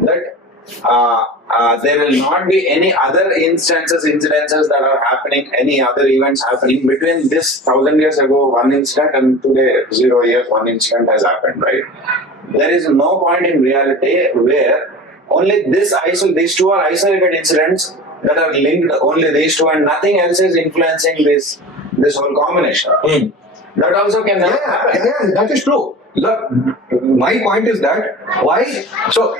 that there will not be any other incidences that are happening, any other events happening between this 1,000 years ago one incident and today 0 years one incident has happened, right? There is no point in reality where only these two are isolated incidents that are linked, only these two, and nothing else is influencing this whole combination. That also can never happen. Yeah, that is true. Look, my point is that why? So,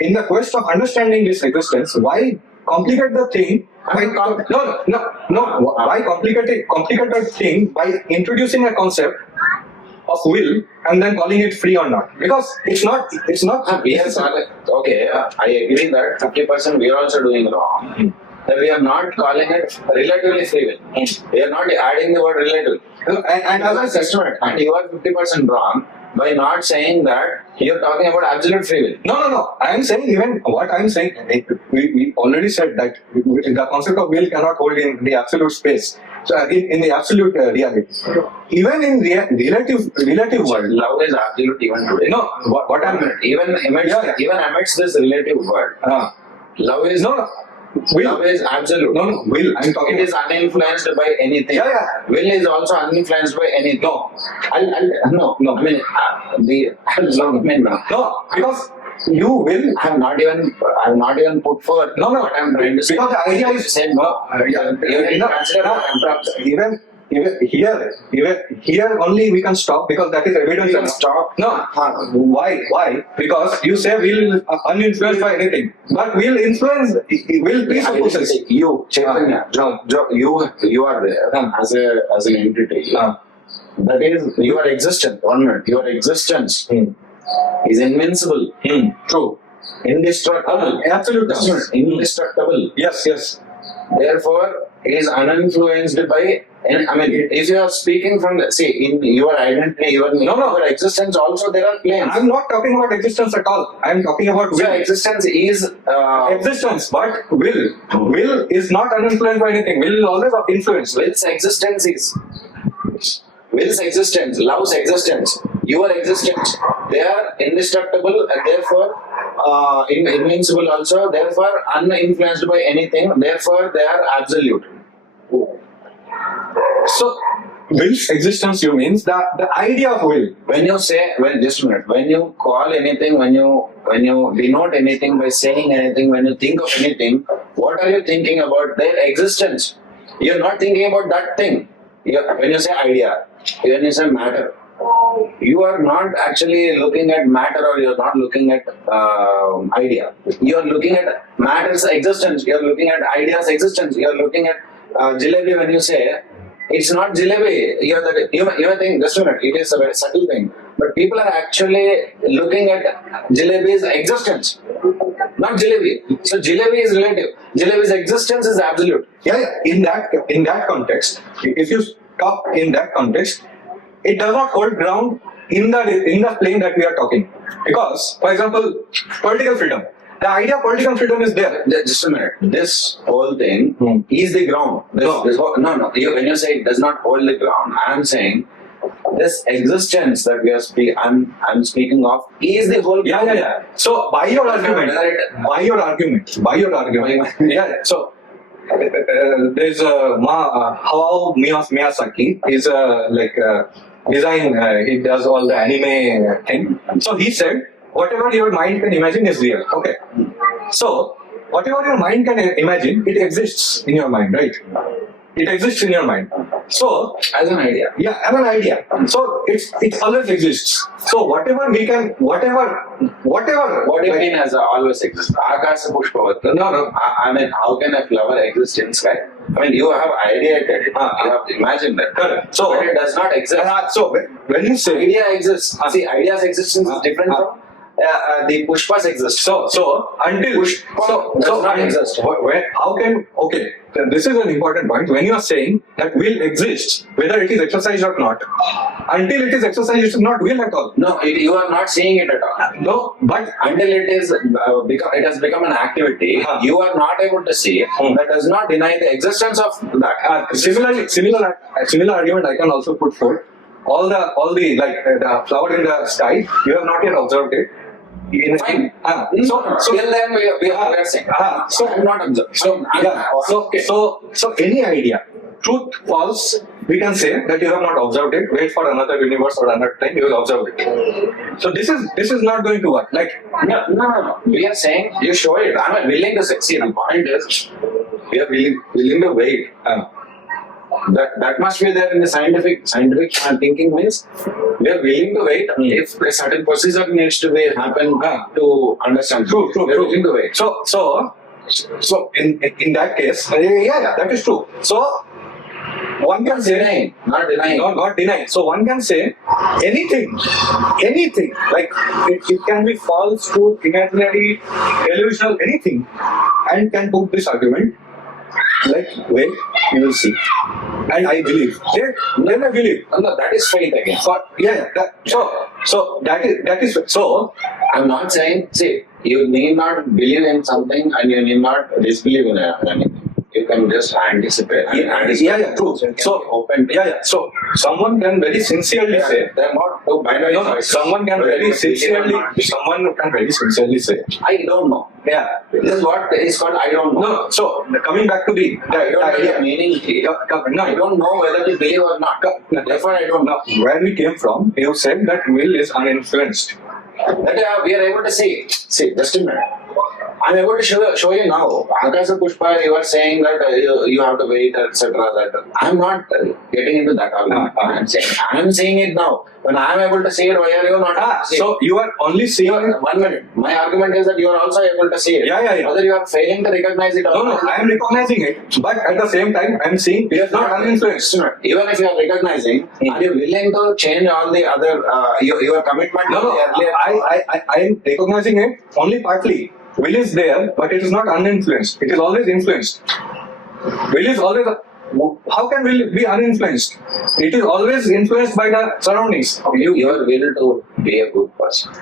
in the quest of understanding this existence, why complicate the thing? Why complicate the thing by introducing a concept of will and then calling it free or not? Because it's not. Yes, okay, I agree that 50% we are also doing wrong. That we are not calling it relatively free will. We are not adding the word relative. And as I said, and you are 50% wrong by not saying that you are talking about absolute free will. No. I am saying, even what I am saying, we already said that the concept of will cannot hold in the absolute space. So in the absolute reality, even in relative world, Love is absolute even today. no. What I'm Even amidst this relative world, love is will. love is absolute. No, will. I'm talking. It is uninfluenced by anything. Yeah. Will is also uninfluenced by anything. No. No. I mean, No, because you will. I have not even put forth what I'm trying to say. Because the idea is Say no. Even here only we can stop, because that is evidence. We can stop. No. Why? Because you say will uninfluenced by anything, but will influence. Will presupposes. You, Chaitanya, you are there as an entity. That is, your existence. 1 minute. Your existence is invincible. True. Indestructible. Absolutely. Indestructible. Yes. Therefore, is uninfluenced by. If you are speaking from in your identity, your existence also, there are planes. I'm not talking about existence at all. I'm talking about will. So existence is Existence, but will is not uninfluenced by anything. Will is always influenced. Will's existence is. Will's existence, love's existence, your existence, they are indestructible and therefore invincible also, therefore uninfluenced by anything, therefore they are absolute. So will's existence, you means the idea of will. When you say, well, just a minute, when you call anything, when you denote anything by saying anything, when you think of anything, what are you thinking about their existence? You're not thinking about that thing. When you say idea, when you say matter, you are not actually looking at matter, or you're not looking at idea. You're looking at matter's existence. You're looking at idea's existence. You're looking at jalebi. When you say, it's not jalebi. You may think, just a minute, it is a very subtle thing. But people are actually looking at jalebi's existence, not jalebi. So jalebi is relative. Jalebi's existence is absolute. Yeah. In that context, if you talk in that context, it does not hold ground in the plane that we are talking. Because, for example, political freedom. The idea of political freedom is there. Just a minute. This whole thing is the ground. No. No. When you say it does not hold the ground, I am saying this existence that we are I'm speaking of is the whole ground. Yeah. So by your argument, yeah. So there's Hayao Miyazaki. He's design. He does all the anime thing. So he said, whatever your mind can imagine is real. Okay. So whatever your mind can imagine, it exists in your mind, right? It exists in your mind. So As an idea. yeah, as an idea. So it always exists. So whatever we can, whatever. What do you mean as always exists? Akasa Pushpavat. No. I mean, how can a flower exist in sky? I mean, you have ideated it. You have imagined it. Correct. So But it does not exist. so when you say Idea exists. See, idea's existence is different from the Pushpas exist. so until Pushpa does not exist. How can then this is an important point. When you are saying that will exists, whether it is exercised or not, until it is exercised, it is not will at all. No, you are not seeing it at all. No, but Until it is it has become an activity, you are not able to see. That does not deny the existence of that. similar argument I can also put forth. All the the flower in the sky, you have not yet observed it. Fine. So Till then we are saying. so I'm not observing. So any idea, truth, false, we can say that you have not observed it. Wait for another universe or another time, you will observe it. So this is not going to work. Like No. We are saying you show it. I'm willing to succeed. The point is, we are willing to wait. That must be there in the scientific thinking means we are willing to wait if a certain procedure needs to be happen to understand. True. We are willing to wait. So in that case, yeah, that is true. So one can say Not denying. not denying. So one can say anything, like it can be false, true, imaginary, delusional, anything, and can put this argument. Like, wait, you will see. And I believe. Then I believe. No, that is faith again. So that is so. I'm not saying, see, you need not believe in something and you need not disbelieve in anything. You can just anticipate. True. So open. So someone can very sincerely say. They're not two binary choices. Someone can very sincerely say. I don't know. Yeah. This is what is called I don't know. No. So coming back to the I don't know idea. the meaning here. I No. don't know whether to believe or not. Therefore, I don't know. Where we came from, you said that will is uninfluenced. That we are able to see. See, just a minute. I'm able to show you now. Akasa Pushpa, you are saying that you have to wait, etc. That I'm not getting into that argument. I'm saying it now. When I'm able to see it, why are you not? So you are only seeing. 1 minute. My argument is that you are also able to see it. Yeah. Whether you are failing to recognize it or No, not. I am recognizing it, but at the same time, I am seeing it is not uninfluenced. Even if you are recognizing, are you willing to change all the other your commitment? No, to the earlier? I am recognizing it only partly. Will is there, but it is not uninfluenced. It is always influenced. Will is always. How can will be uninfluenced? It is always influenced by the surroundings. You are willing to be a good person.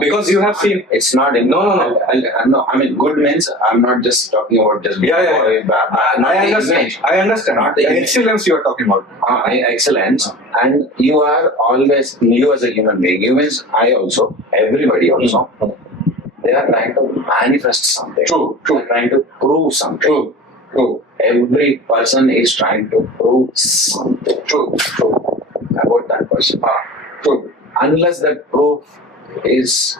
Because you have seen. It's not. No. I mean, good means I'm not just talking about just. Yeah. Not I the understand. image. I understand. Not the The image. excellence you are talking about. Excellence, and you are always you as a human being. You means I also, everybody also. They are trying to manifest something. True. They are trying to prove something. True. every person is trying to prove something True. about that person. True. Unless that proof is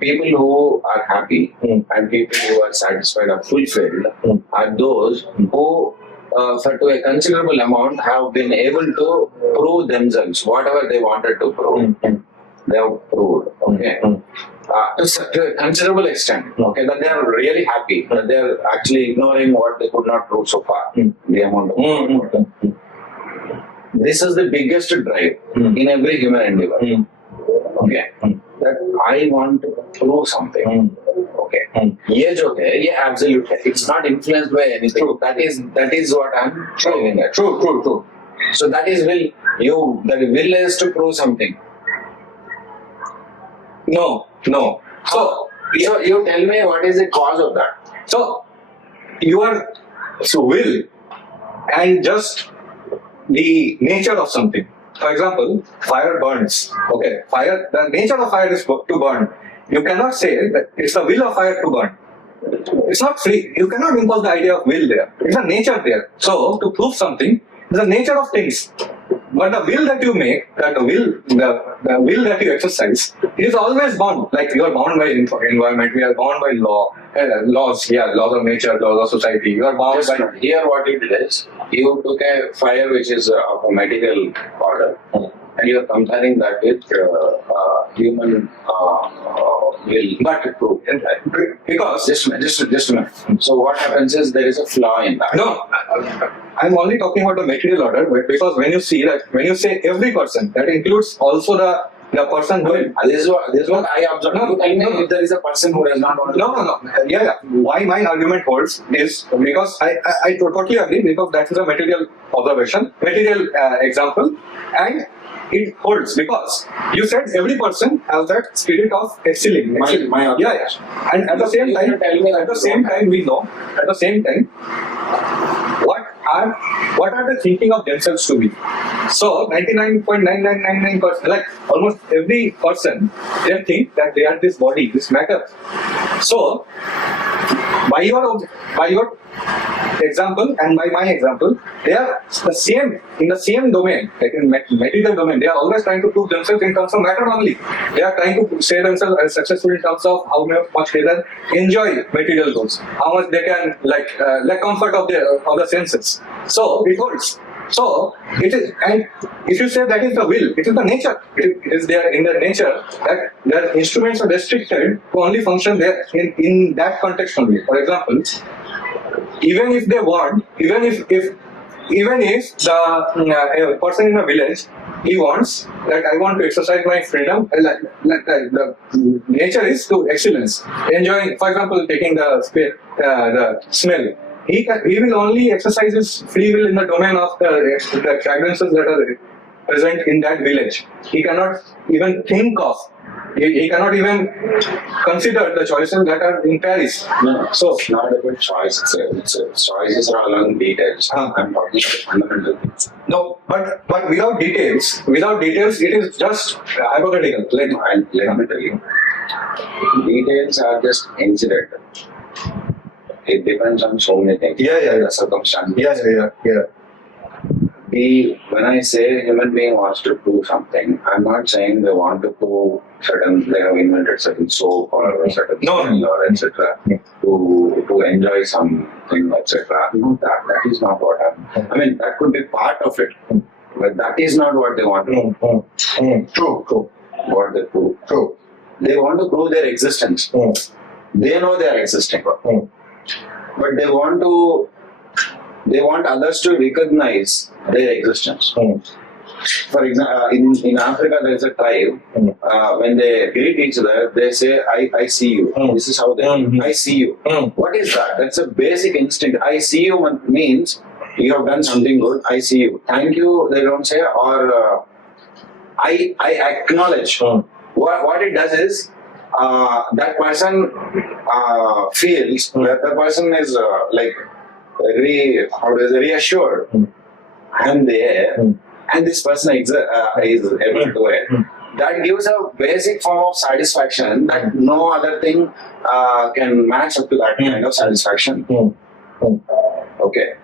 people who are happy and people who are satisfied or fulfilled are those who to a considerable amount have been able to prove themselves whatever they wanted to prove. They have proved, okay, to a considerable extent, okay, that they are really happy, that they are actually ignoring what they could not prove so far, the amount of This is the biggest drive in every human endeavor, okay, that I want to prove something, okay, yes, okay, yeah, absolutely, it's not influenced by anything. True. That is what I'm driving at. True. So that is will. That will is to prove something. No. So you tell me what is the cause of that? So your will and just the nature of something. For example, fire burns. Okay, fire. The nature of fire is to burn. You cannot say that it's the will of fire to burn. It's not free. You cannot impose the idea of will there. It's a nature there. So to prove something, it's the nature of things. But the will that you make, the will that you exercise, is always bound. Like you are bound by environment, we are bound by laws of nature, laws of society. You are bound by. Here, what you did is you took a fire which is of a material order, and you are comparing that with human will. But to prove. because Just a minute. So what happens is there is a flaw in that. no, I'm only talking about the material order. Because when you say every person, that includes also the person who. This is what I observed. No, I know no. if there is a person who does not want to. No. Yeah. Why my argument holds is because I totally agree, because that is a material observation, material example, and it holds because you said every person has that spirit of excelling. My Yeah. And at the same time, we know. At the same time, what are they thinking of themselves to be? So 99.9999%, like almost every person, they think that they are this body, this matter. So by your example and by my example, they are the same in the same domain, like in material domain. They are always trying to prove themselves in terms of matter only. They are trying to say themselves as successful in terms of how much they can enjoy material goods, how much they can like comfort of the senses. So it holds. So it is, and if you say that is the will, it is the nature. It is there in their nature that their instruments are restricted to only function there in that context only. For example, even if they want, even if the a person in a village, he wants that I want to exercise my freedom. The nature is to excellence, enjoying. For example, taking the smell. He will only exercise his free will in the domain of the fragrances that are present in that village. He cannot even think of. He cannot even consider the choices that are in Paris. No, So it's not about choice. It's choices are along details. I'm talking about fundamental things. no, but without details, it is just hypothetical. Let me tell you. Details are just incidental. It depends on so many things. The circumstances. When I say human being wants to prove something, I'm not saying they want to prove they have invented certain soap or certain smell or etc. to enjoy something, etc. No, that is not what I mean, that could be part of it, but that is not what they want to prove. True. What they prove. True. They want to prove their existence. They know they are existing. But they want others to recognize their existence. For example, in Africa, there is a tribe. When they greet each other, they say, "I see you." This is how they. I see you. What is that? That's a basic instinct. I see you means you have done something good. I see you. Thank you. They don't say, or I acknowledge. What it does is. That person feels that the person is reassured. I am there, and this person is able to do it. That gives a basic form of satisfaction that no other thing can match up to that kind of satisfaction. Okay.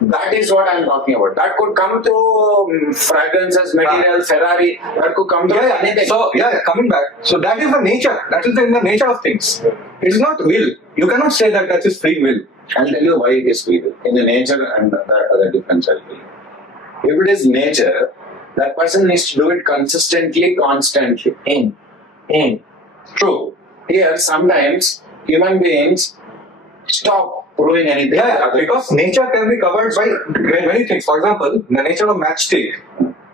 That is what I'm talking about. That could come through fragrances, material, Ferrari. That could come through anything. So coming back. So that is the nature. That is in the nature of things. It is not will. You cannot say that that is free will. I'll tell you why it is free will. In the nature and the other difference, I'll tell you. If it is nature, that person needs to do it consistently, constantly. True. Here, sometimes human beings stop proving anything. Because nature can be covered by many things. For example, the nature of matchstick.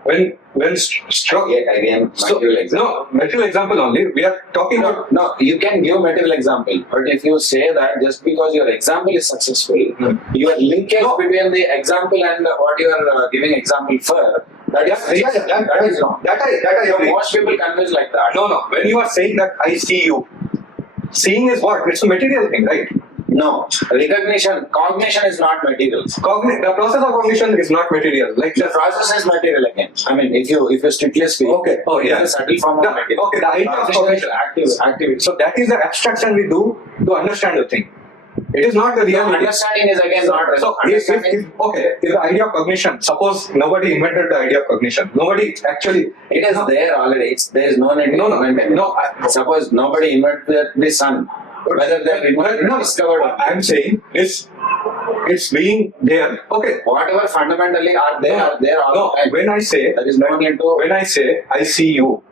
When struck Again, material example. No, material example only. We are talking about No, you can give material example, but if you say that just because your example is successful, your linkage between the example and what you are giving example for, that is wrong. That I agree. Most people confuse like that. No. When you are saying that I see you, seeing is what? It's a material thing, right? No, cognition is not material. The process of cognition is not material. Like The process is material again. I mean, if you strictly speak, Okay. Oh, yeah. it's a subtle form of material. Okay, the idea of Cognition cognition. is activity. So that is the abstraction we do to understand the thing. It is not the reality. Understanding is again not So if the idea of cognition, suppose nobody invented the idea of cognition. Nobody actually. It is there already. There is no need to invent anything. Suppose nobody invented the sun. Whether they discovered. I'm saying it's being there. Okay. Whatever fundamentally are there all the time. When I say There is no need to. when I say I see you,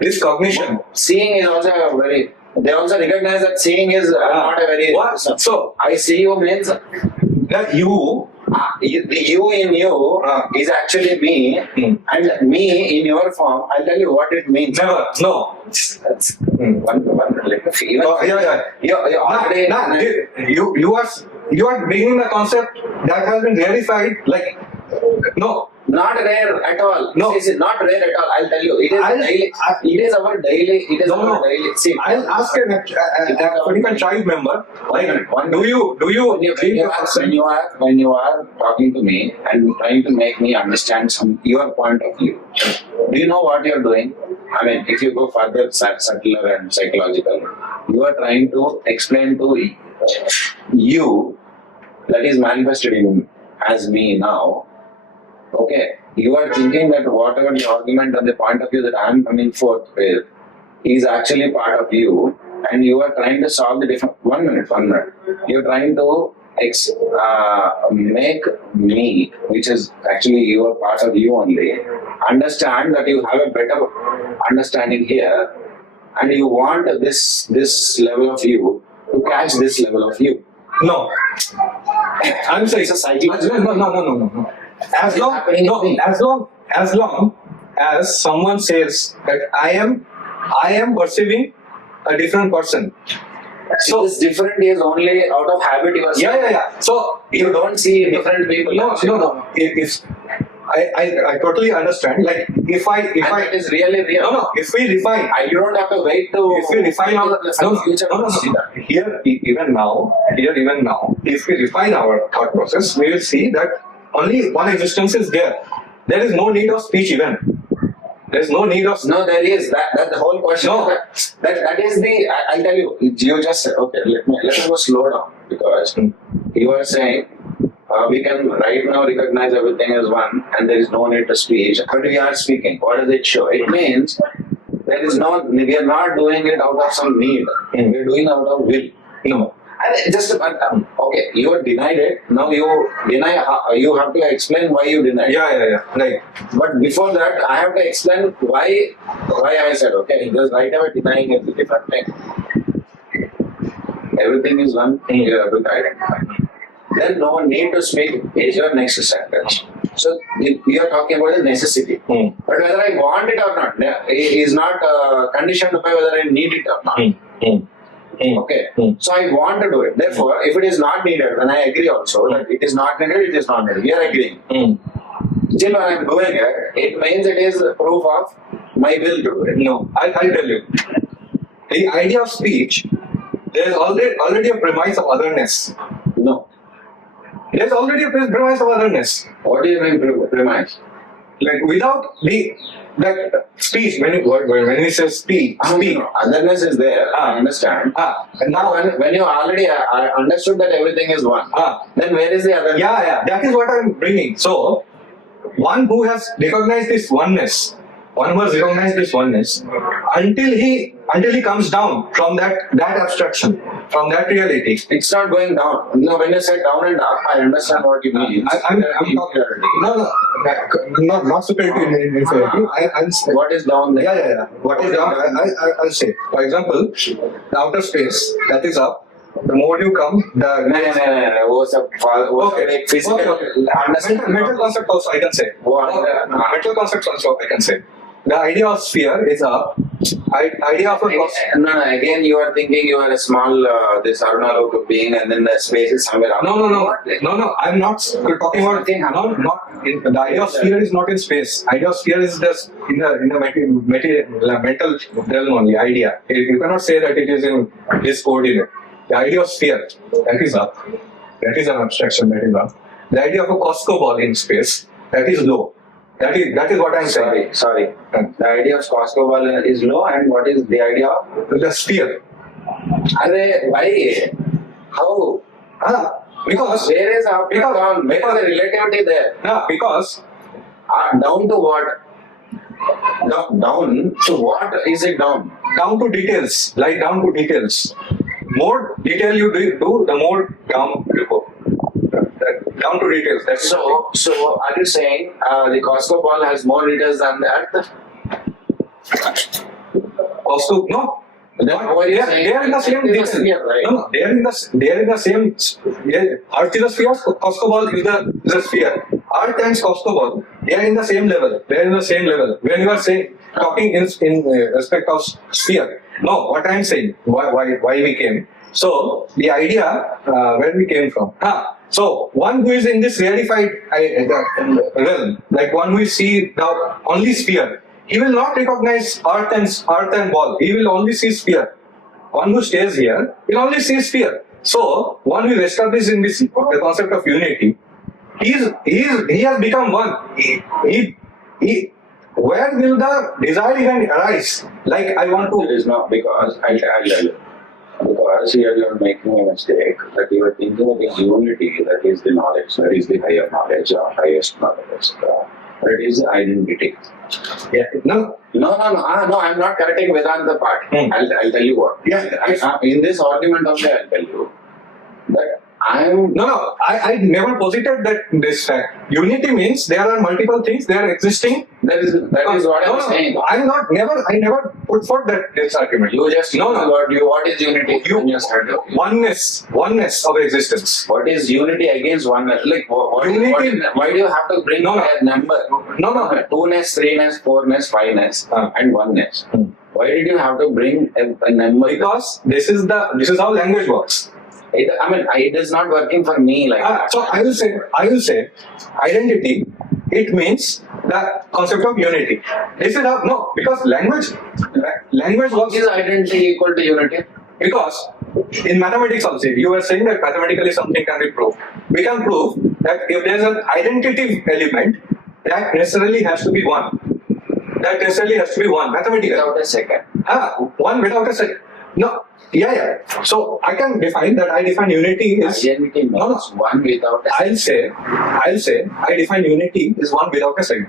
this cognition. Seeing is also a very. They also recognize that seeing is not a very. What? So I see you means that you. the you in you is actually me, and me in your form. I'll tell you what it means. Never. No. That's one. Let me feel. You already. You are bringing the concept that has been verified. Like no. Not rare at all. No. It's not rare at all. I'll tell you. It is daily. It is our daily. It is our daily. See, I'll ask a political child member. Like, do you when you are talking to me and trying to make me understand your point of view, do you know what you're doing? I mean, if you go further, subtler and psychological, you are trying to explain to you that is manifested in as me now. Okay, you are thinking that whatever the argument or the point of view that I am coming forth with is actually part of you, and you are trying to solve the different. 1 minute. You're trying to make me, which is actually you are part of you only, understand that you have a better understanding here, and you want this level of you to catch this level of you. No. I'm saying It's a psychological. No. As long as someone says that I am perceiving a different person. So this different is only out of habit you are saying. Yeah. So You don't see different people. no. If I totally understand. Like if It is really real. no. If we refine. You don't have to wait to. If we refine our future to see that. Here even now, if we refine our thought process, we will see that only one existence is there. There is no need of speech even. There is no need of. No, there is that the whole question. No. That is the. I'll tell you. You just said okay. Let me go slow down because you are saying we can right now recognize everything as one, and there is no need to speech. But we are speaking. What does it show? It means there is no. We are not doing it out of some need. We are doing out of will. No. And just okay, you are denied it. Now you deny. You have to explain why you denied. Yeah. Right. But before that, I have to explain why I said okay. Just right away denying is a different thing. Everything is one thing you have to identify. Then no need to speak is your next sentence. So we are talking about the necessity. But whether I want it or not is not conditioned by whether I need it or not. Okay, so I want to do it. Therefore, if it is not needed, then I agree also that it is not needed, it is not needed. We are agreeing. Still, when I am doing it, it means it is proof of my will to do it. No. I'll tell you. The idea of speech, there is already a premise of otherness. No. There is already a premise of otherness. What do you mean premise? like without the like speech, when we say speak, Otherness is there. I understand. and Now, now, when you already understood that everything is one, then where is the other? yeah, that is what I'm bringing. So, one who has recognized this oneness, until he comes down from that abstraction, from that reality. It's not going down. No, when you say down and up, I understand what you mean. I'm talking, not superiority in inferiority. I'm saying, What is down there? yeah. What is down? I'll say. For example, the outer space that is up. The more you come, the No. What's up? Okay. Physical. Mental concept also I can say. Mental concepts also I can say. The idea of sphere is a idea of a No. Again, you are thinking you are a small this Arunaloka being, and then the space is somewhere else. No. I'm not talking about the idea of sphere is not in space. Idea of sphere is just in the mental realm only. Idea. You cannot say that it is in this coordinate. The idea of sphere that is up. That is an abstraction. That is up. The idea of a Costco ball in space that is low. That is what I'm saying. Sorry. The idea of Costco ball is low, and what is the idea of? The sphere. Why? How? Because Where is up and down? Where is the relativity there? because Down to what? Down to what is it down? down to details, like down to details. More detail you do, the more down you go. Down to details. That's So are you saying the Costco ball has more details than the Earth? also no. Then what They you are, saying? they are in the same It is a detail. sphere, right? No, they are in the same. Earth is a sphere. Costco ball is a sphere. Earth and Costco ball, they are in the same level. They are in the same level. When you are saying talking in respect of sphere, no. What I am saying, why we came. So the idea where we came from. So one who is in this rarefied realm, like one who see the only sphere, he will not recognize earth and ball. He will only see sphere. One who stays here will only see sphere. So one who is established in this the concept of unity, he has become one. He where will the desire even arise? Like I want It to. is not because I'll tell you. Because here you are making a mistake that you are thinking of the unity that is the knowledge, that is the higher knowledge or highest knowledge, etc. But it is the identity. Yeah. No. No, I'm not correcting Vedanta part. Hmm. I'll tell you what. Yeah. In this argument only, I'll tell you that I'm. No. I never posited that this fact. Unity means there are multiple things. They are existing. That is what I'm saying. I never put forth this argument. You just No. What is unity? You- just heard of it. Oneness of existence. What is unity against oneness? Like Unity- why do you have to bring No. a number? No. Two-ness, three-ness, four-ness, five-ness, and one-ness. Hmm. Why did you have to bring a number? Because this is how language works. It is not working for me like that. So I will say, identity. It means the concept of unity. This is how because language works. Is identity equal to unity? Because in mathematics also, you were saying that mathematically something can be proved. We can prove that if there is an identity element, that necessarily has to be one. Mathematically. Without a second. One without a second. No. Yeah. So I can define that. I define unity is. Identity means one without a second. I'll say I define unity is one without a second.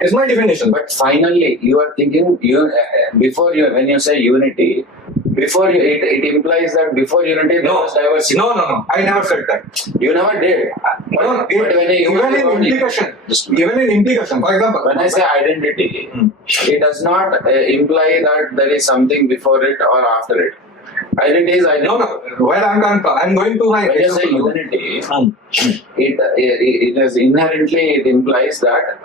Is my definition. But finally, you are thinking when you say unity, it implies that before unity there was diversity. No. I never said that. You never did. But when you Even in implication, for example. When I say identity, it does not imply that there is something before it or after it. Identity is identity. No. Where I'm going to my. When you say unity, it is inherently it implies that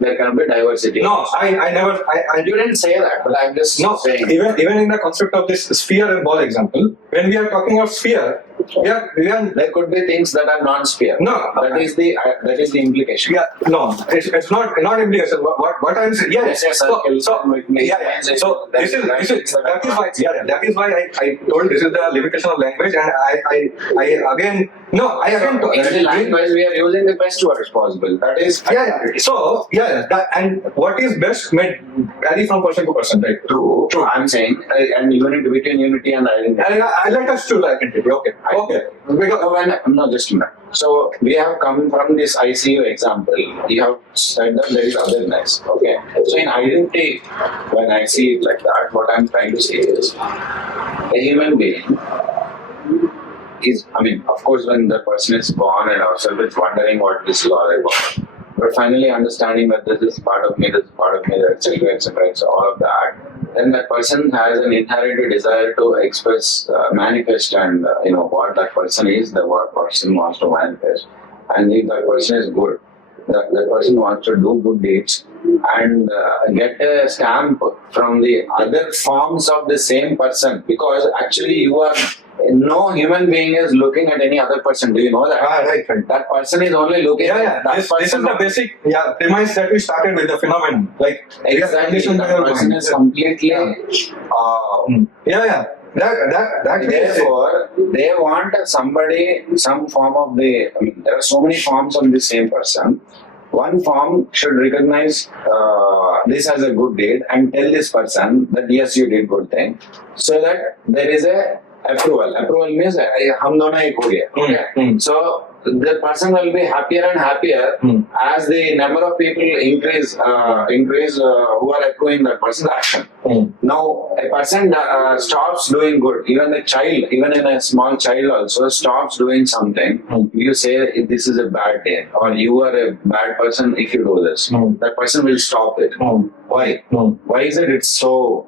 there can be diversity. No, I never. You didn't say that, but I'm just saying. Even in the concept of this sphere and ball example, when we are talking of sphere, we are There could be things that are non-sphere. No. that is the implication. yeah, no, it's not implication. What I'm saying, Let's say circle, So that is why I told this is the limitation of language, and I again No, I again. In the language, we are using the best word possible. That is Yeah. So and what is best may vary from person to person, right? true. I'm saying, and unity between unity and identity. And I let us to identity. Okay. Because No, just a minute. So we have come from this ICU example. You have said that there is otherness. Okay. So in identity, when I see it like that, what I'm trying to say is a human being is, I mean, of course, when the person is born and ourselves is wondering what this is all about, but finally understanding that this is part of me, this is part of me, etc., etc., so all of that, then that person has an inherent desire to express, manifest, and what that person is, what person wants to manifest, and if that person is good, that person wants to do good deeds and get a stamp from the other forms of the same person, because actually you are. No human being is looking at any other person. Do you know that? right. That person is only looking at that This is person. the basic premise that we started with the phenomenon. Like Exactly. That person is completely. That Therefore, they want somebody, some form of the. I mean, there are so many forms of the same person. One form should recognize this as a good deed and tell this person that yes, you did good thing, so that there is a approval. Approval means hum dono ek ho gaya. Okay? So the person will be happier and happier as the number of people increase who are approving that person's action. Now a person stops doing good. Even a child, even in a small child also stops doing something. You say this is a bad day or you are a bad person if you do this. That person will stop it. Why? Why is it it's so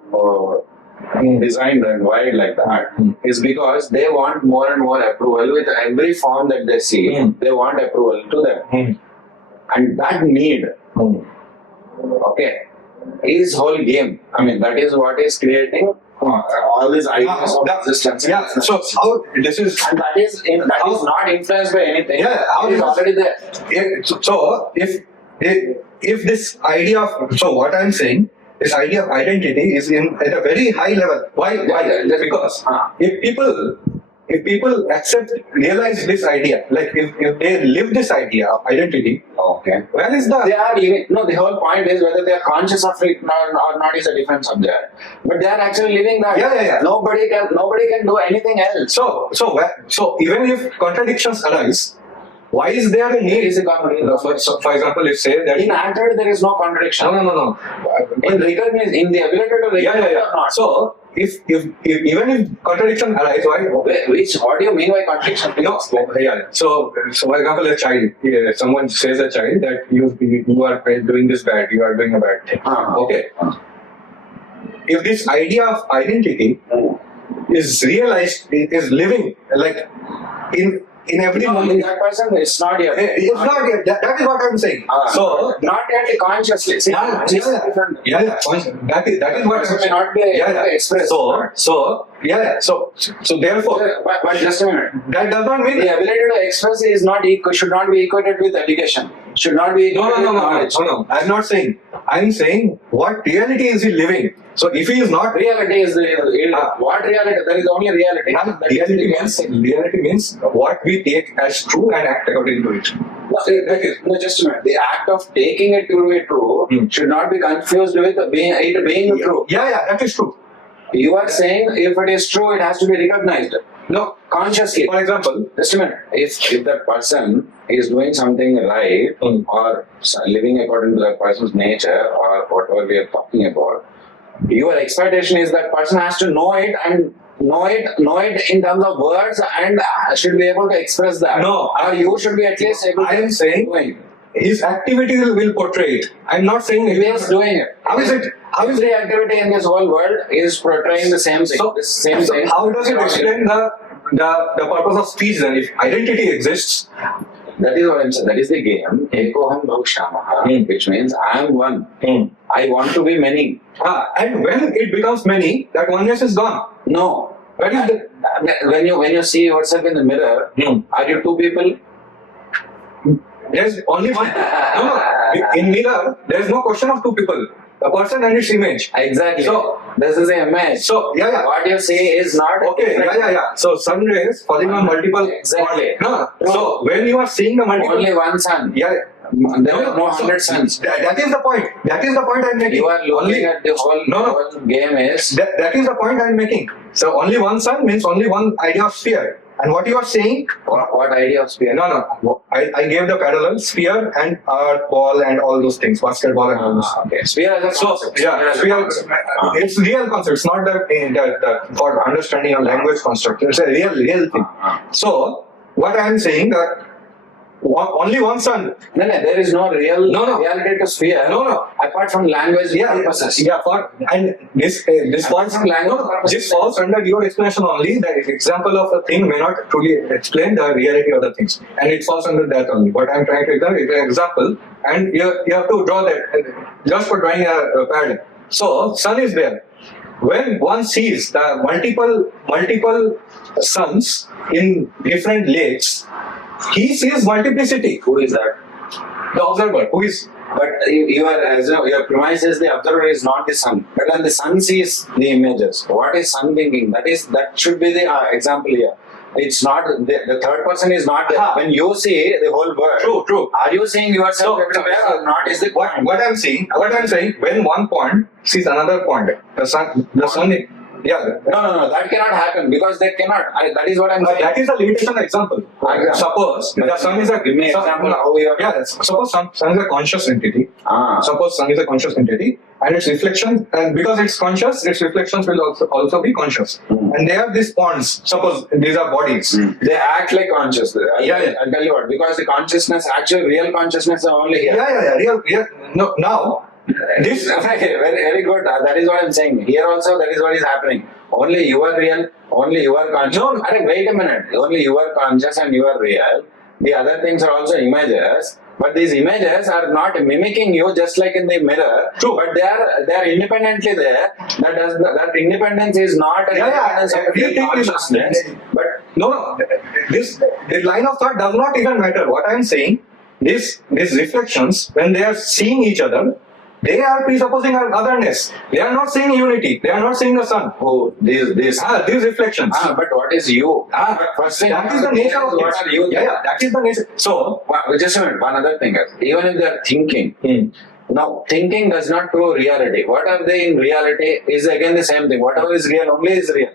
designed and wired like that? Is because they want more and more approval with every form that they see. They want approval to them, and that need, okay, is whole game. I mean, that is what is creating all these ideas of existence. Yeah. So how this is And that is not influenced by anything. Yeah, how it is is- already there. so if this idea of what I'm saying, this idea of identity is at a very high level. Why? Because if people realize this idea, like if they live this idea of identity, Okay. where is They the are living. No, the whole point is whether they are conscious of it or not is a different subject. But they are actually living that. Yeah. Nobody can do anything else. so even if contradictions arise, why is there a It need? is a contradiction. For example, let's say that In activity, there is no contradiction. no. In recognition, in the ability to recognize or not. So if even if contradiction arise, why? What do you mean by contradiction? Please No, explain. So for example, a child, someone says a child that you are doing this bad, you are doing a bad thing. Okay. If this idea of identity is realized, is living like in every No, moment. that person is not here. It's not yet. That is what I'm saying. So not yet consciously. See, it's different. That is what Person I'm may not be able to express. So therefore, But just a minute. that does not mean The ability to express is not should not be equated with education. Should not be equated with knowledge. No. I'm not saying. I'm saying what reality is he living? So if he is not Reality is what reality? There is only reality. reality means what we take as true and act according to it. No, just a minute. The act of taking it to be true should not be confused with it being true. Yeah, that is true. You are saying if it is true, it has to be recognized. No, Consciously. for example, Just a minute. If that person is doing something right or living according to that person's nature or whatever we are talking about, your expectation is that person has to know it and know it in terms of words and should be able to express that. No. Or you should be at least able to I am saying doing. his activity will portray it. I'm not saying He is doing it. How is it? How is Every activity in this whole world is portraying the same thing. So, the same so thing. how does it explain the purpose of speech then? If identity exists, That is what I'm saying. That is the game. Ekoham Bhaushamaha, which means I am one. I want to be many. and when it becomes many, that oneness is gone. No. Where is the When you see yourself in the mirror, are you two people? There's only one. No. In mirror, there is no question of two people. a person and its image. Exactly. So- this is an image. So yeah. What you say is not Okay, yeah. So sun rays falling on multiple. Exactly. No. So when you are seeing the multiple. Only one sun. Yeah. There are no 100 suns. That is the point. That is the point I'm making. You are looking at the whole, No. whole game is That is the point I'm making. So only one sun means only one idea of sphere. And what you are saying, what idea of sphere? no. I gave the parallel sphere and earth, ball, and all those things, basketball and all those. Okay. Sphere as a So concept. yeah, sphere, it's real concept. It's not the for understanding a language construct. It's a real thing. So what I'm saying that only one sun. No, there is no reality to sphere. No. Apart from language purposes. Yeah. And this falls from language purposes. this falls under your explanation only. The example of a thing may not truly explain the reality of the things, and it falls under that only. What I'm trying to explain is an example, and you have to draw that just for drawing a parallel. So sun is there. When one sees the multiple suns in different lakes, he sees multiplicity. Who is that? The observer, who is But your premise is the observer is not the sun. But when the sun sees the images, what is sun thinking? That should be the example here. It's not the third person is not there. When you see the whole world. True. Are you seeing yourself everywhere or not? Is the point. what I'm saying, when one point sees another point, the sun, yeah. No, that cannot happen because that cannot. That is what I'm saying. That is a limitation example. Suppose the sun is Give me example how you are. yeah. Suppose sun is a conscious entity. Ah. Suppose sun is a conscious entity, and its reflection, and because it's conscious, its reflections will also be conscious. And they have these bonds. Suppose these are bodies. They act like conscious. Yeah. I'll tell you what. Because the consciousness, actual real consciousness, is only here. Yeah. Real. No, now this. Very good. That is what I'm saying. Here also, that is what is happening. Only you are real. Only you are conscious. No. Wait a minute. Only you are conscious and you are real. The other things are also images. But these images are not mimicking you just like in the mirror. True. But they are independently there. That independence is not an independence of real Everything is consciousness. But No. This line of thought does not even matter. What I'm saying, these reflections, when they are seeing each other, they are presupposing an otherness. They are not seeing unity. They are not seeing the sun. these These reflections. but what is you? First thing, That is the nature of what things. are you? Yeah, that is the nature. So, Just a minute. One other thing is, even if they are thinking, now thinking does not prove reality. What are they in reality is again the same thing. Whatever is real only is real.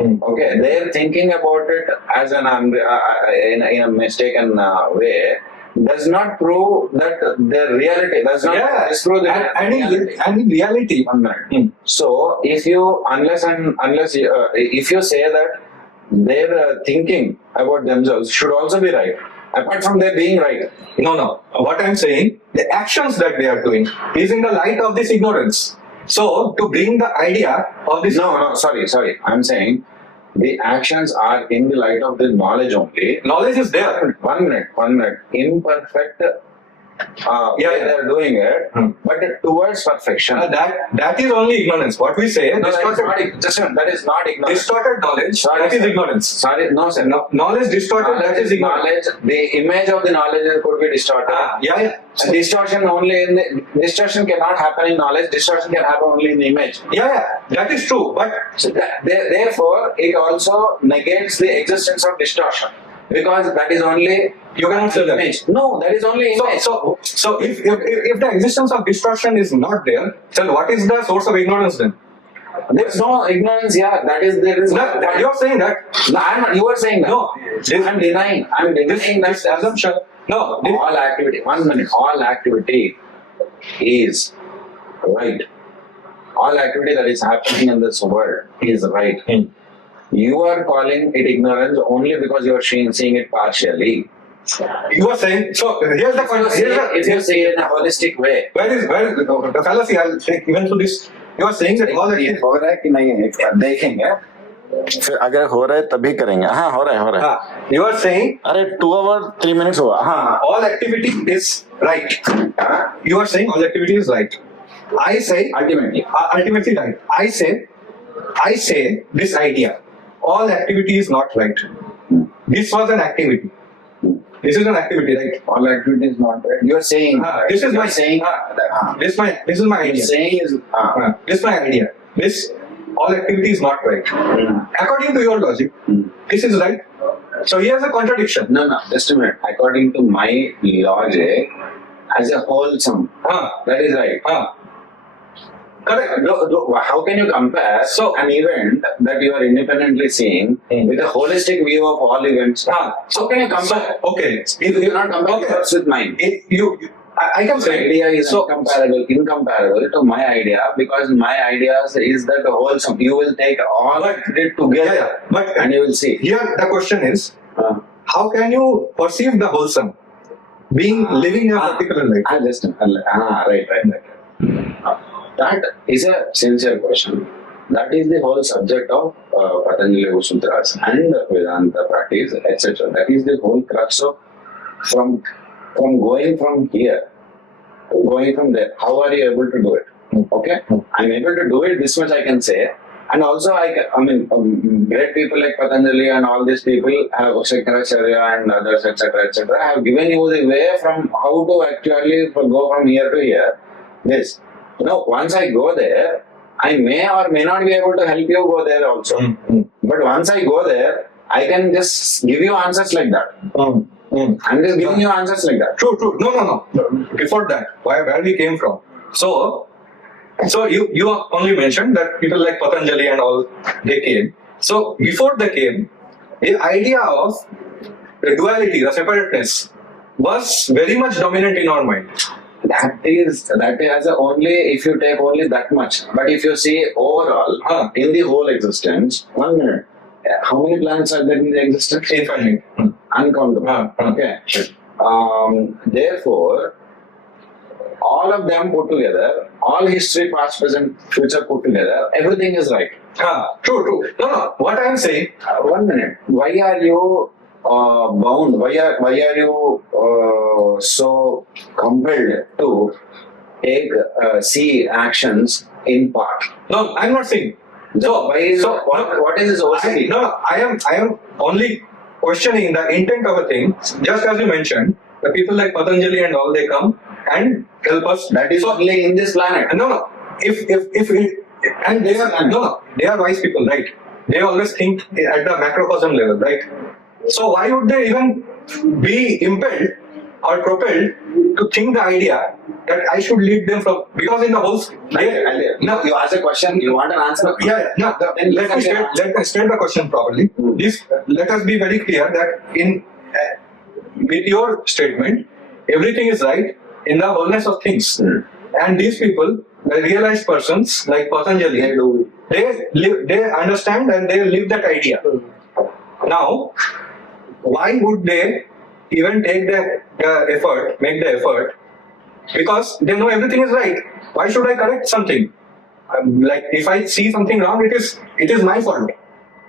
Okay, they are thinking about it as an in a mistaken way. Does not prove that their reality. Does not disprove their reality. and in reality, 1 minute. So if you unless if you say that their thinking about themselves should also be right, apart from their being right. no. What I'm saying, the actions that they are doing is in the light of this ignorance. So, to bring the idea of this. No, sorry. I'm saying the actions are in the light of the knowledge only. Knowledge is there. 1 minute. Imperfect. They are doing it, but towards perfection. That is only ignorance. What we say, No, that is not ignorance. distorted knowledge, that is ignorance. Sorry, no, sir. Knowledge distorted, that is ignorance. Knowledge, the image of the knowledge could be distorted. Yeah. And distortion cannot happen in knowledge. Distortion can happen only in the image. Yeah, that is true. But Therefore, it also negates the existence of distortion because that is only you cannot say that. image. No, that is only image. So if the existence of distortion is not there, then what is the source of ignorance then? There is no ignorance here. There is. You are saying that. No, I'm not. You are saying that. No, I'm denying. this assumption. No, All activity. 1 minute. All activity is right. All activity that is happening in this world is right. You are calling it ignorance only because you are seeing it partially. you are saying. So here's the point. If you say it in a holistic way. Where is the fallacy? I'll take even to this. You are saying that all ये activity. हो रहा है कि नहीं है देखेंगे फिर अगर हो रहा है तभी करेंगे हाँ हो रहा है You are saying अरे 2 hours 3 minutes हुआ हाँ all activity is right. You are saying all activity is right. I say Ultimately. ultimately right. I say this idea. All activity is not right. This was an activity. This is an activity, right? All activity is not right. You are saying. This is you my are saying. This is my You're idea. saying is. This is my idea. This all activity is not right. According to your logic, this is right. So here's a contradiction. No, just a minute. According to my logic, as a wholesome, that is right. Correct. How can you compare an event that you are independently seeing with a holistic view of all events? How can you compare? Okay. If you cannot compare yours with mine. I can The say idea is incomparable to my idea because my idea is that the wholesome. You will take all of it together But and you will see. here the question is, how can you perceive the wholesome being living a particular life? Right. That is a sincere question. That is the whole subject of Patanjali Sutras and Vedanta practice, etc. That is the whole crux of from going from here, going from there. How are you able to do it? Okay, I'm able to do it. This much I can say. And also, great people like Patanjali and all these people have Shankaracharya and others, etc., have given you the way from how to actually go from here to here. This. Once I go there, I may or may not be able to help you go there also. But once I go there, I can just give you answers like that. I'm just giving you answers like that. True. No. Before that, where we came from. So you only mentioned that people like Patanjali and all, they came. So before they came, the idea of the duality, the separateness, was very much dominant in our mind. That is only if you take only that much. But if you see overall, in the whole existence, 1 minute, how many planets are there in the existence? Infinite. Uncountable. Okay. Therefore, all of them put together, all history, past, present, future put together, everything is right. True. No. What I am saying. 1 minute. Why are you bound? Why are you so compelled to see actions in part? No, I'm not saying. What is this OCD? I am only questioning the intent of a thing. Just as you mentioned, the people like Patanjali and all, they come and help us. That is only in this planet. No. If and they are wise people, right? They always think at the macrocosm level, right? So why would they even be impelled or propelled to think the idea that I should lead them from, because in the whole You ask a question, you want an answer. Let me state the question properly. Let us be very clear that with your statement, everything is right in the wholeness of things. And these people, the realized persons like Patanjali, they understand and they live that idea. Now, why would they even take the effort, make the effort? Because they know everything is right. Why should I correct something? Like if I see something wrong, it is my fault.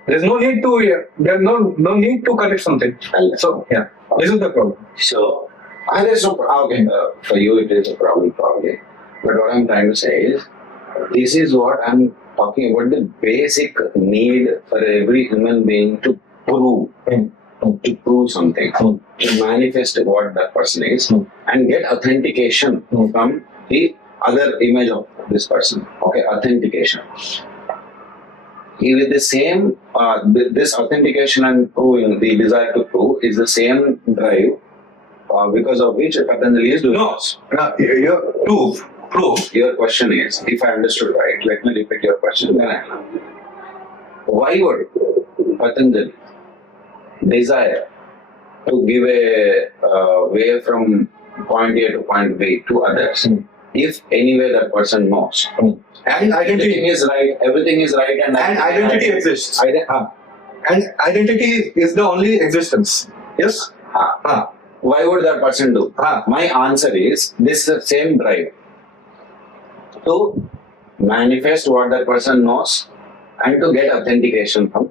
There's no need no need to correct something. So this is the problem. So for you it is a problem probably. But what I'm trying to say is, this is what I'm talking about, the basic need for every human being to prove. To prove something, to manifest what that person is, and get authentication from the other image of this person. Okay, authentication. With the same, this authentication and proving, the desire to prove is the same drive because of which Patanjali is doing this. Prove. Your question is, if I understood right, let me repeat your question. Then I know. Why would Patanjali desire to give a way from point A to point B to others, if anyway that person knows, and everything is right, and identity exists. And identity is the only existence. Yes. Why would that person do? My answer is this same drive to manifest what that person knows and to get authentication from.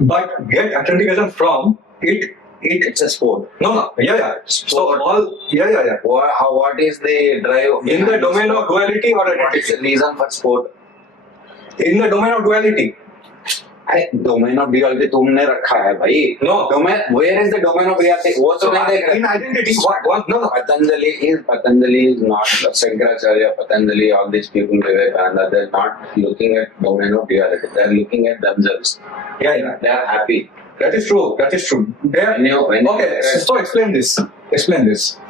But get authentication from it. It's a sport. No. Yeah. So What is the drive in the domain of duality or what is the reason for sport? In the domain of duality, अरे domain of reality तुमने रखा है भाई. No. Domain, where is the domain of reality? वो तो नहीं देख in रहे. identity, what? No. Patanjali is not Shankaracharya, Patanjali, all these people, Vivekananda, they're not looking at domain of reality. They're looking at themselves. Yeah. They are happy. That is true. There. Okay, so explain this.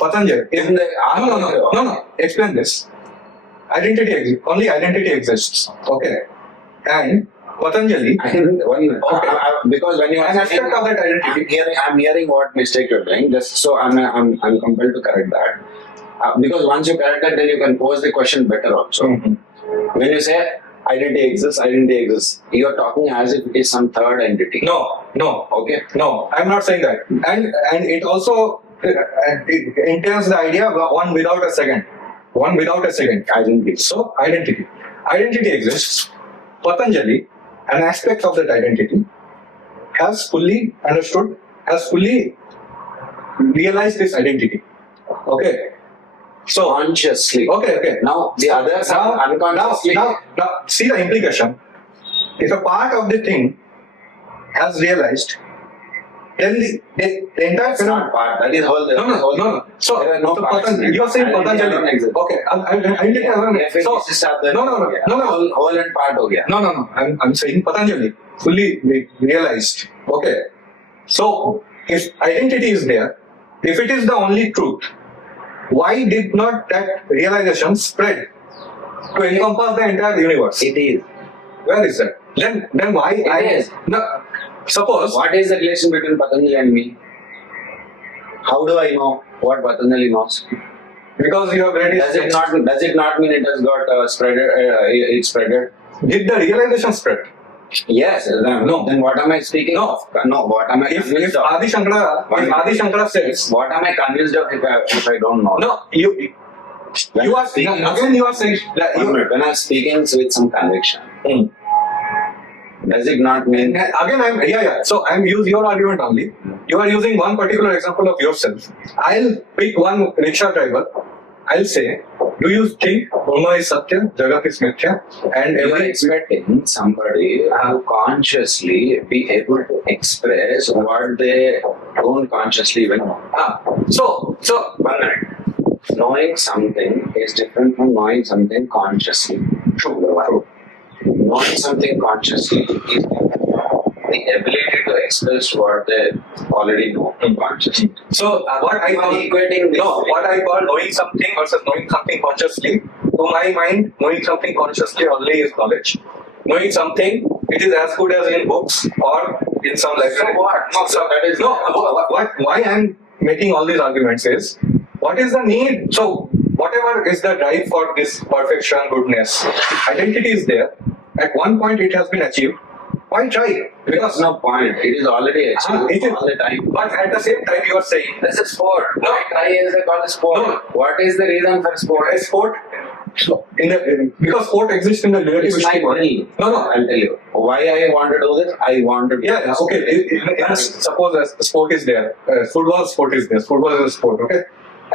Patanjali. In the No. Explain this. Only identity exists. Okay. And Patanjali. Okay. Because when you are An aspect of that identity. I'm hearing what mistake you're doing. Just so I'm compelled to correct that. Because once you correct that, then you can pose the question better also. Mhm. When you say identity exists, you're talking as if it is some third entity. No. Okay. No, I'm not saying that. And it also it entails the idea of one without a second. Identity. So identity exists. Patanjali, an aspect of that identity, has fully understood, has fully realized this identity. Okay. So Consciously. okay. Now the others are unconsciously. Now, see the implication. If a part of the thing has realized, then the entire It's not part. That is whole. No. So, There are no so parts. you are saying Identity don't Patanjali. exist. Okay, I'm So, No. Whole and part हो गया. No. I'm saying Patanjali fully realized. Okay. So, if identity is there, if it is the only truth, why did not that realization spread to encompass the entire universe? It is. Where is that? Then why It is. No, suppose What is the relation between Patanjali and me? How do I know what Patanjali knows? because you have read his Does it not mean it has got spreaded? It's spreaded. did the realization spread? Yes. No. Then what am I speaking No. of? No. What am I If convinced of? Adi Shankara says What am I convinced of if I don't know? no, you are speaking of- again you are saying that One minute. When I'm speaking with some conviction, Hmm. does it not mean Again, So I'm using your argument only. You are using one particular example of yourself. I'll pick one rickshaw driver. I'll say, do you think Brahma is Satya, Jagat is Mithya, and you are every expecting somebody to consciously be able to express what they don't consciously even know? so 1 minute. Knowing something is different from knowing something consciously. True. Knowing something consciously is the ability to express what they already know consciously. what I call Equating this. what I call knowing something versus knowing something consciously. To my mind, knowing something consciously only is knowledge. Knowing something, it is as good as in books or in some library. So what? No, so That is no. Why I'm making all these arguments is, what is the need? So whatever is the drive for this perfection, goodness, identity is there. At one point, it has been achieved. Why try? Because no point. It is already achieved it is all the time. But at the same time, you are saying This is sport. No. Why try is called sport? No. What is the reason for sport? a sport. Because sport exists in the It's my relativistic world. will. No. I'll tell you. Why I want to do this? I want to do Yeah, this. okay. Suppose a sport is there. Football sport is there. Football is a sport, okay?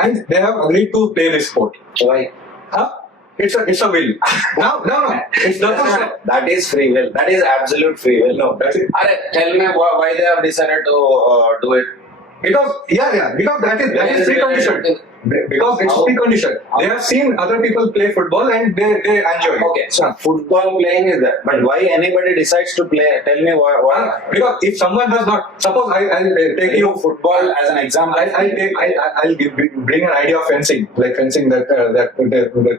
And they have agreed to play this sport. Why? Huh? It's a will. No. It's not. That is free will. That is absolute free will. No, that's it. Tell me why they have decided to do it. Because that is preconditioned. Because it's preconditioned. They have seen other people play football and they enjoy it. Okay, so football playing is there, but why anybody decides to play? Tell me why. Because if someone does not, suppose I'll take you Football as an example. I'll bring an idea of fencing, like fencing that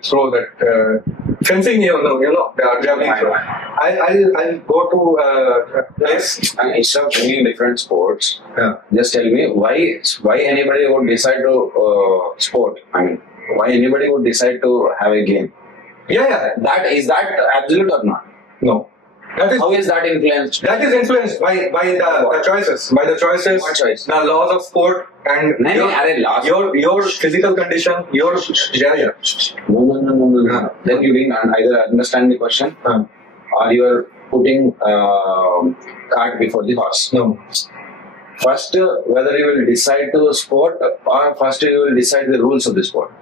throw that fencing. You know, javelin throw. I'll go to a place. Instead of bringing different sports, Yeah. just tell me why anybody would decide to sport. I mean, why anybody would decide to have a game? Yeah. That is that absolute or not? No. How is that influenced? That is influenced by the choices. By the choices, What choice? the laws of sport, and No, arey, laws. your physical condition, your No. Then you didn't either understand the question or you are putting cart before the horse. No. First, whether you will decide to sport or first you will decide the rules of the sport.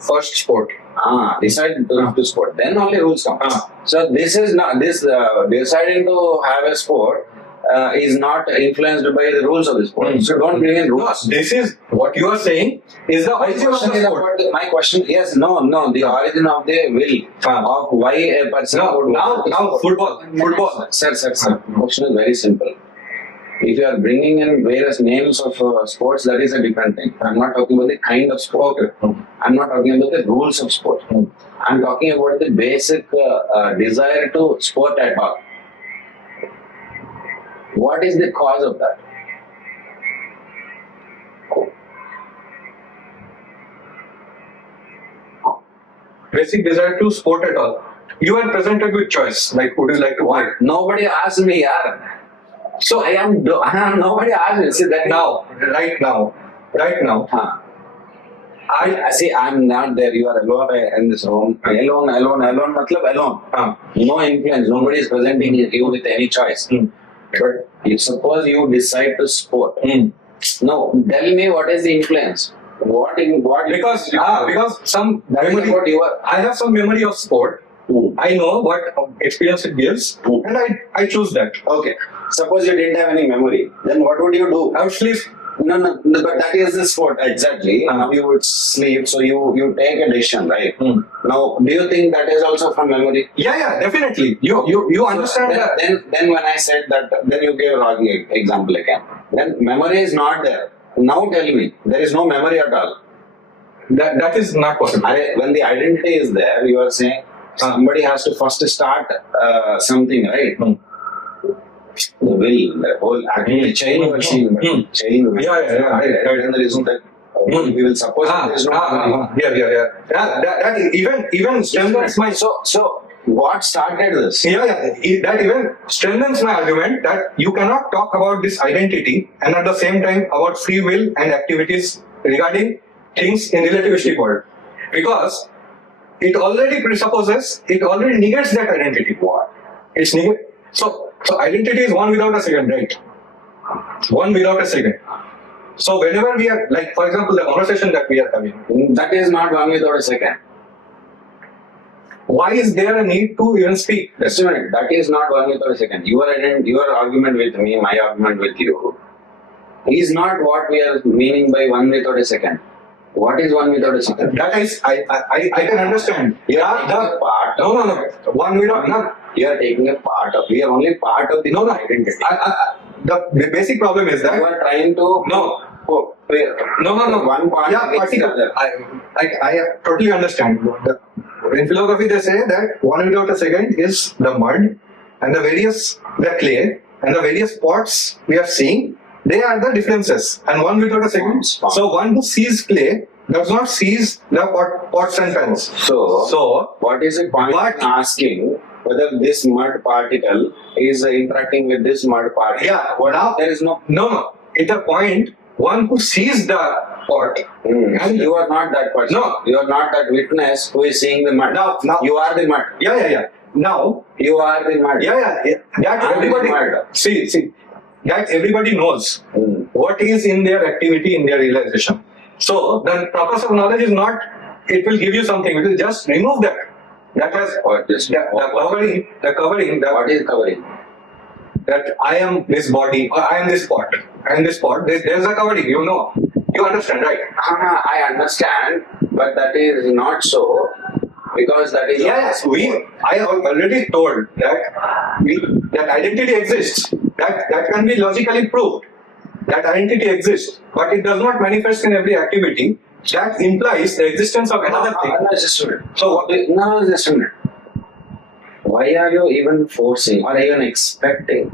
First sport. Decide to sport. Then only rules come. So this is not this deciding to have a sport is not influenced by the rules of the sport. So don't bring in No, rules. this is what you are saying is the My origin of question the is sport. about my question. Yes, no. The origin of the will of why a person. would Now, football. Sir. Question is very simple. If you are bringing in various names of sports, that is a different thing. I'm not talking about the kind of sport. I'm not talking about the rules of sport. I'm talking about the basic desire to sport at all. What is the cause of that? Basic desire to sport at all. You are presented with choice. Like, would you like to buy? Nobody asked me, yaar. So I am. Nobody asked me. See that Right now. Huh. I see. I'm not there. You are alone in this room. Alone. Matlab alone. No influence. Nobody is presenting you with any choice. But if suppose you decide to sport. No, tell me what is the influence. What? Because some memory. What you are. I have some memory of sport. I know what experience it gives, and I choose that. Okay. Suppose you didn't have any memory, then what would you do? I would sleep. No, but that is the sport exactly. Now you would sleep, so you take a decision, right? Now, do you think that is also from memory? Yeah, definitely. You understand that. Then when I said that, then you gave wrong example again. Then memory is not there. Now tell me, there is no memory at all. That is not possible. When the identity is there, you are saying somebody has to first start something, right? The will, the whole activity, chain. Yeah. Right. And the reason that we will suppose there is no memory. Yeah. That even strengthens my So what started this? That even strengthens my argument that you cannot talk about this identity and at the same time about free will and activities regarding things in relativistic world, because it already presupposes, it already negates that identity. What? It's So identity is one without a second, right? One without a second. So whenever we are, like for example, the conversation that we are having, That is not one without a second. why is there a need to even speak? Just a minute. That is not one without a second. Your argument with me, my argument with you, is not what we are meaning by one without a second. What is one without a second? That is, I can understand. No. One without none. You are taking a part of. We are only part of the identity. The basic problem is that You are trying to. No. No. One part. Yeah, against the particular. other. I totally understand. In philosophy, they say that one without a second is the mud and the clay and the various pots we are seeing. They are the differences. And one without a second. So one who sees clay does not seize the pots and pans. So what is the point in asking whether this mud particle is interacting with this mud particle? Yeah. Now there is no. No. At the point, one who sees the pot. And you are not that person. No. You are not that witness who is seeing the mud. Now. You are the mud. Yeah. Now. You are the mud. Yeah. That I'm everybody. the mud. See. That everybody knows what is in their activity, in their realization. So the purpose of knowledge is not it will give you something. It will just remove that. That has the covering. What is covering? That I am this body or I am this pot. And this pot, there's a covering. You know. You understand, right? I understand, but that is not so. Because that is I already told that identity exists. That can be logically proved. That identity exists, but it does not manifest in every activity. That implies the existence of another thing. Just a minute. Just a minute. Why are you even forcing or even expecting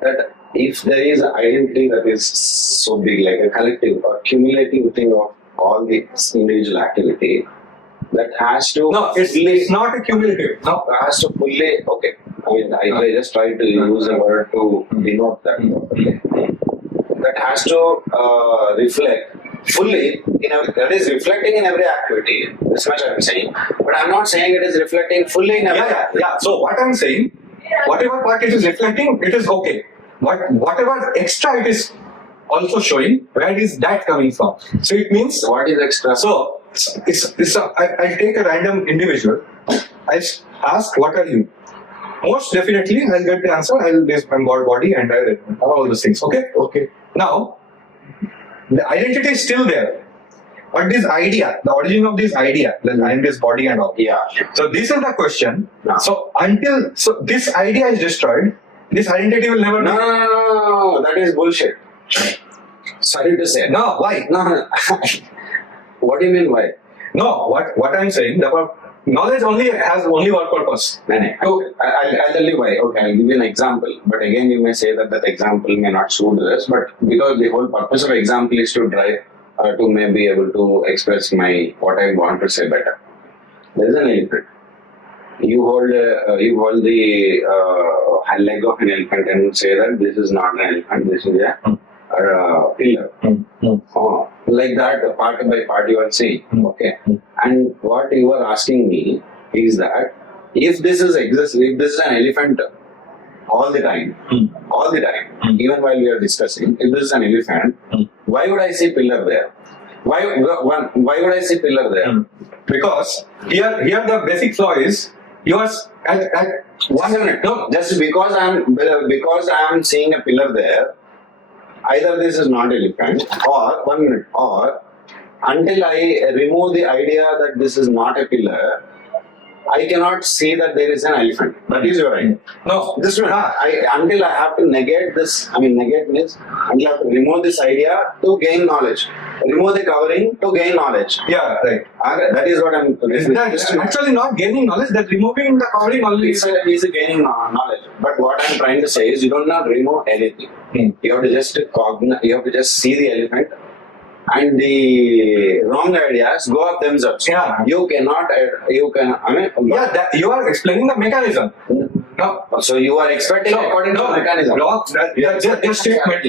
that if there is an identity that is so big, like a collective or cumulative thing of all the individual activity, that has to it's not a cumulative. No, has to fully I just try to use a word to denote that. That has to reflect fully that is reflecting in every activity. This much I am saying, but I am not saying it is reflecting fully in every activity. So what I am saying, whatever part it is reflecting, it is okay. But whatever extra it is also showing, where is that coming from? So it means What is extra? So I take a random individual. I ask, what are you? Most definitely, I'll get the answer. This my body and all those things. Okay. Okay. Now, the identity is still there, but this idea, the origin of this idea, that I am this body and all. Yeah. So this is the question. No. So this idea is destroyed, this identity will never. No, that is bullshit. Sorry to say. No. Why? No. What do you mean why? No. What I'm saying, the knowledge has only one purpose. No. So, I'll tell you why. Okay, I'll give you an example. But again, you may say that example may not suit this. But because the whole purpose of example is to drive, to may be able to express what I want to say better. There is an elephant. You hold the leg of an elephant and say that this is not an elephant. This is a pillar. Like that, part by part you are saying. Okay. And what you are asking me is that if this is an elephant all the time, even while we are discussing, if this is an elephant, why would I see pillar there? Why would I see pillar there? because here the basic flaw is yours at 1 minute. No, just because I am seeing a pillar there, either this is not elephant, or 1 minute, or until I remove the idea that this is not a pillar, I cannot see that there is an elephant. That is your idea. No. This one, until I have to negate this, negate means until I have to remove this idea to gain knowledge. Remove the covering to gain knowledge. Yeah, right. That is what I'm. That's actually not gaining knowledge, that's removing the covering only. It's a gaining knowledge. But what I'm trying to say is you don't not remove anything. You have to just you have to just see the elephant, and the wrong ideas go up themselves. Yeah. You cannot. You are explaining the mechanism. No. So you are expecting according to the mechanism. No, just statement.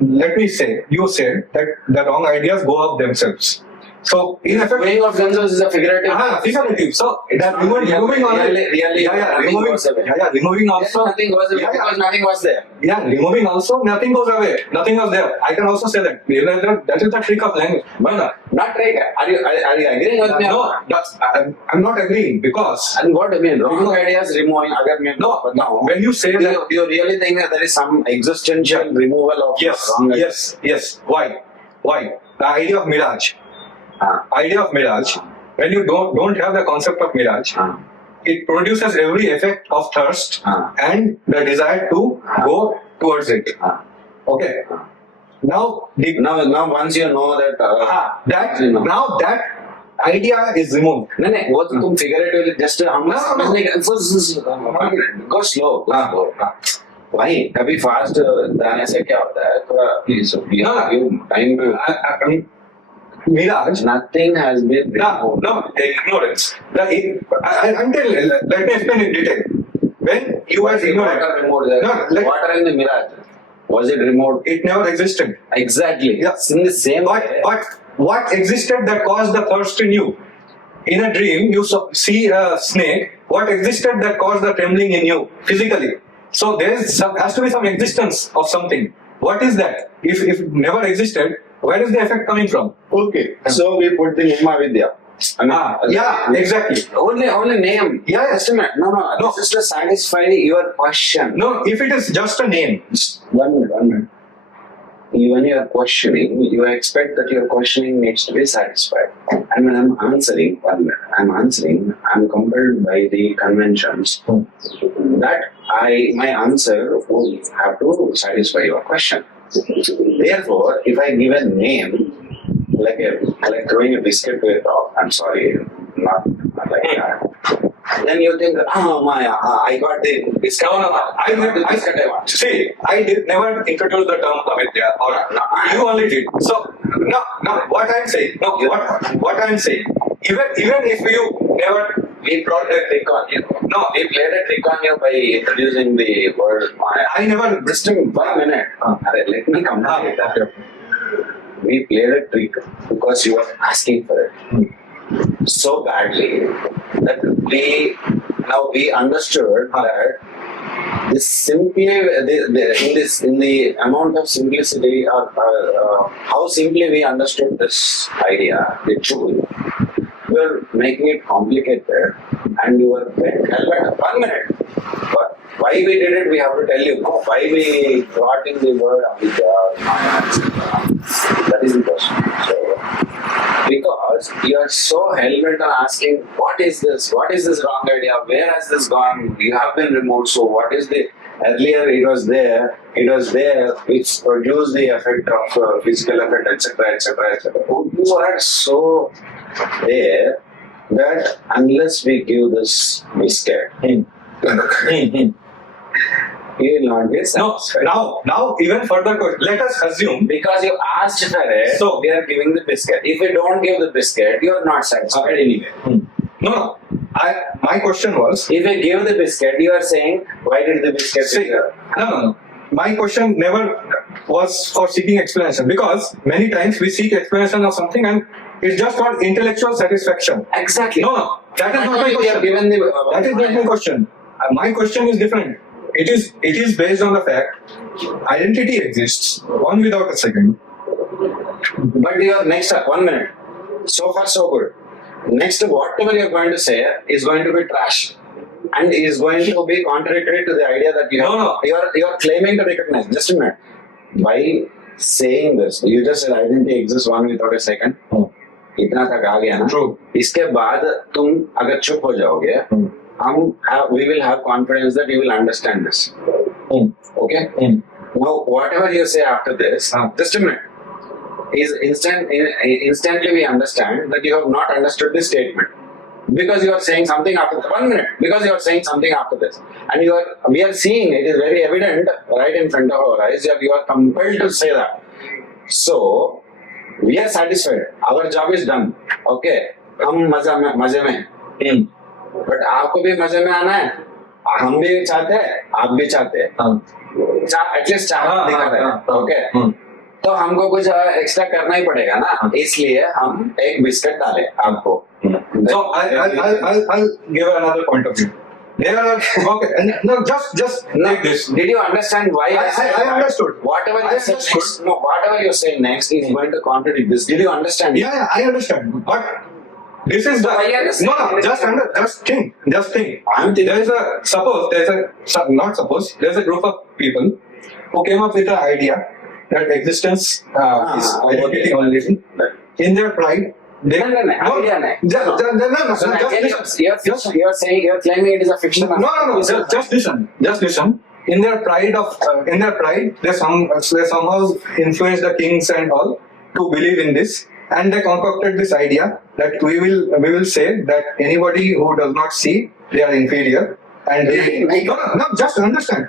Let me say, you said that the wrong ideas go up themselves. So in effect, Going of themselves is a figurative. Figurative. So that removing all Really, removing also. Nothing goes away because nothing was there. Yeah, removing also, nothing goes away. Nothing was there. I can also say that. That is the trick of language. Not right. Are you agreeing with me? No, I'm not agreeing because. And what do you mean? Wrong ideas removing. No. When you say that, You really think that there is some existential removal of wrong ideas? Yes. Why? The idea of mirage. When you don't have the concept of mirage, it produces every effect of thirst and the desire to go towards it. Okay. Now once you know that that idea is removed. नहीं वो तुम figuratively just हम go slow. भाई कभी fast जाने से क्या होता है थोड़ा please time to Mirage. Nothing has been removed. No, ignorance. Let me explain in detail. When you were ignorant, Water removed there. Water in the mirage. Was it removed? it never existed. Exactly. Yeah. In the same way. But what existed that caused the thirst in you? In a dream, you see a snake. What existed that caused the trembling in you physically? So there has to be some existence of something. What is that? If it never existed, where is the effect coming from? Okay. So we put the Nirma Vidya. Yeah, exactly. Only name. Yeah. Just a minute. No. This is to satisfy your question. No, if it is just a name. 1 minute. When you are questioning, you expect that your questioning needs to be satisfied. And when I'm answering, I'm compelled by the conventions that my answer will have to satisfy your question. Therefore, if I give a name, like throwing a biscuit to a dog, I'm sorry, not like that. Then you think, I got the biscuit. No. See, I did never introduce the term avidya, or you only did. So, no. What I'm saying, even if you never. We brought a trick on you. No, we played a trick on you by introducing the word Maya. I never. Just 1 minute. Let me complete that. Okay. We played a trick because you were asking for it so badly that we understood that this simply in the amount of simplicity or how simply we understood this idea, the truth, we're making it complicated, and you are helmet. 1 minute. But why we did it, we have to tell you. No, why we brought in the word avidya, maya, etc. That is the question. So, because you are so hell-bent on asking, what is this? What is this wrong idea? Where has this gone? You have been removed. So what is the earlier? It was there, which produced the effect of physical effect, etc., etc., etc. You are so there that unless we give this biscuit, you will not get No, satisfied. now even further, let us assume. Because you asked for it, So- we are giving the biscuit. If you don't give the biscuit, you are not satisfied anyway. No, my question was. If you give the biscuit, you are saying, why did the biscuit See, figure? no. My question never was for seeking explanation, because many times we seek explanation of something and it's just for intellectual satisfaction. Exactly. No, that is not my We are question. given the. That is not my question. My question is different. It is based on the fact identity exists, one without a second. But your next 1 minute. So far, so good. Next, whatever you are going to say is going to be trash. And is going to be contradictory to the idea that you have. No. You are claiming to recognize. Just a minute. By saying this, you just said identity exists one without a second. इतना तक आ गया ना. True. इसके बाद तुम अगर चुप हो जाओगे, we will have confidence that you will understand this. Okay. Now, whatever you say after this, just a minute, is instantly we understand that you have not understood this statement. Because you are saying something after 1 minute, because you are saying something after this, and we are seeing it is very evident right in front of our eyes that you are compelled to say that. So we are satisfied. Our job is done. Okay, हम मजे में. But आपको भी मजे में आना है. हम भी चाहते हैं, आप भी चाहते हैं. एटलीस्ट चाह दिखा रहे हैं. Okay. तो हमको कुछ एक्स्ट्रा करना ही पड़ेगा ना, इसलिए हम एक बिस्किट डालें आपको. So I'll give another point of view. There are okay. No, just take this. Did you understand why I understood. Whatever I you say understood. next, no, whatever you say next is going to contradict this. Did you understand? Yeah, I understand. But this is the Why you understand? no. Just think. I'm thinking. There's a group of people who came up with the idea that existence is identity only. In their pride, they No, idea nahi. Just So again, listen. you're saying, you're claiming it is a fiction. No. Just listen. In their pride, they somehow influenced the kings and all to believe in this, and they concocted this idea that we will say that anybody who does not see, they are inferior, and they no, just understand.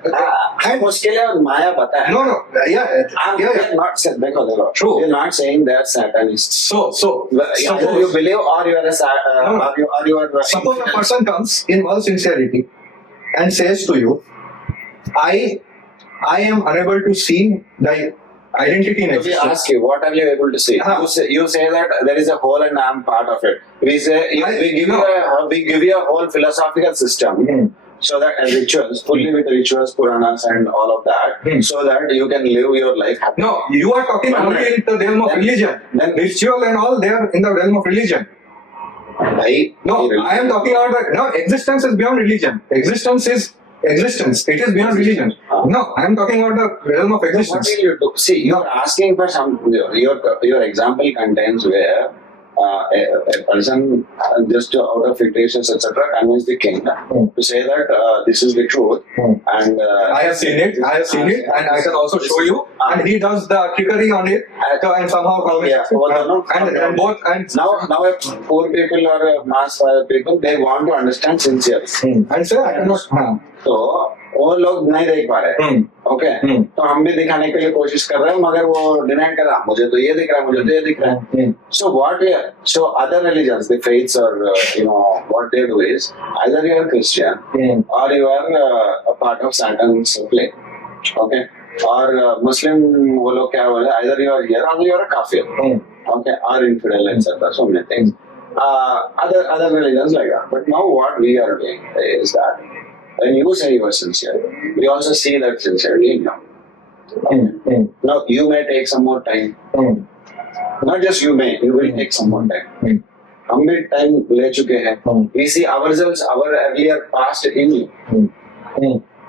And मुश्किल है और माया पता है. No, yeah. You're not saying, देखो. True. You're not saying they're satanists. So Either you believe or you are a No. or you are. Suppose a person comes in all sincerity and says to you, I am unable to see the identity in So we existence. ask you, what are you able to see? You say that there is a whole and I am part of it. We say we give you a whole philosophical system. So that rituals, fully with rituals, Puranas and all of that, so that you can live your life happily. No, you are talking only in the realm of religion. Then Ritual and all, they are in the realm of religion. No, I am talking about existence is beyond religion. Existence. It is beyond religion. No, I am talking about the realm of What existence. will you do? See, you are asking for some. Your example contains where a person just out of fictitious etc. convinced the king to say that this is the truth, and I have seen it, and I can also show you. And he does the trickery on it, and somehow and both and now if poor people or mass people, they want to understand sincerely. and say I cannot. तो वो लोग नहीं देख पा रहे. Okay, तो हम भी दिखाने के लिए कोशिश कर रहे हैं, मगर वो डिनाई कर रहा, मुझे तो ये दिख रहा है, मुझे तो ये दिख रहा है. So other religions, the faiths, or what they do is either you are Christian or you are a part of Satan's play. Okay, or Muslim, वो लोग क्या बोले, either you are here or you are a kafir. Okay, or infidel, etc. So many things. Other religions like that. But now what we are doing is that when you say you are sincere, we also see that sincerity in you. Now, you may take some more time. Not just you may, you will take some more time. हम भी time ले चुके हैं. We see ourselves, our earlier past in you.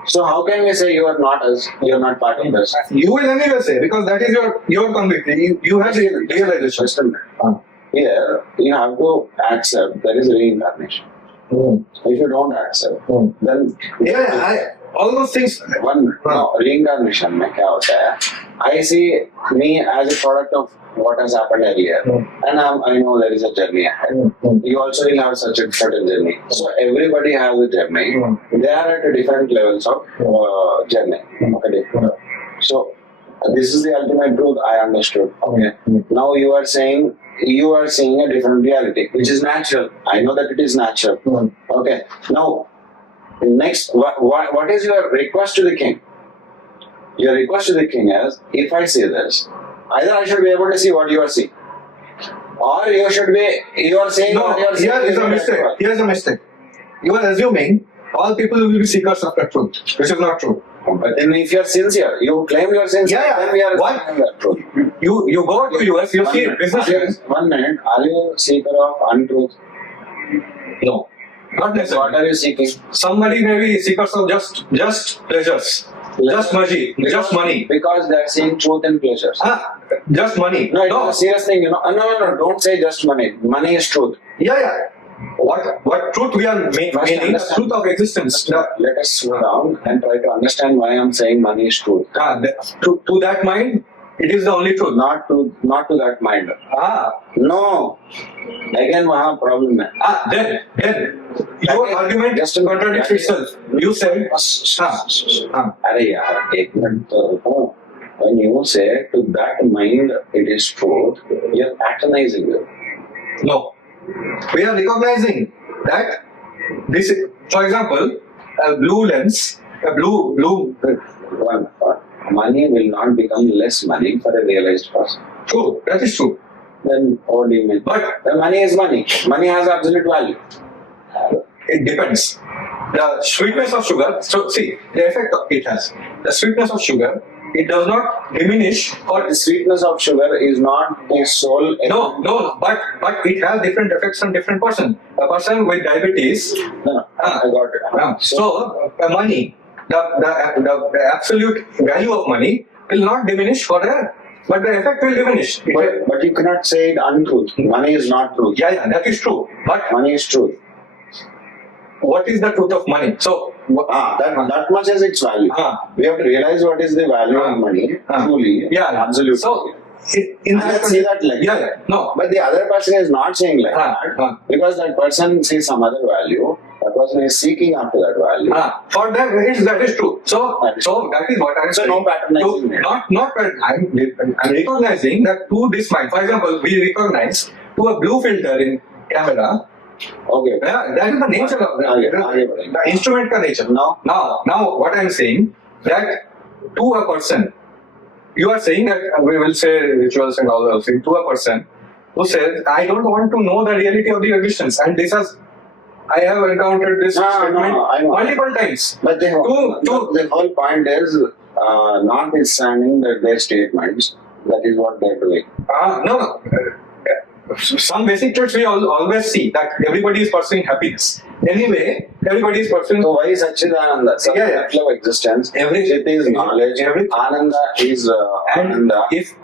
So how can we say you are not us? You are not part of us. You will anyway say, because that is your conviction. You have realization. Just a minute. Here, you have to accept there is reincarnation. If you don't accept, then All those things. one reincarnation में क्या होता है? I see me as a product of what has happened earlier, and I know there is a journey ahead. You also will have such a certain journey. So everybody has a journey. They are at different levels of journey. Okay. So this is the ultimate truth I understood. Okay. Now you are saying seeing a different reality, which is natural. I know that it is natural. Okay. Now, next, what is your request to the king? Your request to the king is, if I say this, either I should be able to see what you are seeing, or you are saying No, what you are seeing. here is a mistake. Here's a mistake. You are assuming all people will be seekers of the truth, which is not true. But then if you are sincere, you claim you are sincere, then we are What? saying you are true. You go to US, you see business. 1 minute, are you seeker of untruth? No, not necessarily. What are you seeking? Somebody may be seekers of just pleasures, just money. Because they are seeing truth and pleasures. Just money. No, it's a serious thing, you know. No, don't say just money. Money is truth. Yeah. What truth we are meaning? understand. Truth of existence. Let us slow down and try to understand why I'm saying money is truth. To that mind, it is the only truth. Not to that mind. No. Again, वहाँ problem है. Then your argument Just a minute. contradicts itself. You said, अरे यार, एक minute तो रुको. When you say to that mind it is truth, you're patronizing it. no. We are recognizing that this is, for example, a blue lens, a blue. One, money will not become less money for a realized person. True, that is true. Then what do you mean? But the money is money. Money has absolute value. it depends. The sweetness of sugar, so see, the effect it has. The sweetness of sugar, it does not diminish But the sweetness of sugar is not the sole. No, but it has different effects on different person. A person with diabetes, No, I got it. so money, the absolute value of money will not diminish forever, but the effect will diminish. But you cannot say it untruth. Money is not truth. Yeah, that is true. But Money is truth. what is the truth of money? So, That much is its value. We have to realize what is the value of money truly. yeah, Absolutely. So, in I can see that like that. no, But the other person is not saying like that because that person sees some other value. That person is seeking after that value. for that is true. So that is what I'm So saying. no patronizing. I'm recognizing that to this mind. For example, we recognize to a blue filter in camera. Okay. That is the nature of the instrument ka nature. Now, what I'm saying that to a person, you are saying that we will say rituals and all those things to a person who says, I don't want to know the reality of the existence, and this has. I have encountered this statement I know. multiple times. But the whole point is notwithstanding that their statements, that is what they're doing. No. Some basic truths we always see that everybody is pursuing happiness. Anyway, everybody is pursuing. So why is Satchidananda? Subject of existence. Chit is knowledge. Ananda is Ananda.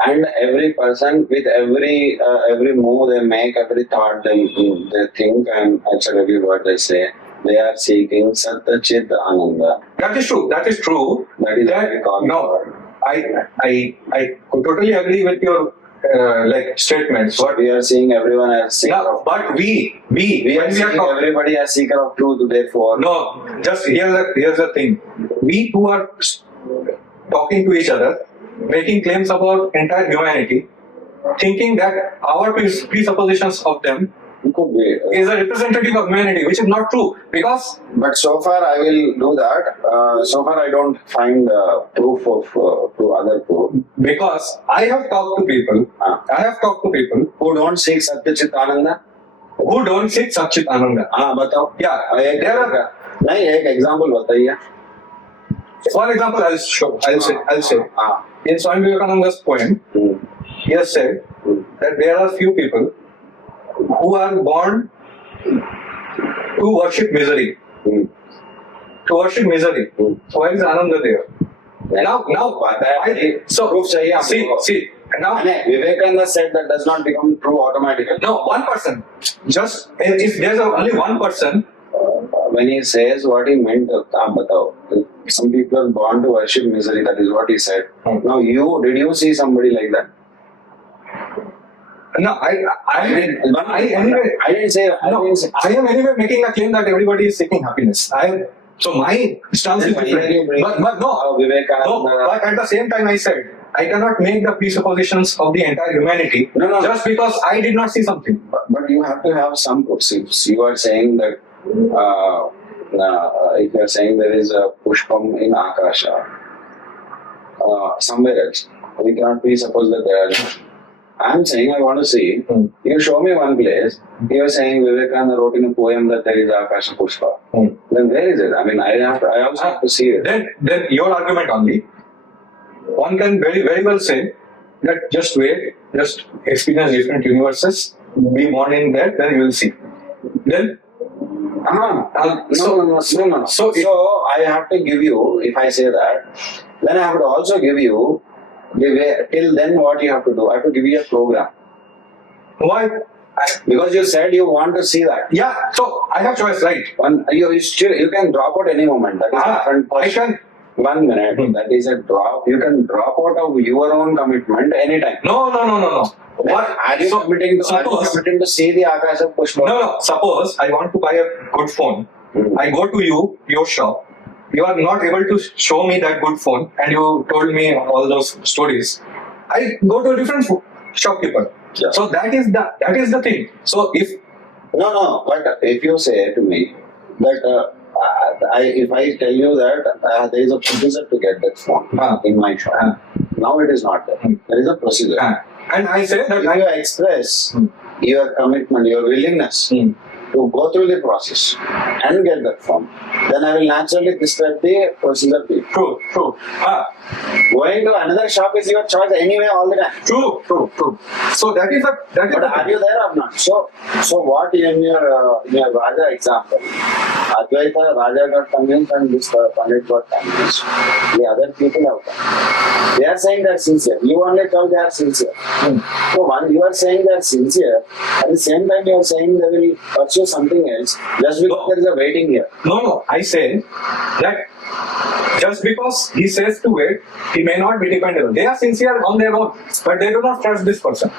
And every person with every move they make, every thought they think, and actually every word they say, they are seeking Satchit Ananda. That is true. That is true. That is what we call no. I totally agree with your statements. What we are seeing everyone as seeker of but we are seeing everybody as seeker of truth, therefore. No, just here's the thing. We two are talking to each other, making claims about entire humanity, thinking that our presuppositions of them could be is a representative of humanity, which is not true. Because but so far I will do that. So far I don't find proof of to other proof. Because I have talked to people. Who don't seek Satchit Ananda. Who don't seek Satchit Ananda. बताओ. Yeah, नहीं, एक example बताइए. For example, I'll say. हाँ. In Swami Vivekananda's poem, he has said that there are few people who are born to worship misery. To worship misery. So where is Ananda there? Now, proof चाहिए हमको. see, now, Vivekananda said that does not become true automatically. no, one person. Just if there's only one person, When he says what he meant, आप बताओ. Some people are born to worship misery. That is what he said. Now, did you see somebody like that? no, I anyway. I didn't say. I am anyway making a claim that everybody is seeking happiness. So my stance is different. But no, Vivekananda. but at the same time I said I cannot make the presuppositions of the entire humanity No. just because I did not see something. But you have to have some proofs. You are saying that if you are saying there is a pushpam in Akasha, somewhere else, we cannot presuppose that there are. I am saying I want to see. You show me one place. You are saying Vivekananda wrote in a poem that there is Akasha Pushpa. Then where is it? I mean, I also have to see it. Then your argument only. One can very well say that just wait, just experience different universes, be born in that, then you will see. Then No. So I have to give you, if I say that, then I have to also give you the way. Till then, what you have to do? I have to give you a program. why? Because you said you want to see that. Yeah. So I have choice, right? You can drop out any moment. That is a different I question. can. 1 minute. That is a drop. You can drop out of your own commitment anytime. No. What Are you committing to see the Akasha Pushpa? No. Suppose I want to buy a good phone. I go to your shop. You are not able to show me that good phone, and you told me all those stories. I go to a different shopkeeper. Yeah. So that is the thing. So if No. But if you say to me that if I tell you that there is a procedure to get that phone in my shop, now it is not there. There is a procedure. and I say that If you express your commitment, your willingness to go through the process and get that phone, then I will naturally prescribe the procedure to you. true. Going to another shop is your choice anyway all the time. True. So that is But are you there or not? So what in your Raja example, Advaita Raja got convinced and this Pandit got convinced. The other people have come. They are saying they are sincere. You only tell they are sincere. So one, you are saying they are sincere. At the same time, you are saying they will pursue something else just because there is a waiting here. No. I say that just because he says to wait, he may not be dependable. They are sincere on their own, but they do not trust this person.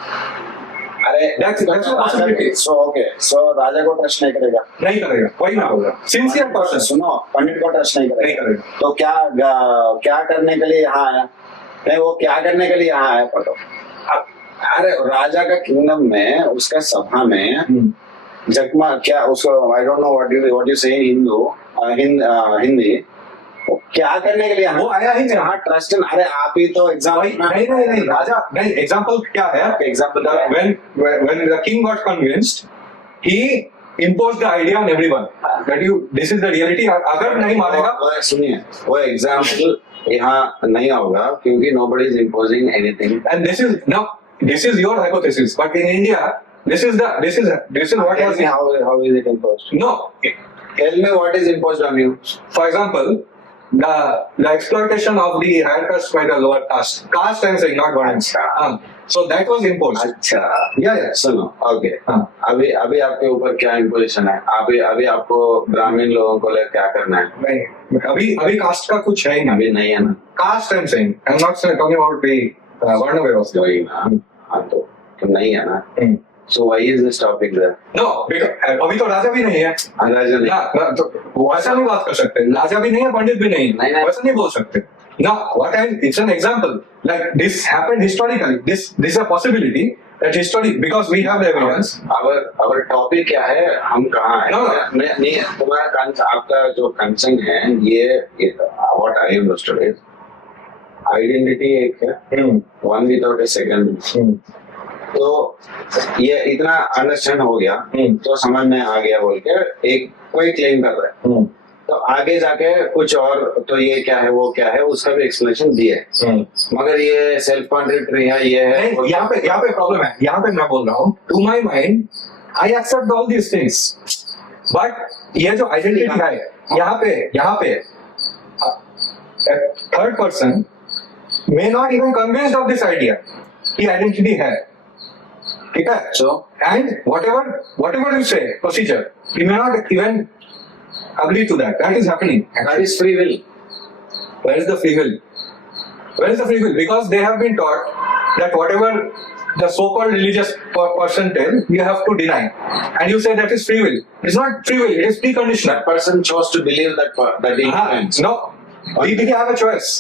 That's a possibility. So okay. So Raja को trust नहीं करेगा. नहीं करेगा, कोई ना होगा. Sincere person. सुनो, पंडित को ट्रस्ट नहीं नहीं करेगा. करेगा. तो क्या करने के लिए यहाँ आया? नहीं, वो क्या करने के लिए यहाँ आया पता? अरे राजा का किंगडम में उसका सभा में जगमा क्या उसको I don't know what you से इन हिंदी क्या करने के लिए वो आया ही नहीं. हाँ ट्रस्ट. अरे आप ही तो एग्जाम्पल नहीं राजा नहीं. एग्जाम्पल क्या है? Example when the king got convinced, he imposed the idea on everyone that this is the reality. अगर नहीं मानेगा, सुनिए, वो एग्जाम्पल यहाँ नहीं होगा क्योंकि nobody is imposing anything. and this is your hypothesis, but in India this is what Tell has me how is it imposed? no. Tell me what is imposed on you. For example, the exploitation of the higher caste by the lower caste. Caste I'm saying, not violence. So that was imposed. अच्छा. Yeah. सुनो, okay. हाँ. अभी आपके ऊपर क्या imposition है? अभी आपको ग्रामीण लोगों को लेकर क्या करना है? नहीं, अभी कास्ट का कुछ है ही नहीं. अभी नहीं है ना. Caste I'm saying. I'm not talking about the Varna Vyavastha. वही ना. हाँ तो नहीं है ना. So why is this topic there? No, because अभी तो राजा भी नहीं है. अंदाजा नहीं. तो वैसा नहीं बात कर सकते. राजा भी नहीं है, पंडित भी नहीं. वैसा नहीं बोल सकते. Now, it's an example. Like this happened historically. This is a possibility that because we have the evidence. our topic क्या है? हम कहाँ हैं? No. नहीं तुम्हारा आपका जो कंसर्न है ये what I understood is identity एक है. One without a second. तो ये इतना अंडरस्टैंड हो गया तो समझ में आ गया बोल के एक कोई क्लेम कर रहा है. तो आगे जाके कुछ और, तो ये क्या है वो क्या है उसका भी एक्सप्लेनेशन दिए, मगर ये सेल्फ कॉन्ट्रेडिक्टरी है, ये है नहीं, यहाँ पे प्रॉब्लम है, यहाँ पे मैं बोल रहा हूँ, to my mind I accept all these things, but ये जो आइडेंटिटी है यहाँ पे third person may not even convinced of this idea कि आइडेंटिटी है, ठीक है? So? And whatever you say procedure, he may not even agree to that. That is happening. that is free will. Where is the free will? Where is the free will? Because they have been taught that whatever the so-called religious person tell, you have to deny, and you say that is free will. It's not free will. It is preconditional. That person chose to believe that influence. No, did he have a choice?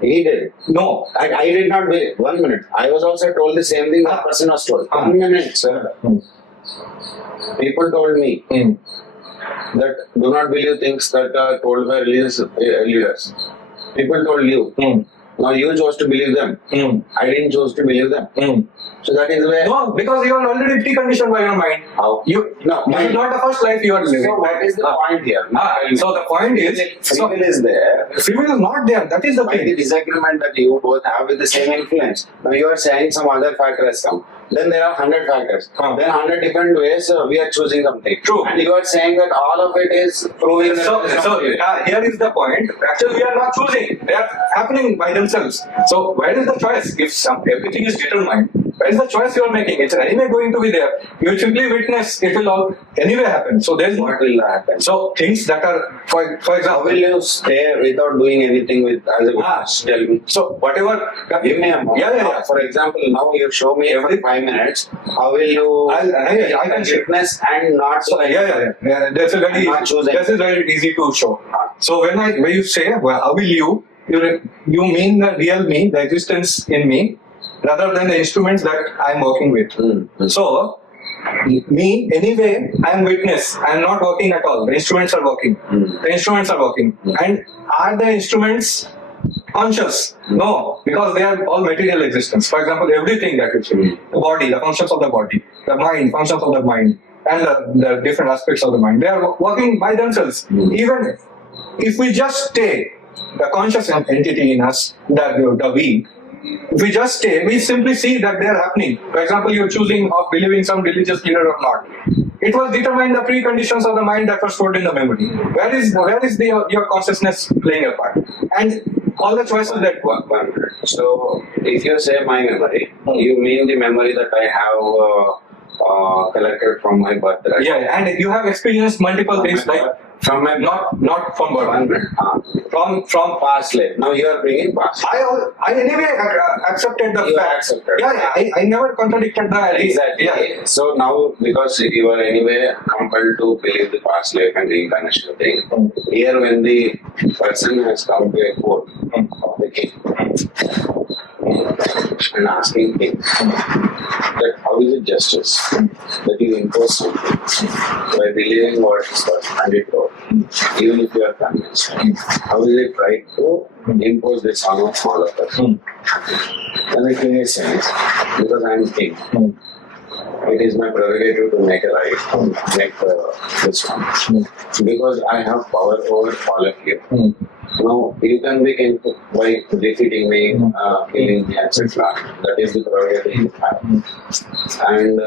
He did. No. I did not believe. 1 minute. I was also told the same thing that person was told. 1 minute, sir. People told me that do not believe things that are told by religious leaders. People told you. Now you chose to believe them. I didn't choose to believe them. So that is where. No, because you are already preconditioned by your mind. How? No, this is not the first life you are living. So what is the point here? So the point is, Free will is there. free will is not there. That is the Why the thing. disagreement that you both have with the same influence? Now you are saying some other factor has come. Then there are 100 factors. Then 100 different ways we are choosing something. True. And you are saying that all of it is proving that So, it is not real. here is the point. Actually, we are not choosing. They are happening by themselves. So where is the choice? If everything is determined, where is the choice you are making? It's anyway going to be there. You will simply witness. It will all anyway happen. So there is What will happen? So things that are, for How example, will you stay without doing anything with as a witness? Tell me. so whatever. Give me a moment. Yeah. For example, now you show me every 5 minutes. How will you I can show. witness and not So yeah. That's a very Not choosing. this is very easy to show. So when you say, well, how will you mean the real me, the existence in me, rather than the instruments that I'm working with. So me anyway, I'm witness. I'm not working at all. The instruments are working. The instruments are working. And are the instruments conscious? No, because they are all material existence. For example, everything that you see, the body, the functions of the body, the mind, functions of the mind, and the different aspects of the mind, they are working by themselves. Even if we just stay the conscious entity in us, the we, if we just stay, we simply see that they are happening. For example, you're choosing of believing some religious leader or not. It was determined the preconditions of the mind that were stored in the memory. Where is your consciousness playing a part? And all the choices that work. So, if you say my memory, you mean the memory that I have collected from my birth, right? Yeah, and you have experienced multiple things like From my not from birth, from past life. Now you are bringing past. I anyway accepted the You fact. accepted. Yeah, I never contradicted the Exactly. Yeah. So now, because you are anyway compelled to believe the past life and reincarnation thing, here when the person has come to a court of the king and asking him that how is it justice that you impose something by believing what is taught and it taught, even if you are convinced, how is it right to impose this on all of us? Then it makes sense because I am king. It is my prerogative to make a right, make this one. Because I have power over all of you. Now, you can be king by defeating me, killing me, etc. That is the prerogative you have. And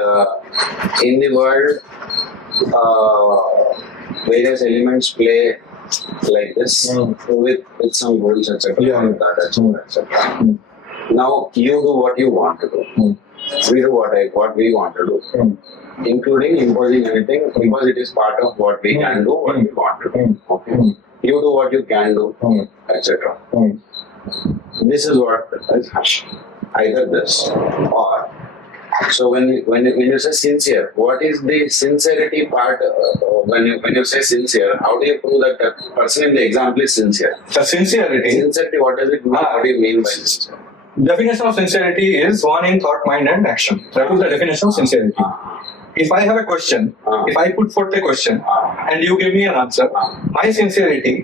in the world, various elements play like this with some rules, etc. etc. Now, you do what you want to do. We do what we want to do, including imposing anything because it is part of what we can do, what we want to do. Okay. You do what you can do, etc. This is what is either this or. So when you say sincere, what is the sincerity part? When you say sincere, how do you prove that the person in the example is sincere? The sincerity. Sincerity, what does it mean? What do you mean by sincere? Definition of sincerity is one in thought, mind, and action. That is the definition of sincerity. If I have a question, if I put forth a question, and you give me an answer, my sincerity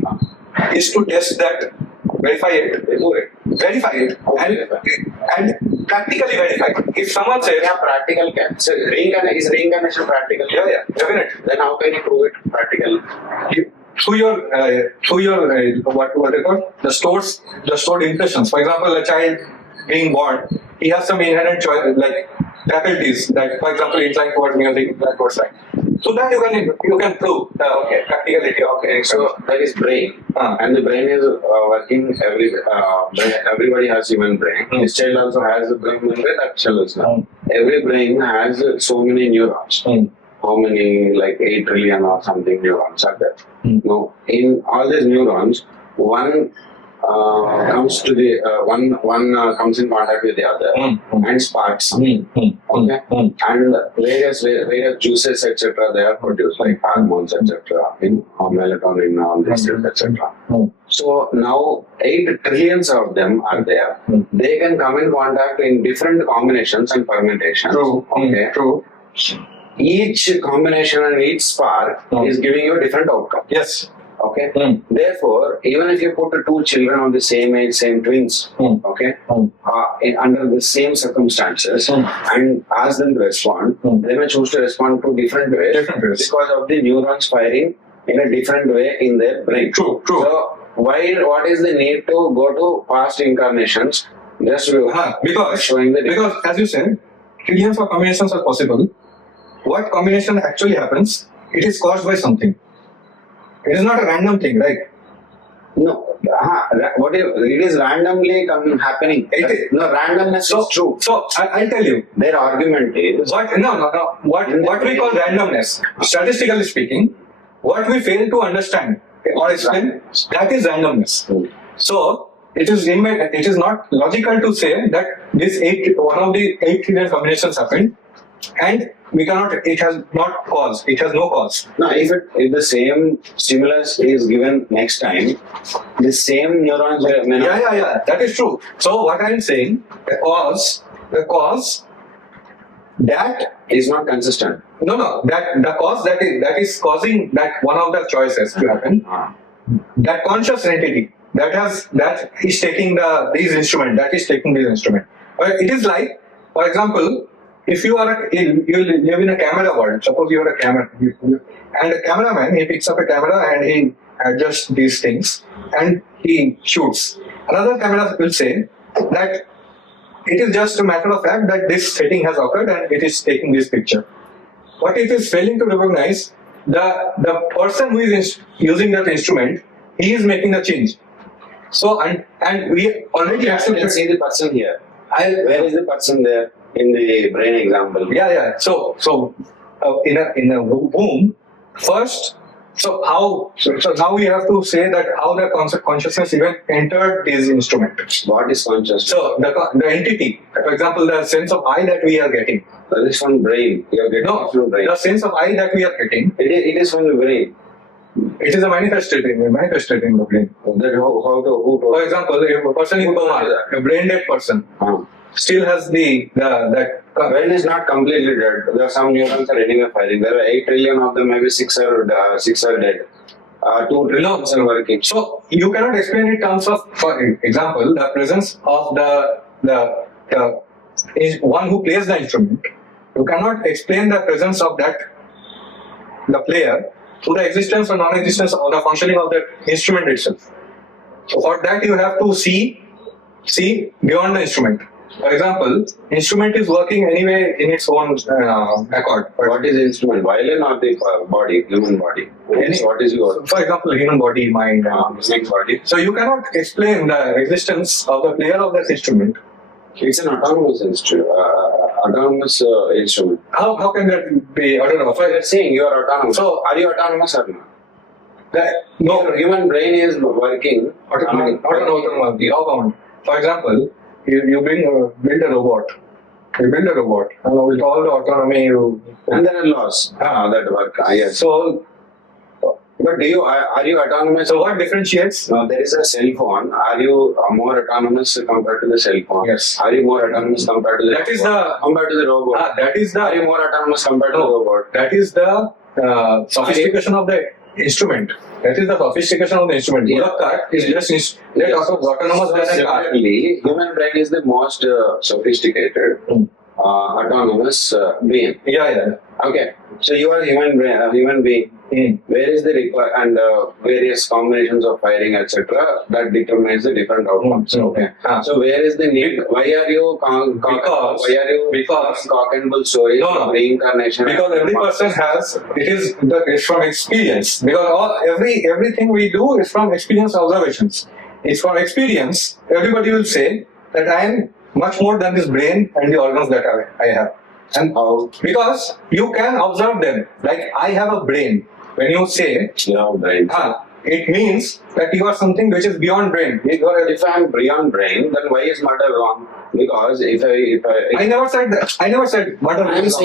is to test that, verify it, and practically verify. If someone says, Yeah, practical can. So is reincarnation practical? yeah, definitely. Then how can you prove it practical? through your what they call the stored impressions. For example, a child being born, he has some inherent choice, like faculties that, for example, inclined towards music, inclined towards science. So that you can prove the practicality of it. So that is brain, Ah. and the brain is working. Everybody has human brain. Mm. This child also has a brain. That child is not. Every brain has so many neurons. Mm. How many, like 8 trillion or something neurons are there? Mm. No, in all these neurons, one comes to the one comes in contact with the other Mm. and sparks. Mm. Mm. Okay. Mm. And various juices, etc. They are produced, like hormones, etc. In melatonin, all these things, etc. Mm. So now 8 trillions of them are there. Mm. They can come in contact in different combinations and permutations. True. Okay. True. Each combination and each spark Mm. is giving you a different outcome. Yes. Okay. Mm. Therefore, even if you put two children of the same age, same twins, Mm. okay, Mm. under the same circumstances, Mm. and ask them to respond, Mm. they may choose to respond to different ways, Different ways. because of the neurons firing in a different way in their brain. True. True. So, what is the need to go to past incarnations? Just Because showing the because as you said, trillions of combinations are possible. What combination actually happens? It is caused by something. It is not a random thing, right? no, what if it is randomly happening? It is. No, randomness is true. So I'll tell you. Their argument is No. What we call randomness, statistically speaking, what we fail to understand or explain, that is randomness. Hmm. So it is not logical to say that one of the 8 trillion combinations happened, and it has no cause. no. If the same stimulus is given next time, the same neurons may not. Yeah, that is true. So what I am saying, the cause that Is not consistent. that the cause that is causing that one of the choices to happen, that conscious entity that is taking these instrument. It is like, for example, if you live in a camera world. Suppose you are a camera, and a cameraman, he picks up a camera and he adjusts these things and he shoots. Another camera will say that it is just a matter of fact that this setting has occurred and it is taking this picture. But it is failing to recognize the person who is using that instrument, he is making a change. So and we already You can accepted. see the person here. Where is the person there in the brain example? Yeah. So in a womb, first. So now we have to say that how the consciousness even entered this instrument. What is conscious? So the entity, for example, the sense of I that we are getting. That is from brain. You are getting No, from brain. the sense of I that we are getting. It is from the brain. It is manifested in the brain. That who For example, if a person is a brain dead person, still has that. brain is not completely dead. There are some neurons are anyway firing. There are 8 trillion of them. Maybe 6 are dead. 2 trillion are working. So you cannot explain in terms of, for example, the presence of the is one who plays the instrument. You cannot explain the presence of the player through the existence or non-existence or the functioning of the instrument itself. So for that you have to see beyond the instrument. For example, instrument is working anyway in its own accord. What is the instrument? Violin or the body, human body? What is your For example, human body, mind. human body? So you cannot explain the existence of the player of that instrument. It's an autonomous instrument. Instrument. How can that be? I don't know. You're saying you are autonomous. So- are you autonomous or not? No, Your human brain is working. not an autonomous. How bound? For example, you build a robot. You build a robot, and with all the autonomy, And there are laws that work. Yes. So But are you autonomous? So what differentiates? Now there is a cell phone. Are you more autonomous compared to the cell phone? Yes. Are you more autonomous compared to the That is the compared to the robot? that is Are you the more autonomous compared to the No. robot? that is the sophistication of the instrument. That is the sophistication of the instrument. Yeah. Bullock cart is just autonomous than a car. Similarly, human brain is the most sophisticated autonomous being. Yeah. Okay, so you are a human being. Where is the and various combinations of firing, etc. That determines the different outcomes. Okay. So where is the need? Why are you Because cock and bull stories No, no. of reincarnation? because every person has it's from experience, because everything we do is from experience observations. It's from experience. Everybody will say that I am much more than this brain and the organs that I have, and How because you can observe them. Like I have a brain. When you say you have brain. it means that you are something which is beyond brain. You are If I am beyond brain, then why is murder wrong? Because if I never said that. I never said murder. I'm is wrong.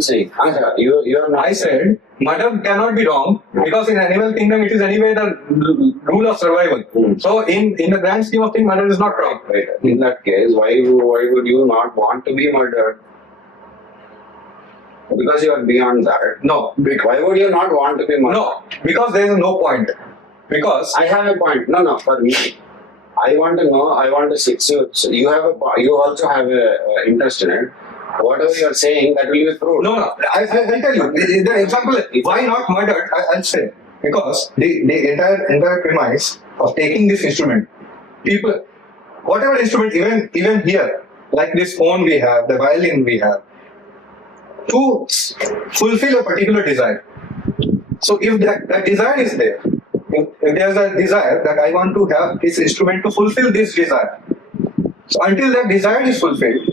saying, you are not. I said murder cannot be wrong because in animal kingdom it is anyway the rule of survival. So in the grand scheme of things, murder is not wrong. Right. In that case, why would you not want to be murdered? Because you are beyond that. No, Why would you not want to be murdered? no, because there is no point. Because I have a point. No, for me. I want to know, I want to see. So you also have a interest in it. Whatever you are saying, that will be proved. no, I'll tell you the example. Why not murdered? I'll say because the entire premise of taking this instrument, people, whatever instrument, even here, like this phone we have, the violin we have, to fulfill a particular desire. So if that desire is there, if there's a desire that I want to have this instrument to fulfill this desire, so until that desire is fulfilled,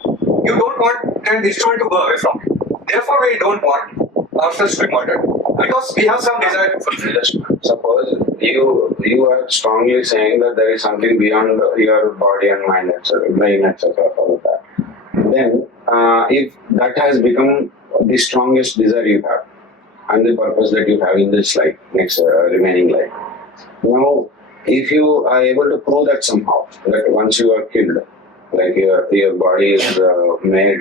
you don't want that instrument to go away from you. Therefore, we don't want ourselves to be murdered because we have some desire to fulfill this. Suppose you are strongly saying that there is something beyond your body and mind, etc., brain, etc., all of that. Then, if that has become the strongest desire you have, and the purpose that you have in this life, next remaining life. Now, if you are able to prove that somehow, that once you are killed, like your body is made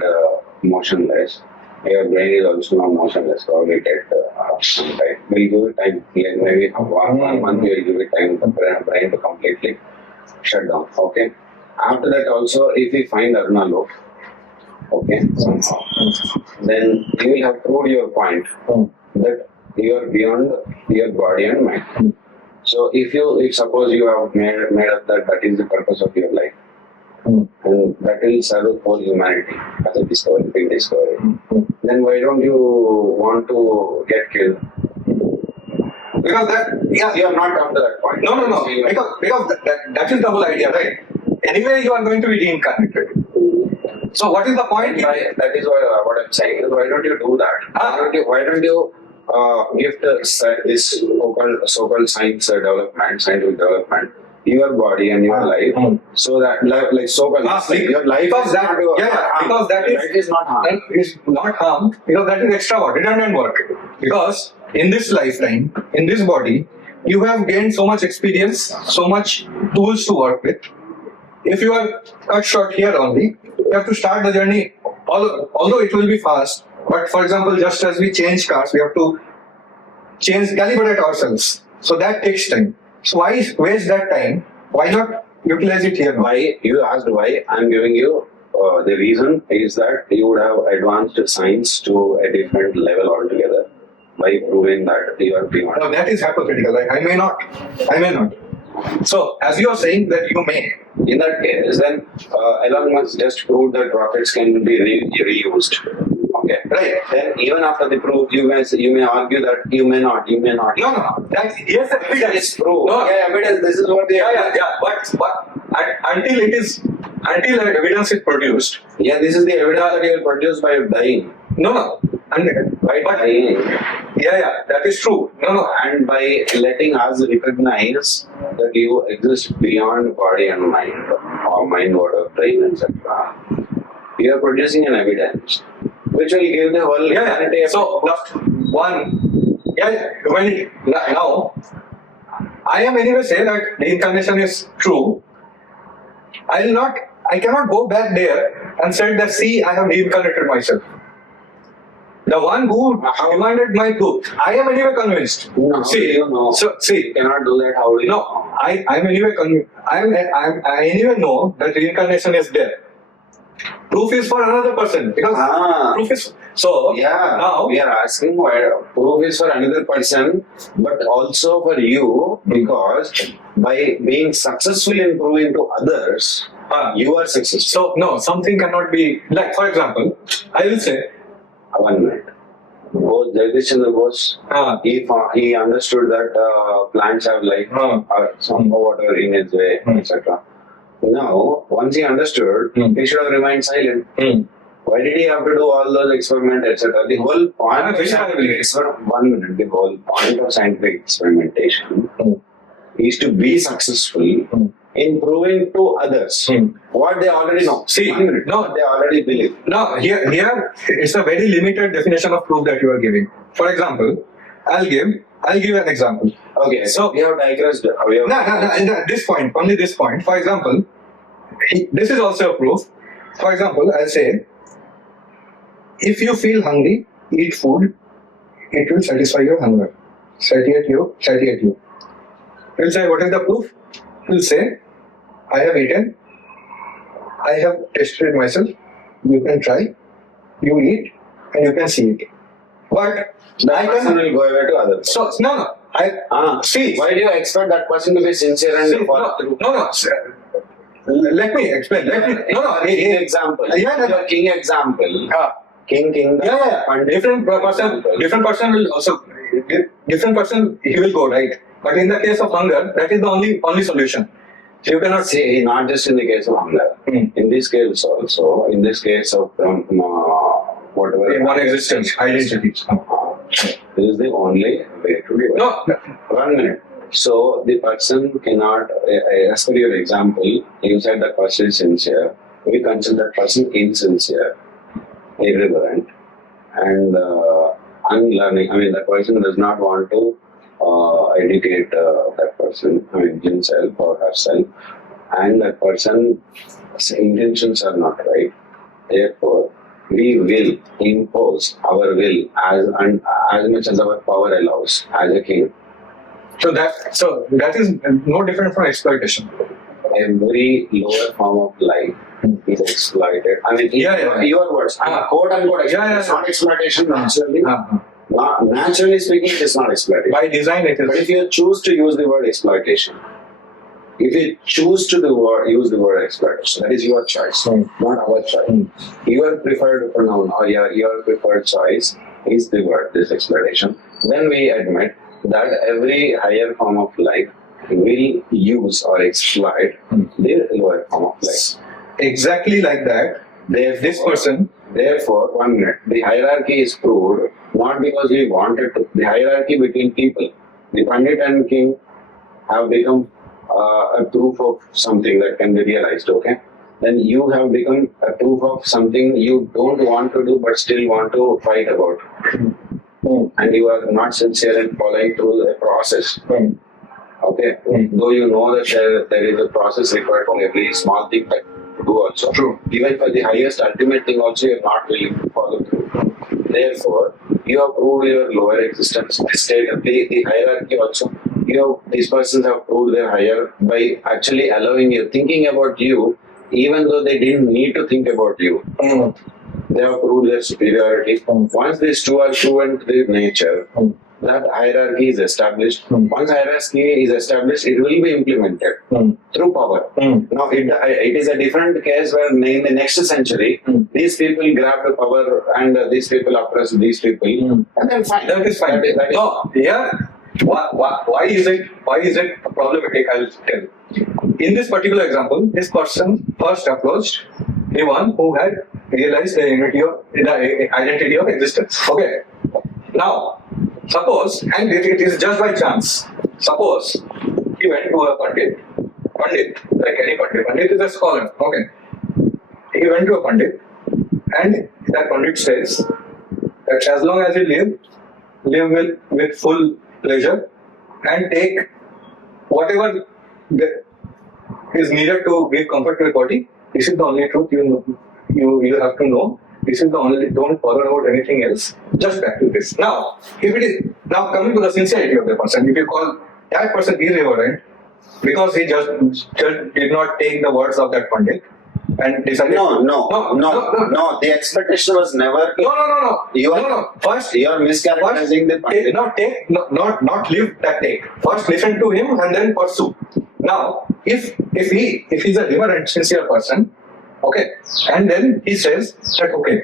motionless, your brain is also now motionless, probably dead sometime. We'll give it time, like maybe 1 month, we'll give it time for the brain to completely shut down. Okay. After that, also, if we find Aruna Lok, okay, somehow, then you will have proved your point that you are beyond your body and mind. So if suppose you have made up that is the purpose of your life, and that will serve whole humanity as a discovery, big discovery, then why don't you want to get killed? Because You have not come to that point. no. Because that is the whole idea, right? Anyway, you are going to be reincarnated. So what is the point? That is what I'm saying. Why don't you do that? Why don't you gift this so-called scientific development, your body and your life, so that like so-called your life because is that, not because that is not harm. that is not harm, because that is extra work, redundant work. Because in this lifetime, in this body, you have gained so much experience, so much tools to work with. If you are cut short here only, you have to start the journey. Although it will be fast, but for example, just as we change cars, we have to calibrate ourselves. So that takes time. So why waste that time? Why not utilize it here? Why you asked why? I'm giving you the reason is that you would have advanced science to a different level altogether by proving that you are beyond. Now that is hypothetical. Like, I may not. So as you are saying that you may. In that case, then Elon Musk just proved that rockets can be reused. Okay, Right. Then even after the proof, you may argue that you may not. No. That yes, evidence. It's proof. No. Yeah, evidence. This is what they Yeah. But until evidence is produced. Yeah, this is the evidence that you will produce by dying. No. By But dying. yeah, that is true. No. And by letting us recognize that you exist beyond body and mind, or mind, whatever, brain, etc. You are producing an evidence which will give the whole humanity a So humanity. Now, I am anyway say that reincarnation is true. I cannot go back there and say that see, I have reincarnated myself. The one who demanded my proof, I am anyway convinced. No, you know. So see, You cannot do that. How do you no, know? I am anyway convinced. I anyway know that reincarnation is there. Proof is for another person because proof is So Yeah, now we are asking why proof is for another person, but also for you because by being successful in proving to others, you are successful. so no, something cannot be like, for example, I will say, 1 minute. Both Jagdish Chandra Bose, he understood that plants have life, or somehow whatever in his way, etc. Now, once he understood, he should have remained silent. Why did he have to do all those experiments, etc.? The whole point of scientific experiment, 1 minute, the whole point of scientific experimentation is to be successful in proving to others what they already know. See, 1 minute, no. what they already believe. Now, here it's a very limited definition of proof that you are giving. For example, I'll give an example. Okay, So- we have digressed. We have No, this point, only this point. For example, this is also a proof. For example, I'll say, if you feel hungry, eat food, it will satisfy your hunger. Satiate you. We'll say, what is the proof? We'll say, I have eaten, I have tested it myself, you can try, you eat, and you can see it. But that I person can. will go away to others. So, no. See. Why do you expect that person to be sincere and See, follow through? no. Let me explain. King example. Yeah. Your king example. King. Yeah. And Different person will also, different person, he will go, right? But in the case of hunger, that is the only solution. So you cannot say, See, not just in the case of hunger. In this case also, in this case of whatever. one existence, identity. This is the only way to do it. No. 1 minute. So the person cannot, as per your example, you said that person is sincere. We consider that person insincere, irreverent, and unlearning. I mean, that person does not want to educate that person, himself or herself, and that person's intentions are not right. Therefore, we will impose our will as much as our power allows as a king. So that is no different from exploitation. Every lower form of life is exploited. I mean, Yeah. your words, quote unquote, Yeah. it's not exploitation naturally. Uh-huh. Not, naturally speaking, it is not exploitation. By design, it But is. if you choose to use the word exploitation, if you choose to use the word exploitation, that is your choice, not our choice. Your preferred pronoun or your preferred choice is the word, this exploitation. Then we admit that every higher form of life will use or exploit the lower form of life. Exactly like that. This person. Therefore, 1 minute, the hierarchy is proved not because we wanted to. The hierarchy between people, the Pandit and King have become a proof of something that can be realized, okay? Then you have become a proof of something you don't want to do but still want to fight about. And you are not sincere in following through a process. Okay? Though you know that there is a process required for every small thing that you do also. True. Even for the highest ultimate thing also you are not willing to follow through. Therefore, you have proved your lower existence, the state of the hierarchy also. These persons have proved their higher by actually allowing you, thinking about you, even though they didn't need to think about you. They have proved their superiority. Once these two are proven to their nature, that hierarchy is established. Once hierarchy is established, it will be implemented through power. Now, it is a different case where in the next century, these people grab the power and these people oppress these people, and then fine. That is fine. That is No, yeah. Why is it problematic? I'll tell you. In this particular example, this person first approached the one who had realized the identity of existence. Okay. Now, suppose, and it is just by chance. Suppose he went to a Pandit, like any Pandit is a scholar. Okay. He went to a Pandit, and that Pandit says that as long as you live with full pleasure and take whatever is needed to give comfort to your body. This is the only truth you have to know. This is the only, don't bother about anything else. Just practice this. Now, now coming to the sincerity of the person, if you call that person irreverent because he just did not take the words of that Pandit, and decided. No. The expectation was never. No. You are No. First, you are mischaracterizing the take, Pandit. not leave that take. First, listen to him and then pursue. Now, if he's a giver and sincere person, okay, and then he says that okay,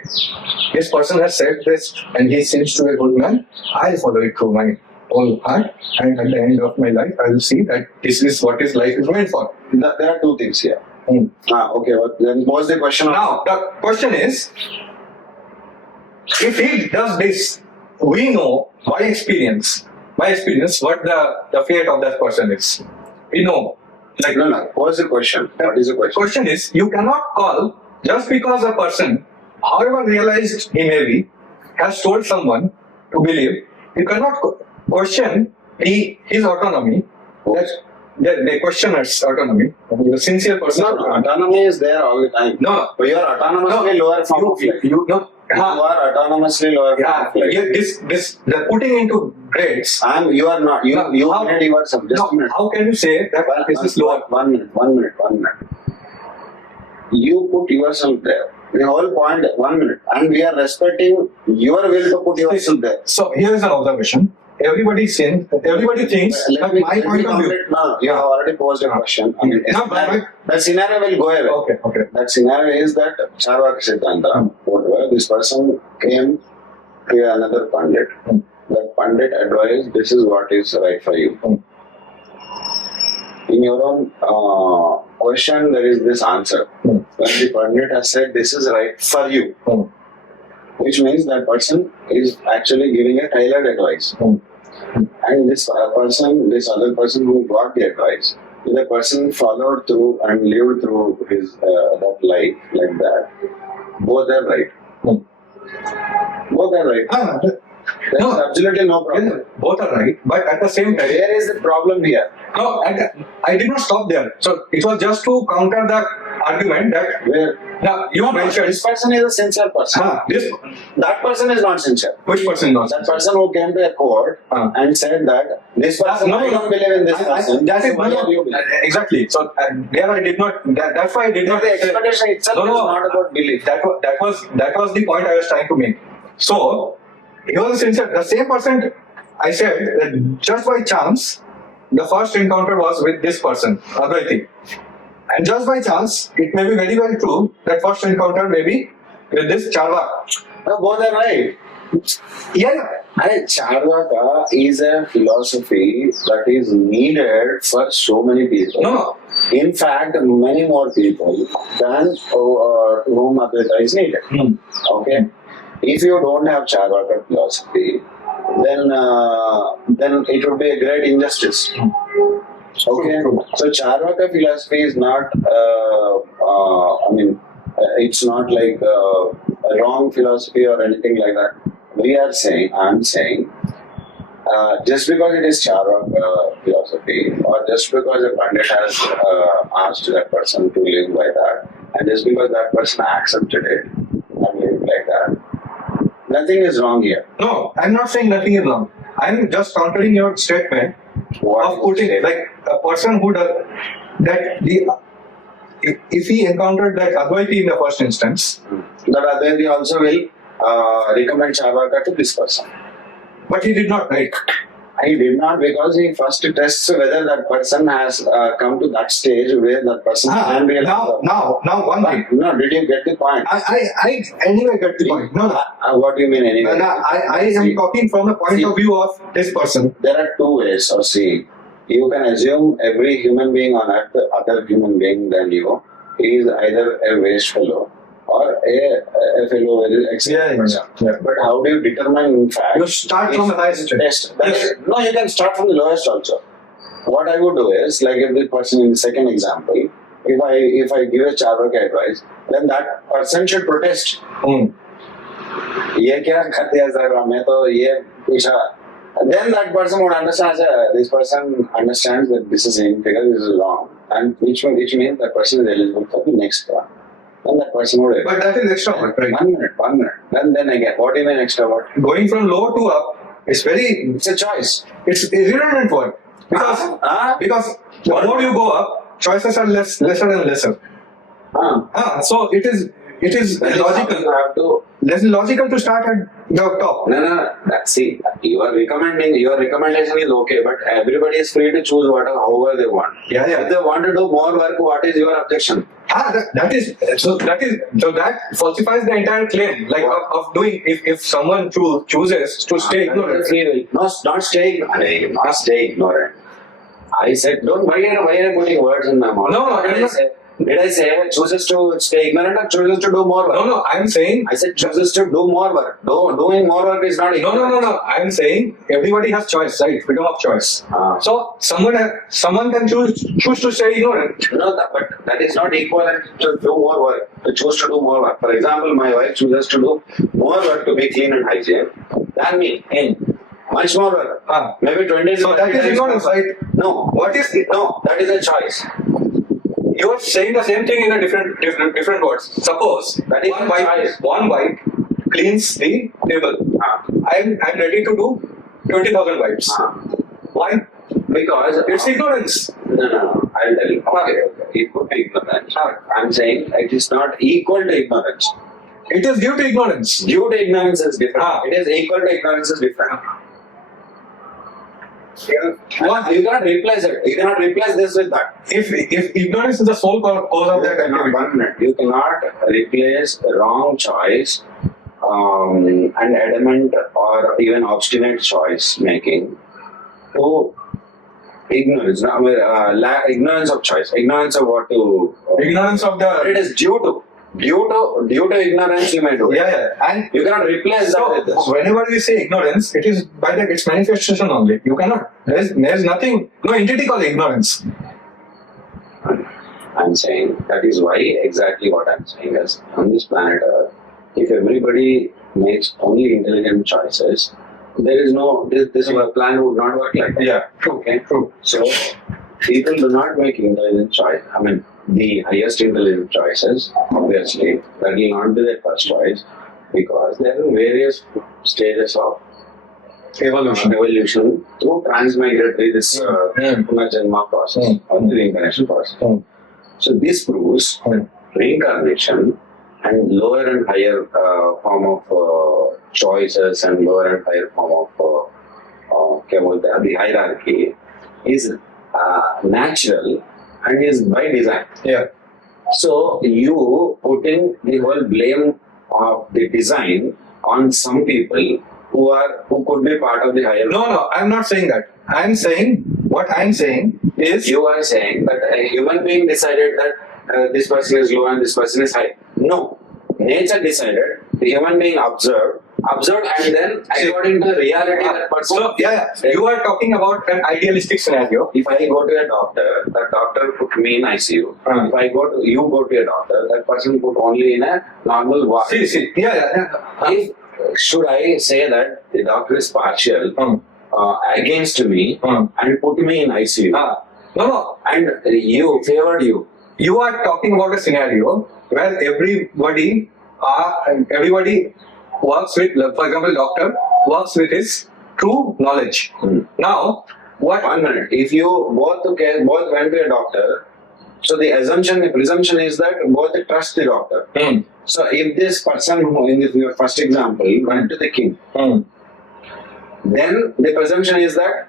this person has said this and he seems to be a good man, I'll follow it through my whole heart, and at the end of my life, I will see that this is what his life is meant for. There are two things here. Okay. Then what's the question? Now, the question is, if he does this, we know by experience, what the fate of that person is. We know. Like, No. What's the question? What is the question? Question is, you cannot call just because a person, however realized he may be, has told someone to believe. You cannot question his autonomy. They question his autonomy. The sincere person. No, autonomy is there all the time. No. But you are autonomously lower form of life. You are autonomously lower form of life. the putting into grades. You are not. You how- made yourself. Just a minute. How can you say that this is lower? 1 minute. You put yourself there. The whole point, 1 minute. And we are respecting your will to put yourself there. So here is an observation. Everybody thinks that my point of view. complete. No, you have already posed a question. I mean, No, but- that scenario will go away. Okay. That scenario is that Charvaka Siddhanta, whatever, this person came to another Pandit. That Pandit advised, this is what is right for you. In your own question, there is this answer. When the Pandit has said, this is right for you, which means that person is actually giving a tailored advice. And this other person who got the advice, if the person followed through and lived through his that life like that, both are right. Both are right. There is absolutely no problem. Both are right, but at the same time, Where is the problem here? no, I did not stop there. So it was just to counter the argument that Where? now you mentioned This person is a sincere person. this That person is not sincere. which person not? That person who came to a court and said that this person, I don't believe in this person. That is Why are you believing? exactly. So there I did not. That's why I did not. The expectation itself No. is not about belief. That was the point I was trying to make. So he was sincere. The same person I said that just by chance, the first encounter was with this person, Advaiti. And just by chance, it may be very well true that first encounter may be with this Charvaka. No, both are right. Yeah. Charvaka is a philosophy that is needed for so many people. No. In fact, many more people than to whom Advaita is needed. Okay? If you don't have Charvaka philosophy, then it would be a great injustice. Okay? True. So Charvaka philosophy is not, it's not like a wrong philosophy or anything like that. I'm saying, just because it is Charvaka philosophy, or just because a Pandit has asked that person to live by that, and just because that person accepted it and lived like that, nothing is wrong here. No, I'm not saying nothing is wrong. I'm just countering your statement of putting like a person who does that. If he encountered that Advaiti in the first instance, That Advaita also will recommend Charvaka to this person. but he did not, right? He did not, because he first tests whether that person has come to that stage where that person can realize. Now, one thing. No, did you get the point? I anyway get the point. No. What do you mean anyway? I am talking from the point of view of this person. There are two ways of seeing. You can assume every human being on earth, other human being than you, is either a waste fellow or a fellow very excellent. Yeah. But how do you determine, in fact? You start from the highest test. No, you can start from the lowest also. What I would do is, like if the person in the second example, if I give a Charvaka advice, then that person should protest. ये क्या करते हैं sir हमें तो ये पूछा. Then that person would understand. This person understands that this is incorrect, this is wrong, and which means that person is eligible for the next one. Then that person would. But that is extrovert, right? 1 minute. Then again, what do you mean extrovert? Going from low to up is It's a choice. it's irrelevant word because the more you go up, choices are lesser and lesser. So it is logical. You have to. It's logical to start at the top. No. See, your recommendation is okay, but everybody is free to choose however they want. Yeah. If they want to do more work, what is your objection? That falsifies the entire claim. Like of doing if someone chooses to stay ignorant. Not stay ignorant. I said, why are you putting words in my mouth? No, What I'm not- Did I say chooses to stay ignorant or chooses to do more work? No, I'm saying I said chooses to do more work. Doing more work is not ignorance. no. I'm saying everybody has choice, right? Freedom of choice. So someone can choose to stay ignorant. No, but that is not equivalent to do more work. To choose to do more work. For example, my wife chooses to do more work to be clean and hygiene than me. Much more work. Maybe 20. So that is ignorance, right? No. What is it? No, that is a choice. You're saying the same thing in a different words. Suppose That is one wipe cleans the table. I'm ready to do 20,000 wipes. Why? Because It's ignorance. No. I'll tell you. Okay. It could be ignorance. I'm saying it is not equal to ignorance. It is due to ignorance. Due to ignorance is different. It is equal to ignorance is different. You cannot replace it. You cannot replace this with that. If ignorance is the sole cause of that activity, 1 minute. You cannot replace wrong choice and adamant or even obstinate choice making to ignorance. Ignorance of choice. Ignorance of what to. ignorance of It the is due to ignorance you may do it. and You cannot replace that so with this. whenever we say ignorance, it is by its manifestation only. You cannot. There's nothing, no entity called ignorance. I'm saying that is why exactly what I'm saying is on this planet Earth, if everybody makes only intelligent choices, there is no this planet would not work like that. Yeah, Okay. true. So people do not make intelligent choice. I mean, the highest intelligent choices, obviously, that will not be their first choice because there are various stages of evolution through transmigratory this Punarjanma process or the reincarnation process. So this proves reincarnation and lower and higher form of choices and lower and higher form of the hierarchy is natural and is by design. Yeah. So you putting the whole blame of the design on some people who could be part of the higher. No, I'm not saying that. What I'm saying is You are saying that a human being decided that this person is low and this person is high. No, nature decided. The human being observed, and then according to the reality that person. so you are talking about an idealistic scenario. If I go to a doctor, that doctor put me in ICU. If I go to a doctor, that person put only in a normal ward. See. If should I say that the doctor is partial against me and put me in ICU? No. And you favored you. You are talking about a scenario where everybody works with, for example, doctor works with his true knowledge. Now, what? 1 minute. If you both went to a doctor, so the presumption is that both trust the doctor. So if this person who in your first example went to the king, then the presumption is that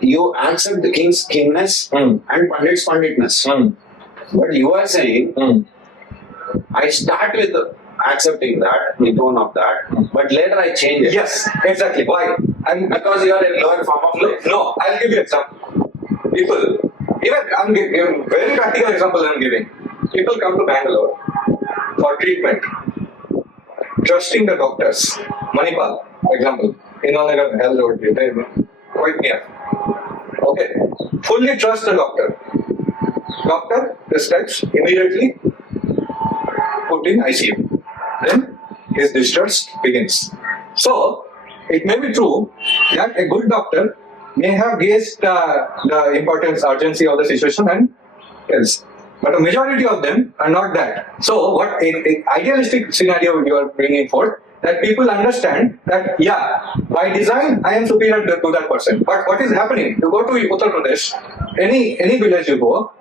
you accept the king's kingness and pandit's panditness. But you are saying, I start with accepting that, the tone of that, but later I change it. Yes, exactly. Why? Because you are a lower form of life. No, I'll give you an example. I'm giving very practical example I'm giving. People come to Bangalore for treatment, trusting the doctors. Manipal, for example, Inalagar Health Road, they're quite near. Okay, fully trust the doctor. Doctor prescribes immediately, put in ICU. Then his discharge begins. So, it may be true that a good doctor may have gauged the importance, urgency of the situation and else. But a majority of them are not that. So, what a idealistic scenario you are bringing forth, that people understand that, by design, I am superior to that person. But what is happening? You go to Uttar Pradesh, any village you go,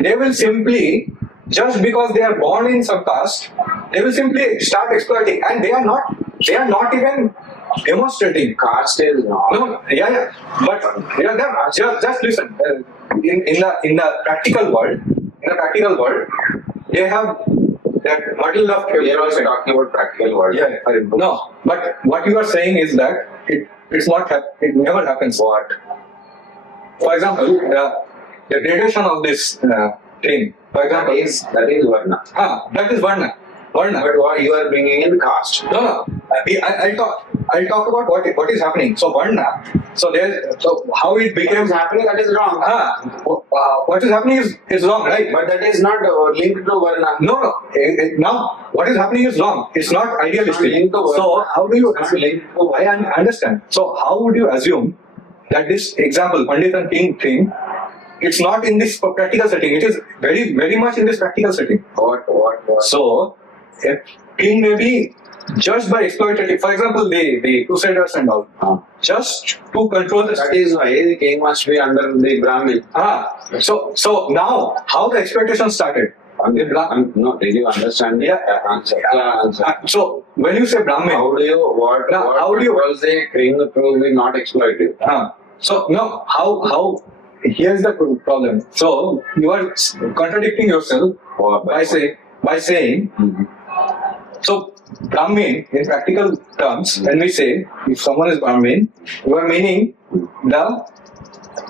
they will simply just because they are born in some caste, they will simply start exploiting, and they are not even demonstrating. Caste is not. No, yeah, but just listen. In the practical world, they have that model of. We are also talking about practical world. Yeah, no, but what you are saying is that it never happens. What? For example, the gradation of this thing. For That example, is Varna. that is Varna. Varna. But what you are bringing in caste. No. I'll talk about what is happening. So Varna. So how it What became. is happening, that is wrong. What is happening is wrong, right? But that is not linked to Varna. No. Now, what is happening is wrong. It's not idealistic. linked to Varna. So how do you? It's not linked to Varna. I understand. So how would you assume that this example, Pandit and King thing, it's not in this practical setting. It is very, very much in this practical setting. What? So, a king may be judged by exploitative. For example, the Crusaders and all, just to control the. That is why the king must be under the Brahmin. So now, how the exploitation started? No, did you understand the answer? Answer. So when you say Brahmin, How do you was the king to be not exploitive? so no, how? Here's the problem. So you are contradicting yourself by saying. So Brahmin, in practical terms, when we say if someone is Brahmin, you are meaning the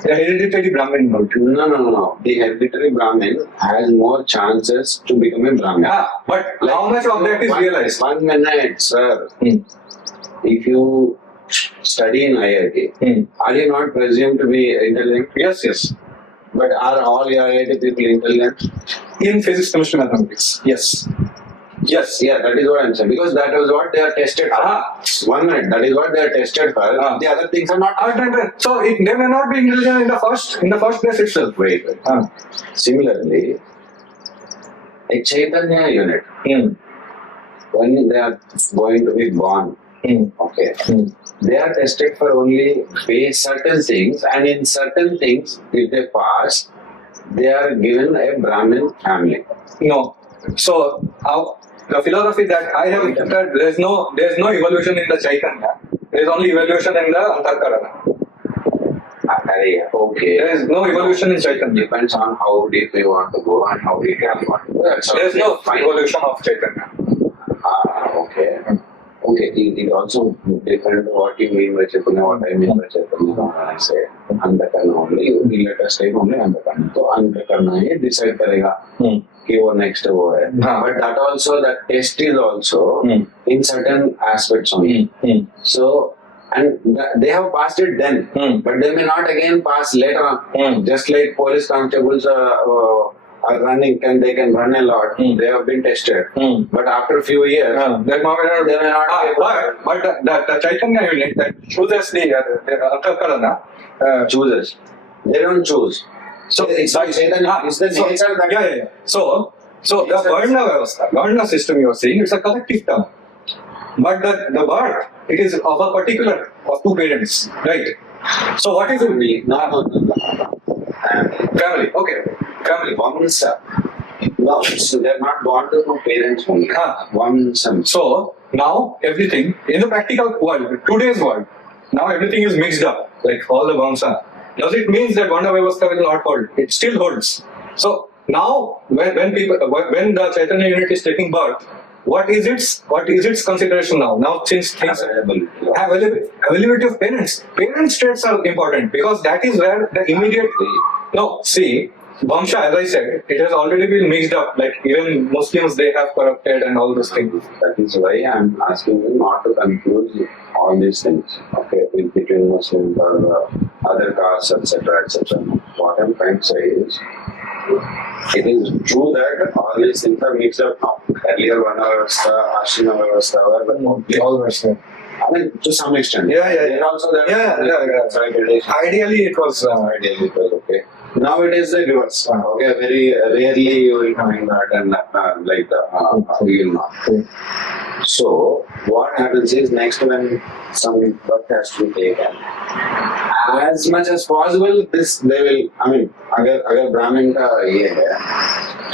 hereditary Brahmin. No. The hereditary Brahmin has more chances to become a Brahmin. But how much of that is realized? 1 minute, sir. If you study in IIT, are you not presumed to be intelligent? Yes. But are all IIT people intelligent? In physics, chemistry, mathematics. Yes. Yeah, that is what I'm saying. Because that was what they are tested for. 1 minute, that is what they are tested for. The other things are not. So they may not be intelligent in the first place itself. Wait. Similarly, a Chaitanya unit, when they are going to be born, okay, they are tested for only certain things, and in certain things, if they pass, they are given a Brahmin family. No. So the philosophy that I have accepted, there's no evolution in the Chaitanya. There is only evolution in the Antarkarana. Okay. There is no evolution in Chaitanya. Depends on how deep you want to go and how deep you want to go. There is no evolution of Chaitanya. Okay. Okay, it also depends what you mean by Chaitanya, what I mean by Chaitanya. When I say Antakarna only, you let us take only Antakarna. So Antakarna he decide करेगा कि वो next वो है. But that also, that test is also in certain aspects only. So, and they have passed it then, but they may not again pass later on. Just like police constables are running, they can run a lot. They have been tested, but after a few years, they may not. But the Chaitanya unit that chooses the Antarkarana chooses. They don't choose. So it's like Chaitanya. It's the nature that. Yeah. So the Varna system you are saying, it's a collective term. But the birth, it is of a particular of two parents, right? So what is it? No. Family. Okay. Family. Vamsa. So they are not born to two parents only. Vamsam. So now everything in the practical world, today's world, now everything is mixed up, like all the Vamsa. Does it mean that Varna Vyavastha will not hold? It still holds. So now when the Chaitanya unit is taking birth, what is its consideration now? Now since things availability of parents traits are important because that is where the immediate. No, see, Vamsha, as I said, it has already been mixed up. Like even Muslims, they have corrupted and all those things. That is why I am asking you not to confuse all these things. Okay, between Muslims or other castes, etc. What I am trying to say is, it is true that all these things are mixed up now. Earlier, Varna Vyavastha, Ashrama Vyavastha were All were I mean, to some extent. Yeah. Also, Ideally, it was. Ideally, it was okay. Now it is the reverse. Okay, very rarely you will find that and like you will not. So what happens is next when some birth has to be taken, as much as possible, this they will. I mean, अगर ब्राह्मण का ये है,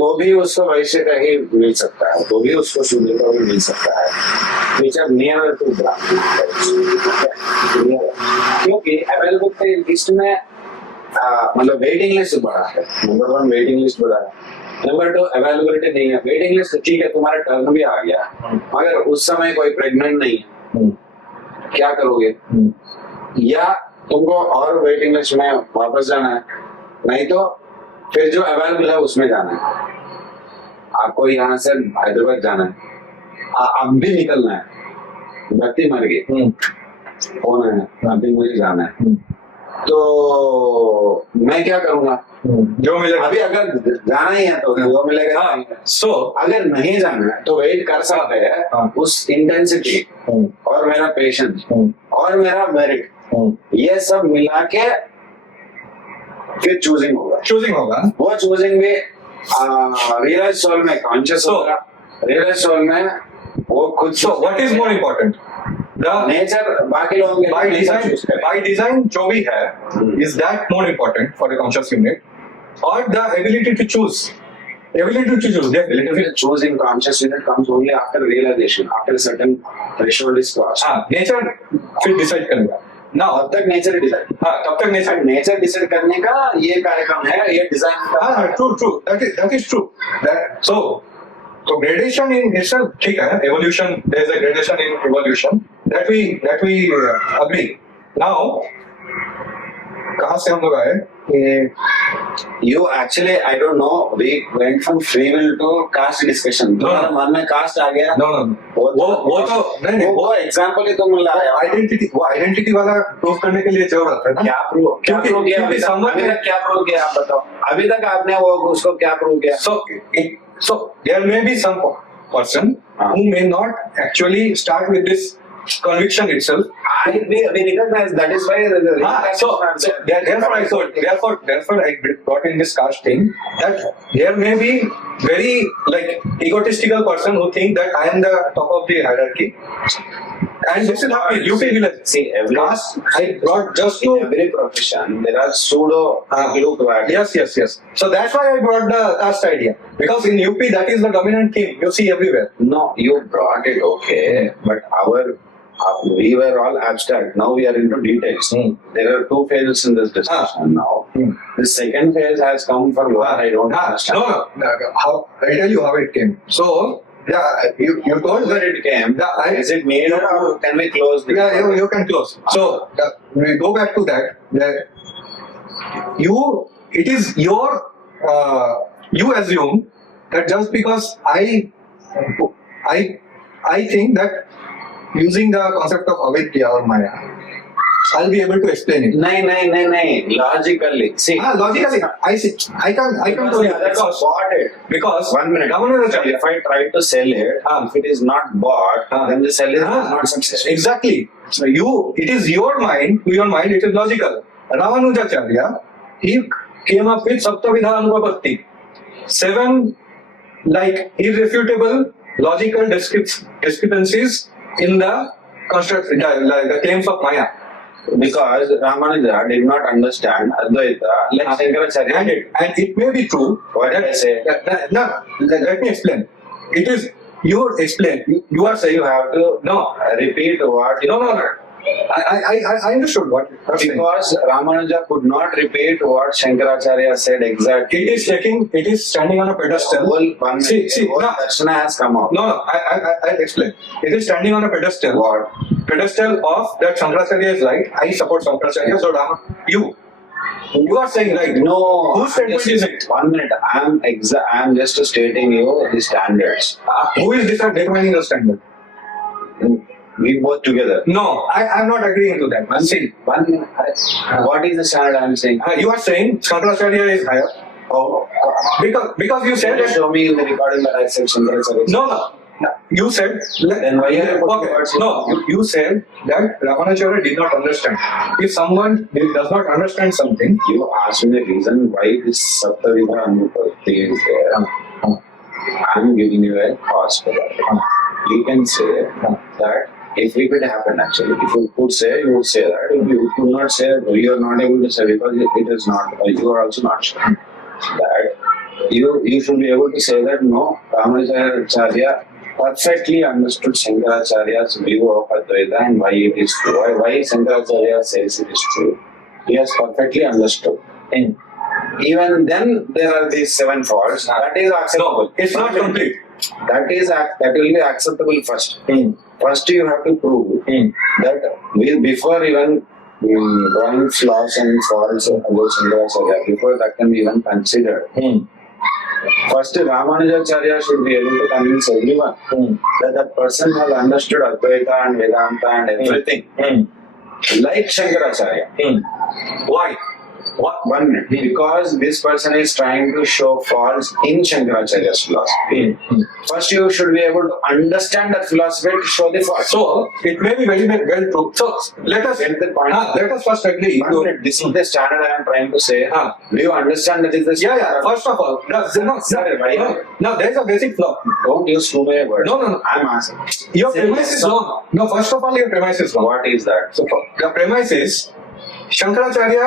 तो भी उसको वैश्य का ही मिल सकता है, तो भी उसको शूद्र का भी मिल सकता है, विच आर नियर टू ब्राह्मण। क्योंकि अवेलेबल लिस्ट में मतलब वेटिंग लिस्ट बड़ा है, नंबर 1 वेटिंग लिस्ट बड़ा है, नंबर 2 अवेलेबिलिटी नहीं है। वेटिंग लिस्ट ठीक है, तुम्हारा टर्न भी आ गया, मगर उस समय कोई प्रेग्नेंट नहीं है, क्या करोगे? या तुमको और वेटिंग लिस्ट में वापस जाना है, नहीं तो फिर जो अवेलेबल है उसमें जाना है। आपको यहाँ से हैदराबाद जाना है, अब भी निकलना है, व्यक्ति मर गई, कौन है, अभी मुझे जाना है, तो मैं क्या करूंगा? जो मिलेगा अभी अगर जाना ही है तो जो मिलेगा। सो अगर नहीं जाना है तो वेट कर सकते हैं उस इंटेंसिटी और मेरा पेशेंस और मेरा मेरिट, ये सब मिला के फिर चूजिंग होगा। वो चूजिंग भी रियलाइज सोल में कॉन्शियस होगा, रियलाइज सोल में वो खुद। So what is more important, the nature बाकी लोगों के बाय डिजाइन जो भी है, is that more important for the conscious unit और the ability to choose? Ability to choose, definitely. Choosing conscious unit comes only after realization, after a certain threshold is crossed. Nature फिर decide करेगा ना, तब तक nature decide, तब तक nature decide करने का ये कार्यक्रम है, ये डिजाइन का। True, that is true. So gradation in itself, ठीक है, evolution, there is a gradation in evolution that we agree. Now कहाँ से हम लोग आए? You actually, I don't know, we went from free will to caste discussion. तुम्हारा मन में caste आ गया? No. वो तो नहीं, वो example ही तुम लाया। आइडेंटिटी वाला प्रूव करने के लिए जरूरत है ना? क्या प्रूव किया? अभी तक क्या प्रूव किया आप बताओ? अभी तक आपने वो उसको क्या प्रूव किया? So there may be some person who may not actually start with this conviction itself. We recognize that is why therefore I got in this caste thing, that there may be very egotistical person who think that I am the top of the hierarchy, and this is happening. UP village. See, every caste I brought just to every profession there are pseudo look back. Yes. So that's why I brought the caste idea, because in UP that is the dominant theme you see everywhere. No, you brought it, okay, but we were all abstract. Now we are into details. There are 2 phases in this discussion now. The second phase has come for what I don't understand. No. I'll tell you how it came. So, you told Where it came? Is it made or can we close this? Yeah, you can close. So, we go back to that. It is your, you assume that just because I think that using the concept of avidya or maya, I'll be able to explain it. नहीं. Logically, see. Logically, I see. I can do it because 1 minute. If I try to sell it, if it is not bought, then the sell is not successful. Exactly. So it is your mind. To your mind, it is logical. Ramanujacharya, he came up with Saptavidha Anupapatti, 7 irrefutable logical discrepancies in the construct, the claims of Maya. Because Ramanuja did not understand Advaita like Shankaracharya did. And it may be true. What did I say? Let me explain. It is you explain. You are saying You have to repeat what. No. I understood what you are saying. Because Ramanuja could not repeat what Shankaracharya said exactly. It is standing on a pedestal. See, Darshana has come out. No, I'll explain. It is standing on a pedestal. What? Pedestal of that Shankaracharya is right. I support Shankaracharya. So you are saying right. No. Whose statement is it? 1 minute. I'm just stating you the standards. Who is determining the standard? We both together. No, I'm not agreeing to that. I'm saying 1 minute. What is the standard I'm saying? you are saying Shankaracharya is higher. Oh, Because you said that. show me in the recording that I said Shankaracharya. No. You said. Then why are you putting words in No, my mouth? you said that Ramanujacharya did not understand. If someone does not understand something, You asked me the reason why this Saptavidha Anupatti is there. I'm giving you a cause for that. You can say that if it could happen actually, if you could say, you would say that. If you could not say, you are not able to say because it is not, you are also not sure that you should be able to say that no, Ramanujacharya perfectly understood Shankaracharya's view of Advaita and why it is true. Why Shankaracharya says it is true. He has perfectly understood. And even then, there are these 7 faults. That is acceptable. No, it's not complete. That will be acceptable first. First, you have to prove that before even drawing flaws and faults about Shankaracharya, before that can be even considered. First, Ramanujacharya should be able to convince everyone that that person has understood Advaita and Vedanta and everything like Shankaracharya. Why? What? 1 minute. Because this person is trying to show faults in Shankaracharya's philosophy. First, you should be able to understand that philosophy to show the faults. So it may be very well true. So let us Get the point. let us first agree. 1 minute. This is the standard I am trying to say. Ah. Do you understand that is the Yeah, standard? First of all, no, there is a basic flaw. Don't use too many words. No. I'm asking. Your Say premise is some- wrong. No, first of all, your premise is wrong. What is that? So the premise is Shankaracharya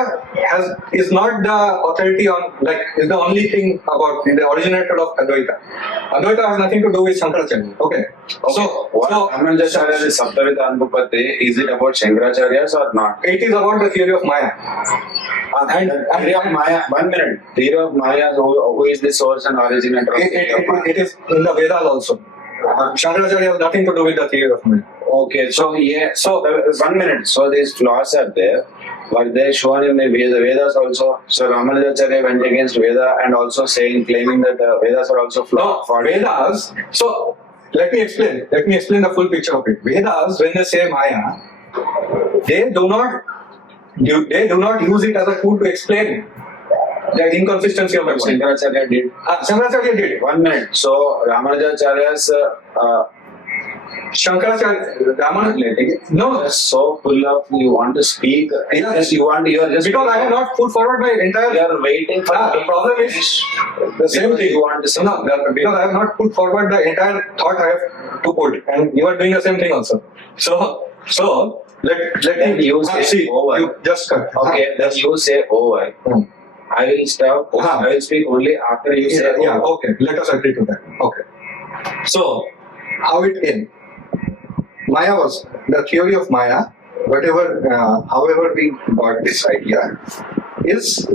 is not the authority on, like, is the only thing about the originator of Advaita. Advaita has nothing to do with Shankaracharya. Okay. So Ramanujacharya is Saptavita Anupati. Is it about Shankaracharya's or not? it is about the theory of Maya. Theory of Maya. 1 minute. Theory of Maya. Who is the source and originator of theory of Maya? It is in the Vedas also. Shankaracharya has nothing to do with the theory of Maya. Okay, so 1 minute. So these flaws are there. Were they shown in the Vedas also? So Ramanujacharya went against Veda and also claiming that Vedas are also No, flawed. Vedas. So let me explain. Let me explain the full picture of it. Vedas, when they say Maya, they do not use it as a tool to explain the inconsistency of the world. Shankaracharya did. Shankaracharya did. 1 minute. So Ramanujacharya's Shankaracharya, no, so full of you want to speak. Yes. You are just because I have not put forward my entire. you are waiting for The problem is the same Because thing. you want to say. No, because I have not put forward the entire thought I have to put, and you are doing the same thing also. So let Then me you say see. over. You just cut. Okay, then you say over. I will stop. I will speak only after you say Yeah, over. okay. Let us agree to that. Okay. So, how it came? Maya was the theory of Maya. However we got this idea, is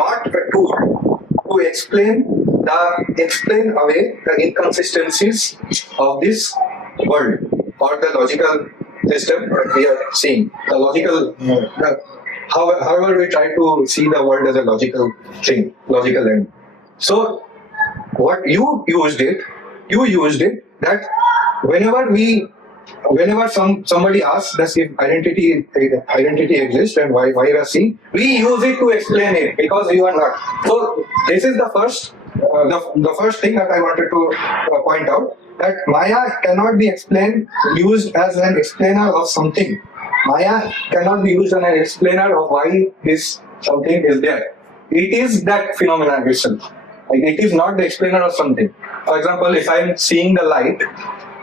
not a tool to explain away the inconsistencies of this world or the logical system that we are seeing. The logical. However, we try to see the world as a logical thing, logical end. So, what you used it that whenever somebody asks us if identity exists and why we are seen, we use it to explain it because you are not. So, this is the first the first thing that I wanted to point out, that Maya cannot be used as an explainer of something. Maya cannot be used as an explainer of why this something is there. It is that phenomenon itself. Like, it is not the explainer of something. For example, if I am seeing the light,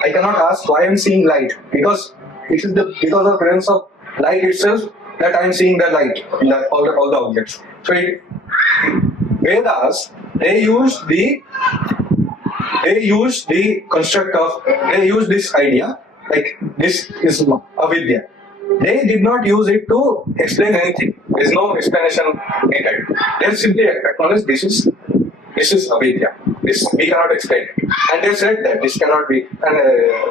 I cannot ask why I am seeing light, because it is because of presence of light itself that I am seeing the light in all the objects. So Vedas, they use this idea, like this is avidya. They did not use it to explain anything. There is no explanation needed. They simply acknowledge this is avidya. This we cannot explain it. And they said that this cannot be. And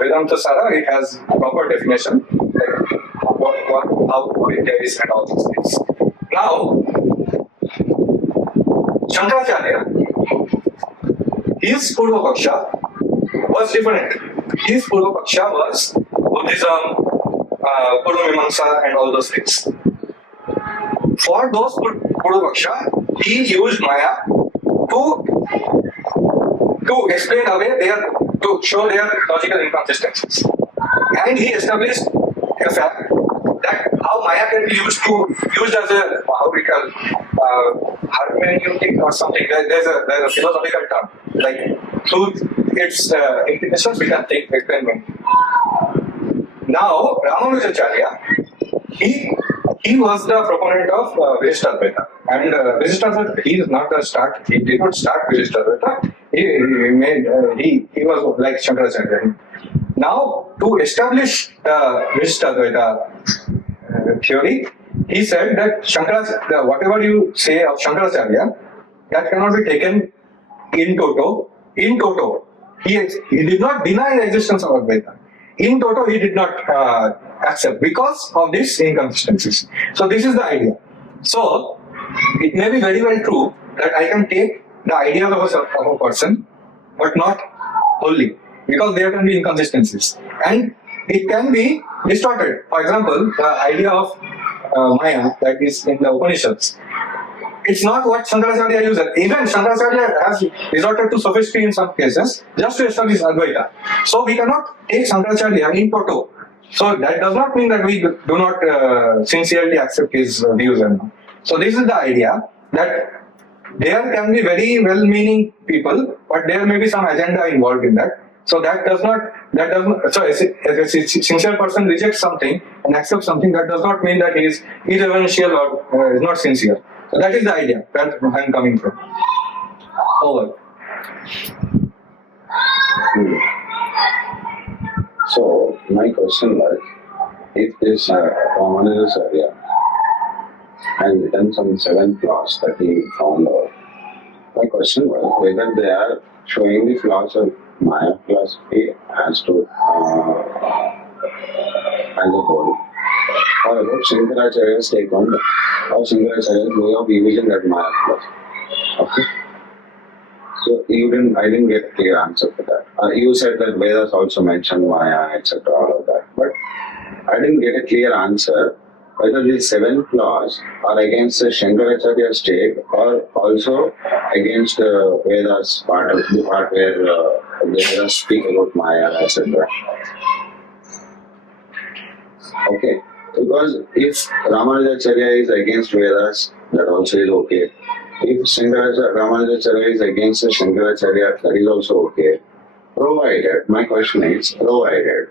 Vedanta Sara, it has proper definition, like how avidya is and all these things. Now, Shankaracharya, his Purva Paksha was different. His Purva Paksha was Buddhism, Purva Mimamsa, and all those things. For those Purva Paksha, he used Maya to explain away to show their logical inconsistencies. And he established a fact that how Maya can be used as a hermeneutic or something. There's a philosophical term, like through its implications we can take experiment. Now Ramanujacharya, he was the proponent of Vishta Advaita. And Vishishta Advaita, he is not the start. He did not start Vishishta Advaita. He was like Shankaracharya. Now, to establish the Vishishta Advaita theory, he said that Shankaracharya, whatever you say of Shankaracharya, that cannot be taken in toto. In toto, he did not deny the existence of Advaita. In toto, he did not accept because of these inconsistencies. So this is the idea. So it may be very well true that I can take the ideas of a person, but not wholly, because there can be inconsistencies, and it can be distorted. For example, the idea of Maya that is in the Upanishads, it's not what Shankaracharya uses. Even Shankaracharya has resorted to sophistry in some cases just to establish Advaita. So we cannot take Shankaracharya in toto. So that does not mean that we do not sincerely accept his views. So this is the idea that there can be very well-meaning people, but there may be some agenda involved in that. So that does not. So if a sincere person rejects something and accepts something, that does not mean that he is irreverential or is not sincere. So that is the idea that I am coming from. Over. So my question was, if this Ramanujacharya has written some 7 flaws that he found out, my question was whether they are showing the flaws of Maya philosophy as a whole, or about Shankaracharya's take on that, or Shankaracharya's way of revealing that Maya philosophy. Okay. So I didn't get a clear answer for that. You said that Vedas also mention Maya, etc., all of that, but I didn't get a clear answer whether these 7 flaws are against the Shankaracharya's take or also against Vedas part of the part where Vedas speak about Maya, etc. Okay, because if Ramanujacharya is against Vedas, that also is okay. If Ramanujacharya is against the Shankaracharya, that is also okay. Provided, my question is, provided,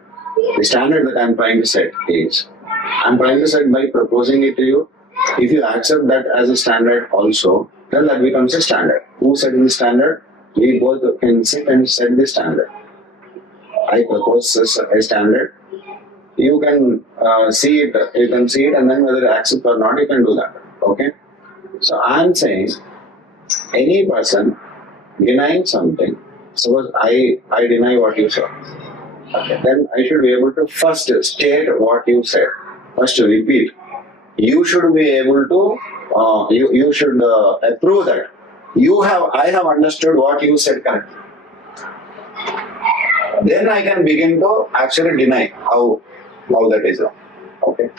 the standard that I am trying to set is, I am trying to set by proposing it to you. If you accept that as a standard also, then that becomes a standard. Who set the standard? We both can sit and set the standard. I propose a standard. You can see it. You can see it, and then whether you accept or not, you can do that. Okay. So I am saying, any person denying something. Suppose I deny what you said. Okay. Then I should be able to first state what you said. First repeat. You should be able to. You should approve that. I have understood what you said correctly. Then I can begin to actually deny how that is wrong. Okay.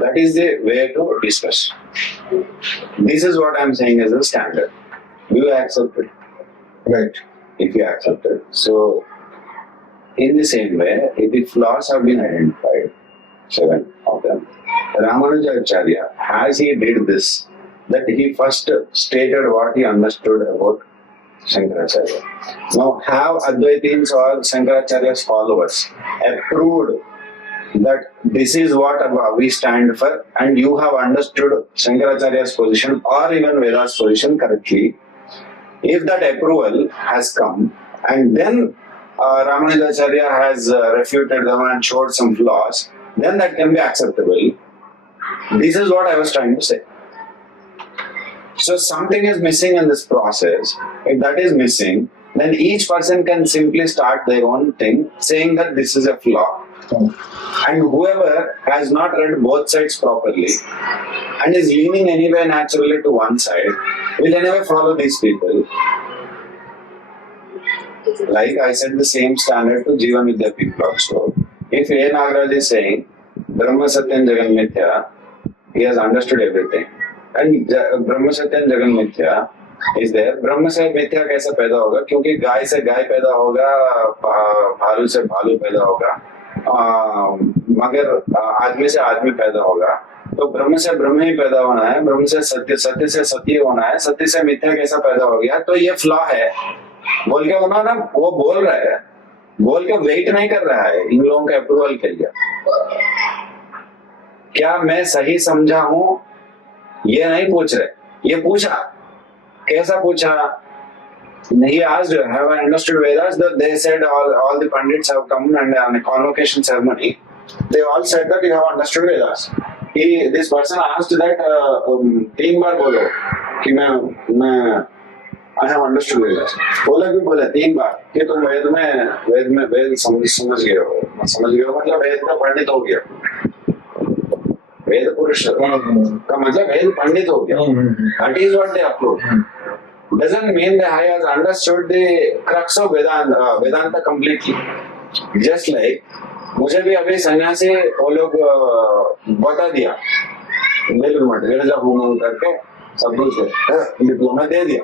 That is the way to discuss. This is what I am saying as a standard. Do you accept it? Right. If you accept it. So, in the same way, if the flaws have been identified, 7 of them, Ramanujacharya, as he did this, that he first stated what he understood about Shankaracharya. Now, have Advaitins or Shankaracharya's followers approved that this is what we stand for, and you have understood Shankaracharya's position or even Veda's position correctly? If that approval has come, and then Ramanujacharya has refuted them and showed some flaws, then that can be acceptable. This is what I was trying to say. So something is missing in this process. If that is missing, then each person can simply start their own thing, saying that this is a flaw. And whoever has not read both sides properly and is leaning anyway naturally to one side will anyway follow these people. Like I said, the same standard to Jivan Vidya people also. If A. Nagaraj is saying Brahma Satyam Jagan Mithya, he has understood everything. And Brahma Satyam Jagan Mithya is there. Brahma से मिथ्या कैसे पैदा होगा? क्योंकि गाय से गाय पैदा होगा, भालू से भालू पैदा होगा, मगर आदमी से आदमी पैदा होगा. तो ब्रह्म से ब्रह्म ही पैदा होना है, ब्रह्म से सत्य, सत्य से सत्य होना है, सत्य से मिथ्या कैसा पैदा हो गया? तो ये फ्लॉ है बोल के उन्होंने वो बोल रहा है, बोल के वेट नहीं कर रहा है इन लोगों के अप्रूवल के लिए. क्या मैं सही समझा हूं ये नहीं पूछ रहे, ये पूछा, कैसा पूछा? He asked, have I understood Vedas? They said all the Pandits have come and on a convocation ceremony, they all said that you have understood Vedas. This person asked that 3 बार बोलो कि मैं I have understood Vedas. बोला क्यों बोला 3 बार कि तुम वेद समझ गए हो मतलब वेद का पंडित हो गया, वेद पुरुष का मतलब वेद पंडित हो गया. That is what they upload. Doesn't mean that I has understood the crux of Vedanta completely. Just like मुझे भी अभी सन्यासी वो लोग बता दिया बेलूर मठ गिरजा होम करके सब कुछ डिप्लोमा दे दिया.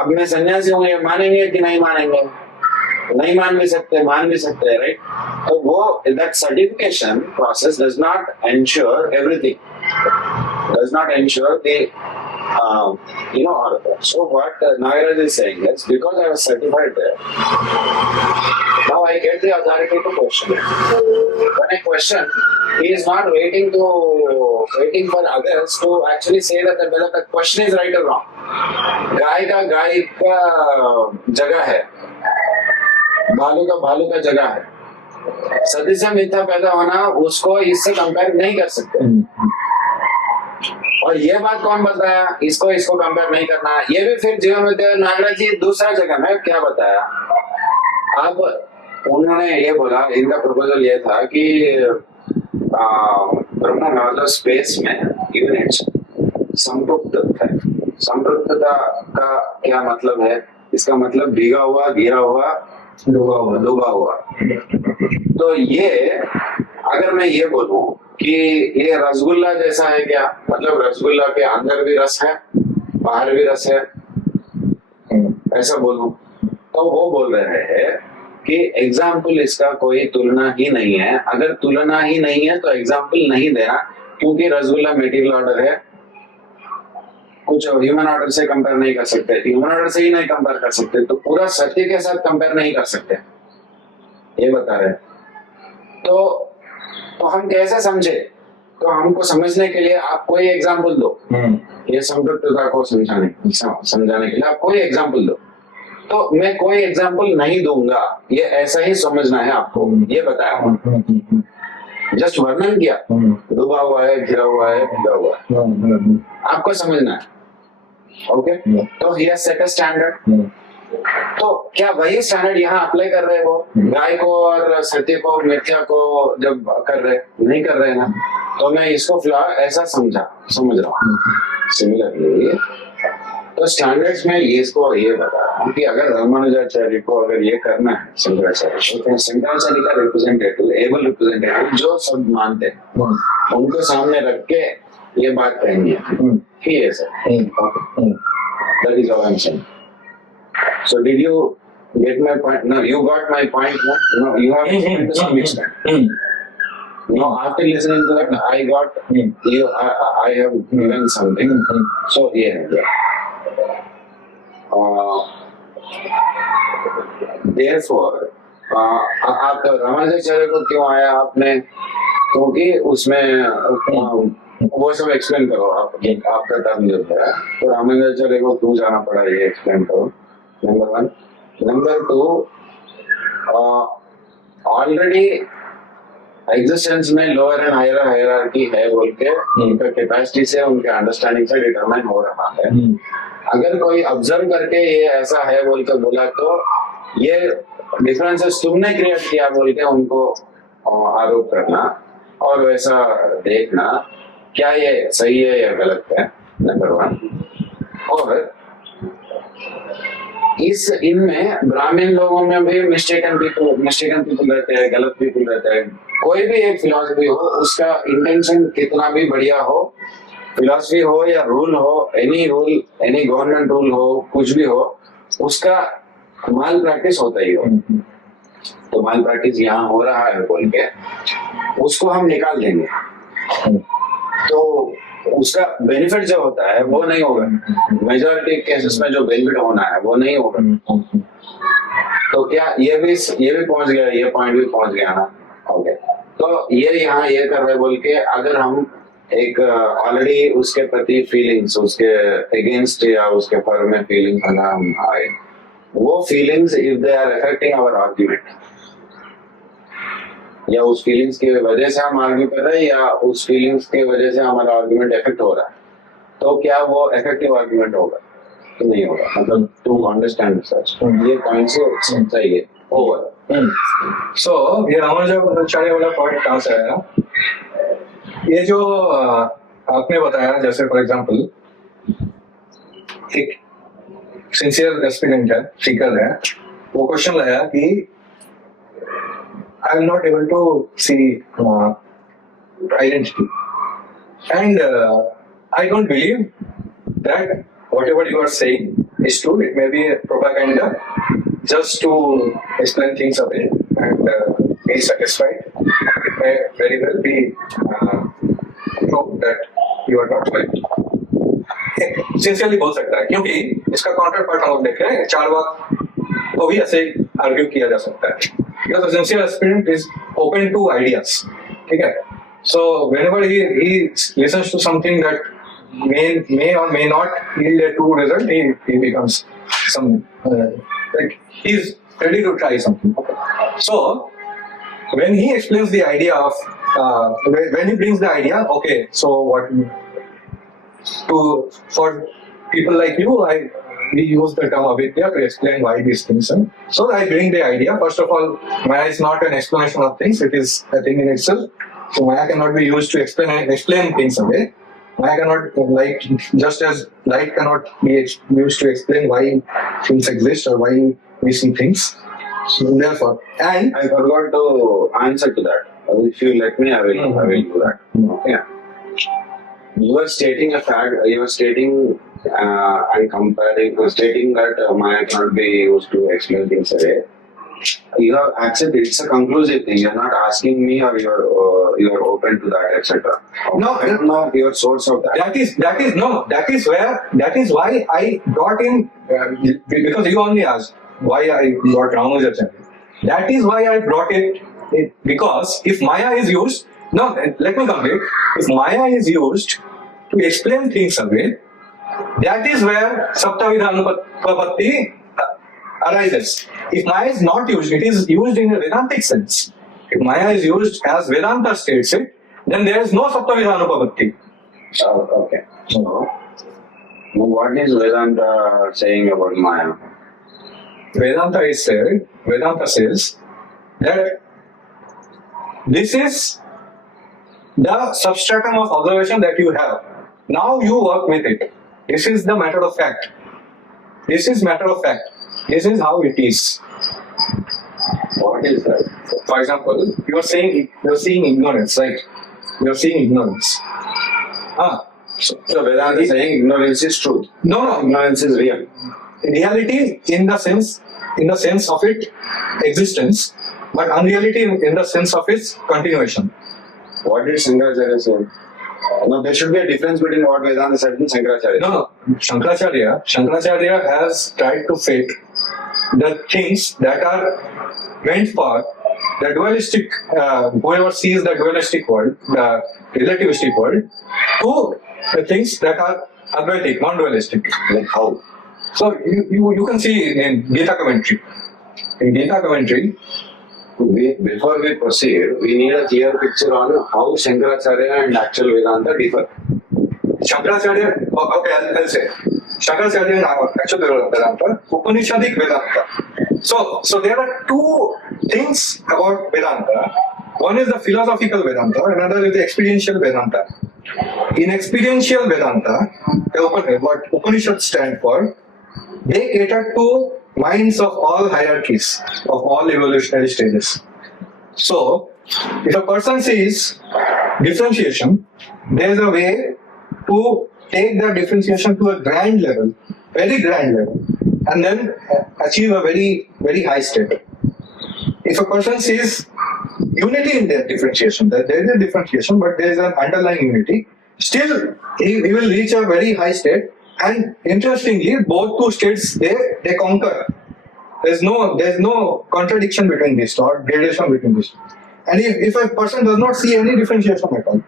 अब मैं सन्यासी हूँ, ये मानेंगे कि नहीं मानेंगे? नहीं मान भी सकते, मान भी सकते हैं, राइट? तो वो that certification process does not ensure everything, does not ensure the order. So what Nagaraj is saying is, because I was certified there, now I get the authority to question it. When I question, he is not waiting for others to actually say that whether the question is right or wrong. गाय का जगह है, भालू का जगह है. सती से मिथ्या पैदा होना, उसको इससे कंपेयर नहीं कर सकते. और ये बात कौन बताया? इसको कंपेयर नहीं करना. ये भी फिर जीवन में नागराज जी दूसरा जगह में क्या बताया? अब उन्होंने ये बोला, इनका प्रपोजल ये था कि ब्रह्म मतलब स्पेस में यूनिट्स संपृक्त है. संपृक्तता का क्या मतलब है? इसका मतलब भीगा हुआ, गिरा हुआ, डूबा हुआ. तो ये अगर मैं ये बोलूं कि ये रसगुल्ला जैसा है क्या, मतलब रसगुल्ला के अंदर भी रस है, बाहर भी रस है, ऐसा बोलूं, तो वो बोल रहे हैं कि एग्जाम्पल इसका कोई तुलना ही नहीं है. अगर तुलना ही नहीं है तो एग्जाम्पल नहीं देना, क्योंकि रसगुल्ला मेटीरियल ऑर्डर है, कुछ ह्यूमन ऑर्डर से कंपेयर नहीं कर सकते, ह्यूमन ऑर्डर से ही नहीं कंपेयर कर सकते, तो पूरा सत्य के साथ कंपेयर नहीं कर सकते, ये बता रहे. तो हम कैसे समझे? तो हमको समझने के लिए आप कोई एग्जाम्पल दो, ये संपृक्तता को समझाने के लिए आप कोई एग्जाम्पल दो. तो मैं कोई एग्जाम्पल नहीं दूंगा, ये ऐसा ही समझना है आपको, ये बताया. जस्ट वर्णन किया, डूबा हुआ है, घिरा हुआ है, भीगा हुआ है, आपको समझना है. ओके, तो he has set a standard. तो क्या वही स्टैंडर्ड यहाँ अप्लाई कर रहे हैं? वो गाय को और सत्य को, मिथ्या को जब कर रहे, नहीं कर रहे ना, तो मैं इसको फ्लॉ ऐसा समझ रहा हूँ. सिमिलरली तो स्टैंडर्ड्स में इसको ये बता रहा हूँ कि अगर रामानुजाचार्य को अगर ये करना है शंकराचार्य, तो शंकराचार्य का रिप्रेजेंटेटिव, एबल रिप्रेजेंटेटिव जो सब मानते हैं, उनको सामने रख के ये बात कहनी है कि ये sir. That is what I am saying. So did you get my point? No, you got my point. No, you have explained to some extent. No, after listening to that, I got you. I have given something. So yeah. Therefore, आप रामानुजाचार्य को क्यों आया आपने? क्योंकि उसमें वो सब explain करो आप, आपका टर्म जो है, तो रामानुजाचार्य को क्यों जाना पड़ा, ये एक्सप्लेन करो. नंबर 1. नंबर 2, ऑलरेडी एग्जिस्टेंस में लोअर एंड हायर हायरार्की है बोल के उनका कैपेसिटी से, उनके अंडरस्टैंडिंग से डिटरमाइन हो रहा है. अगर कोई ऑब्जर्व करके ये ऐसा है बोल के बोला, तो ये डिफरेंसेस तुमने क्रिएट किया बोल के उनको आरोप करना और वैसा देखना, क्या ये सही है या गलत है? नंबर 1. और इनमें ब्राह्मण लोगों में भी मिस्टेकन पीपल रहते हैं, गलत पीपल रहते हैं. कोई भी एक फिलॉसफी हो, उसका इंटेंशन कितना भी बढ़िया हो, फिलॉसफी हो या रूल हो, एनी गवर्नमेंट रूल हो, कुछ भी हो, उसका माल प्रैक्टिस होता ही हो. तो माल प्रैक्टिस यहाँ हो रहा है बोल के उसको हम निकाल देंगे, तो उसका बेनिफिट जो होता है वो नहीं होगा. मेजॉरिटी केसेस में जो बेनिफिट होना है वो नहीं होगा. तो क्या ये भी पहुंच गया, ये पॉइंट भी पहुंच गया ना. ओके, तो ये यहाँ ये कर रहे बोल के अगर हम एक ऑलरेडी उसके प्रति फीलिंग्स उसके अगेंस्ट या उसके पर में फीलिंग्स अगर हम आए, वो feelings if they are affecting our argument, या उस फीलिंग्स की वजह से हम आर्ग्यू कर रहे हैं या उस फीलिंग्स की वजह से हमारा आर्ग्यूमेंट इफेक्ट हो रहा है, तो क्या वो इफेक्टिव आर्ग्यूमेंट होगा तो नहीं होगा. मतलब टू अंडरस्टैंड सच ये पॉइंट्स चाहिए. ओवर. सो ये रामानुजाचार्य वाला पॉइंट कहाँ से आया? ये जो आपने बताया, जैसे फॉर एग्जांपल एक सिंसियर एस्पिरेंट है, सीकर है, वो क्वेश्चन लाया कि I am not able to see identity and I don't believe that whatever you are saying is true. It may be propaganda just to explain things away and be satisfied. It may very well be true that you are not right. Sincerely बोल सकता है, क्योंकि इसका counter part हम लोग देख रहे हैं, चार बात को भी ऐसे आर्ग्यू किया जा सकता है. Because a sincere aspirant is open to ideas. ठीक है? So whenever he listens to something that may or may not yield a true result, he becomes some like he's ready to try something. So when he explains the idea of when he brings the idea, okay, so what for people like you, we use the term avidya to explain why these things are. So I bring the idea. First of all, Maya is not an explanation of things; it is a thing in itself. So Maya cannot be used to explain things away. Maya cannot, like, just as light cannot be used to explain why things exist or why we see things. So therefore, and I forgot to answer to that. If you let me, I will do that. Yeah. You are stating a fact. You are stating and comparing, stating that Maya cannot be used to explain things away. You have accepted it's a conclusive thing. You're not asking me, or you're open to that, etc. No, I don't know your source of that. that is why I brought in because you only asked why I brought Ramanujacharya. That is why I brought it because if Maya is used, no, let me complete. If Maya is used to explain things away, that is where Saptavidhanupatti arises. If Maya is not used, it is used in a Vedantic sense. If Maya is used as Vedanta states it, then there is no Saptavidhanupatti. Okay. So, what is Vedanta saying about Maya? Vedanta says that this is the substratum of observation that you have. Now you work with it. This is the matter of fact. This is matter of fact. This is how it is. What is that? For example, you are seeing ignorance, right? You are seeing ignorance. So Vedanta is saying ignorance is truth. No. Ignorance is real. Reality in the sense of its existence, but unreality in the sense of its continuation. What did Shankaracharya say? No, there should be a difference between what Vedanta said and Shankaracharya. No. Shankaracharya has tried to fit the things that are meant for the dualistic, whoever sees the dualistic world, the relativistic world, to the things that are Advaitic, non-dualistic. Like how? So you can see in Gita commentary. In Gita commentary, Before we proceed, we need a clear picture on how Shankaracharya and actual Vedanta differ. Shankaracharya, okay, I'll say. Shankaracharya and actual Vedanta, Upanishadic Vedanta. So there are two things about Vedanta. One is the philosophical Vedanta, another is the experiential Vedanta. In experiential Vedanta, what Upanishads stand for, they cater to minds of all hierarchies, of all evolutionary stages. So, if a person sees differentiation, there is a way to take that differentiation to a grand level, very grand level, and then achieve a very, very high state. If a person sees unity in their differentiation, that there is a differentiation, but there is an underlying unity, still he will reach a very high state. And interestingly, both two states they conquer. There's no contradiction between these two or gradation between these two. And if a person does not see any differentiation at all,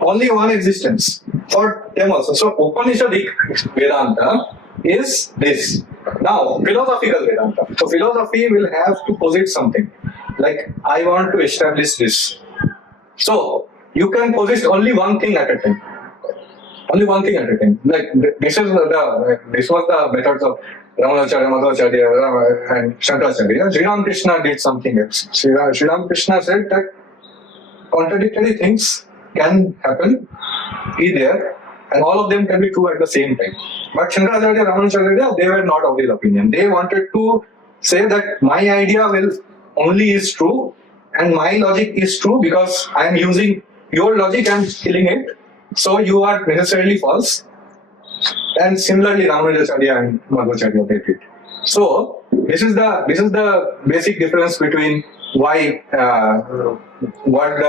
only one existence for them also. So Upanishadic Vedanta is this. Now, philosophical Vedanta. So philosophy will have to posit something. Like, I want to establish this. So you can posit only one thing at a time. Only one thing at a time. Like this was the methods of Ramanujacharya, Madhvacharya, and Shankaracharya. Sri Ramakrishna did something else. Sri Ramakrishna said that contradictory things can happen, be there, and all of them can be true at the same time. But Shankaracharya, Ramanujacharya, they were not of this opinion. They wanted to say that my idea will only is true, and my logic is true because I am using your logic and killing it. So you are necessarily false. And similarly, Ramanujacharya and Madhvacharya they did. So this is the basic difference between why what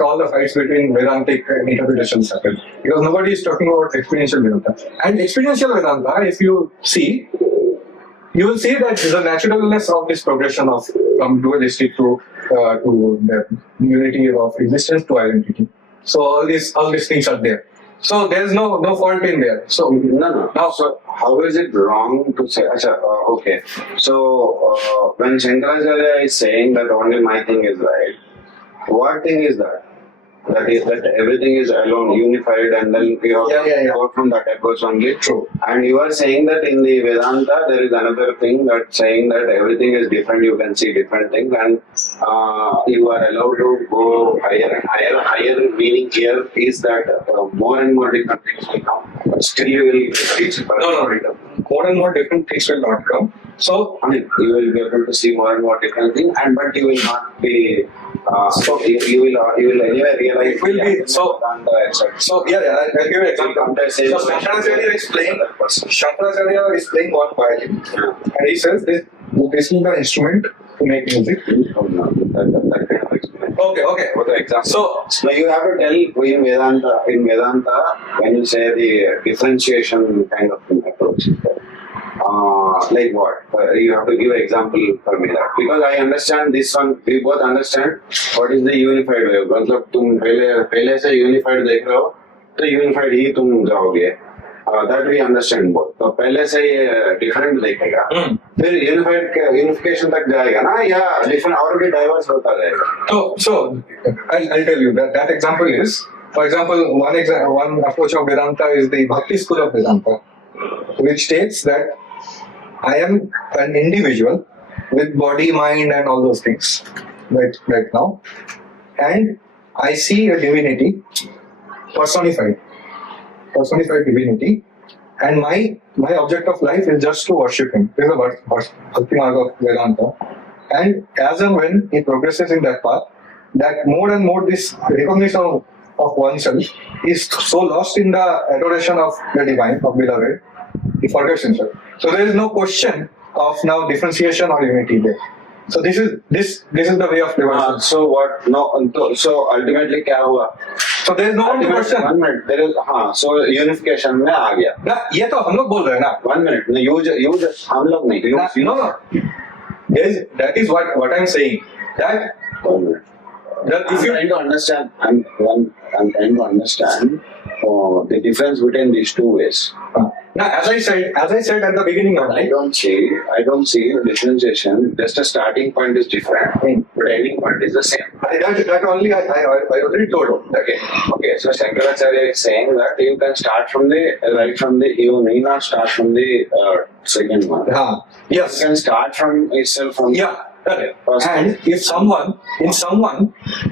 all the fights between Vedantic interpretations happen. Because nobody is talking about experiential Vedanta. And experiential Vedanta, if you see, you will see that the naturalness of this progression of from dualistic to the unity of existence to identity. So all these things are there. So there is no fault in there. So No. now So how is it wrong to say? Okay. So when Shankaracharya is saying that only my thing is right, what thing is that? That is that everything is alone, unified, and then we have to go from that approach only. True. And you are saying that in the Vedanta there is another thing that saying that everything is different. You can see different things, and you are allowed to go higher and higher. Higher meaning here is that more and more different things will come, but still you will reach freedom. more and more different things will not come. So I mean, you will be able to see more and more different things, and but you will not be. You will anyway realize. It will be so. So I'll give you an example. So Shankaracharya is playing one violin, and he says this is the instrument to make music. That kind of experience. Okay. For the example. So you have to tell in Vedanta, when you say the differentiation kind of approach, like what? You have to give an example for me that. Because I understand this one, we both understand what is the unified way. मतलब तुम पहले से unified देख रहे हो, तो unified ही तुम जाओगे. That we understand both. तो पहले से ये different देखेगा. फिर unification तक जाएगा ना, या different और भी diverse होता रहेगा. So I'll tell you that example is, for example, one approach of Vedanta is the Bhakti school of Vedanta, which states that I am an individual with body, mind, and all those things right now, and I see a divinity, personified divinity, and my object of life is just to worship him. This is the Bhakti Marga of Vedanta. And as and when he progresses in that path, that more and more this recognition of oneself is so lost in the adoration of the divine, of beloved, he forgets himself. So there is no question of now differentiation or unity there. So this is the way of devotion. So what? No. So ultimately क्या हुआ? So there is no question. 1 minute. There is So unification में आ गया. ना ये तो हम लोग बोल रहे हैं ना. 1 minute. No, you हम लोग नहीं. No. That is what I'm saying. That 1 minute. I'm trying to understand. I'm trying to understand the difference between these two ways. Now, as I said at the beginning of I don't see the differentiation. Just a starting point is different, but ending point is the same. that only I already told. Okay. So Shankaracharya is saying that you can start from you need not start from the second one. Yes. You can start from itself from. Yeah. Correct. And if someone,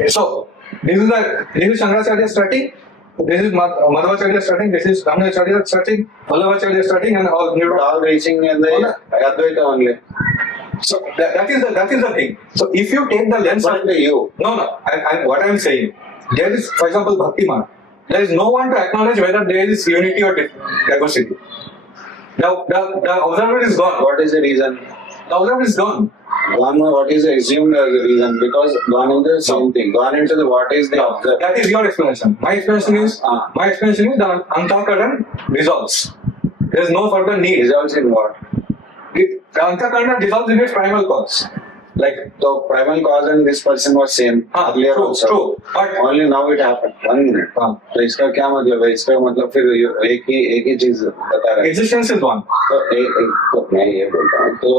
so this is Shankaracharya starting. This is Madhvacharya starting, this is Ramanujacharya starting, Vallabhacharya starting, and all reaching in the Advaita only. So that is the thing. So if you take the lens of you, what I'm saying, there is, for example, Bhakti Marg. There is no one to acknowledge whether there is unity or diversity. The observer is gone. What is the reason? The observer is gone. Gone, what is the assumed reason? Because gone into the same thing. Gone into the what is the observer. That is your explanation. My explanation is the Antakaran dissolves. There is no further need. Dissolves in what? The Antakaran dissolves in its primal cause. Like, So primal cause and this person was same earlier true, also. true. But Only now it happened. 1 minute. हाँ, तो इसका क्या मतलब है? इसका मतलब फिर एक ही चीज बता रहे हैं. existence is one. तो तो मैं ये बोलता हूँ तो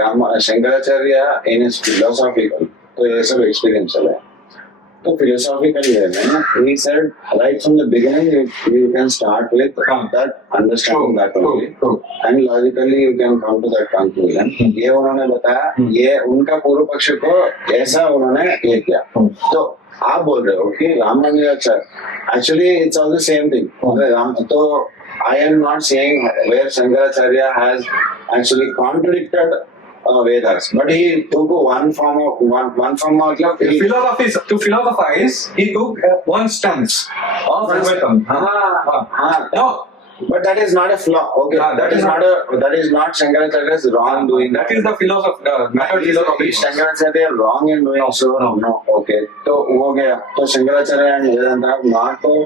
राम शंकराचार्य इन फिलोसॉफिकल तो ये सब एक्सपीरियंशियल है. तो फिलोसॉफिकल वे में he said right from the beginning you can start with that understanding that only true. and logically you can come to that conclusion. ये उन्होंने बताया, ये उनका पूर्व पक्ष को ऐसा उन्होंने ये किया. तो आप बोल रहे हो कि Ramanujacharya actually it's all the same thing. तो I am not saying where Shankaracharya has actually contradicted Vedas, but he took one form of मतलब To philosophize, he took one stance of Advaitam. No, but that is not a flaw. Okay, that is not Shankaracharya's wrong doing. that is the philosophy, method philosophy. Is Shankaracharya wrong in doing so? No. Okay, तो हो गया. तो Shankaracharya and Vedanta not तो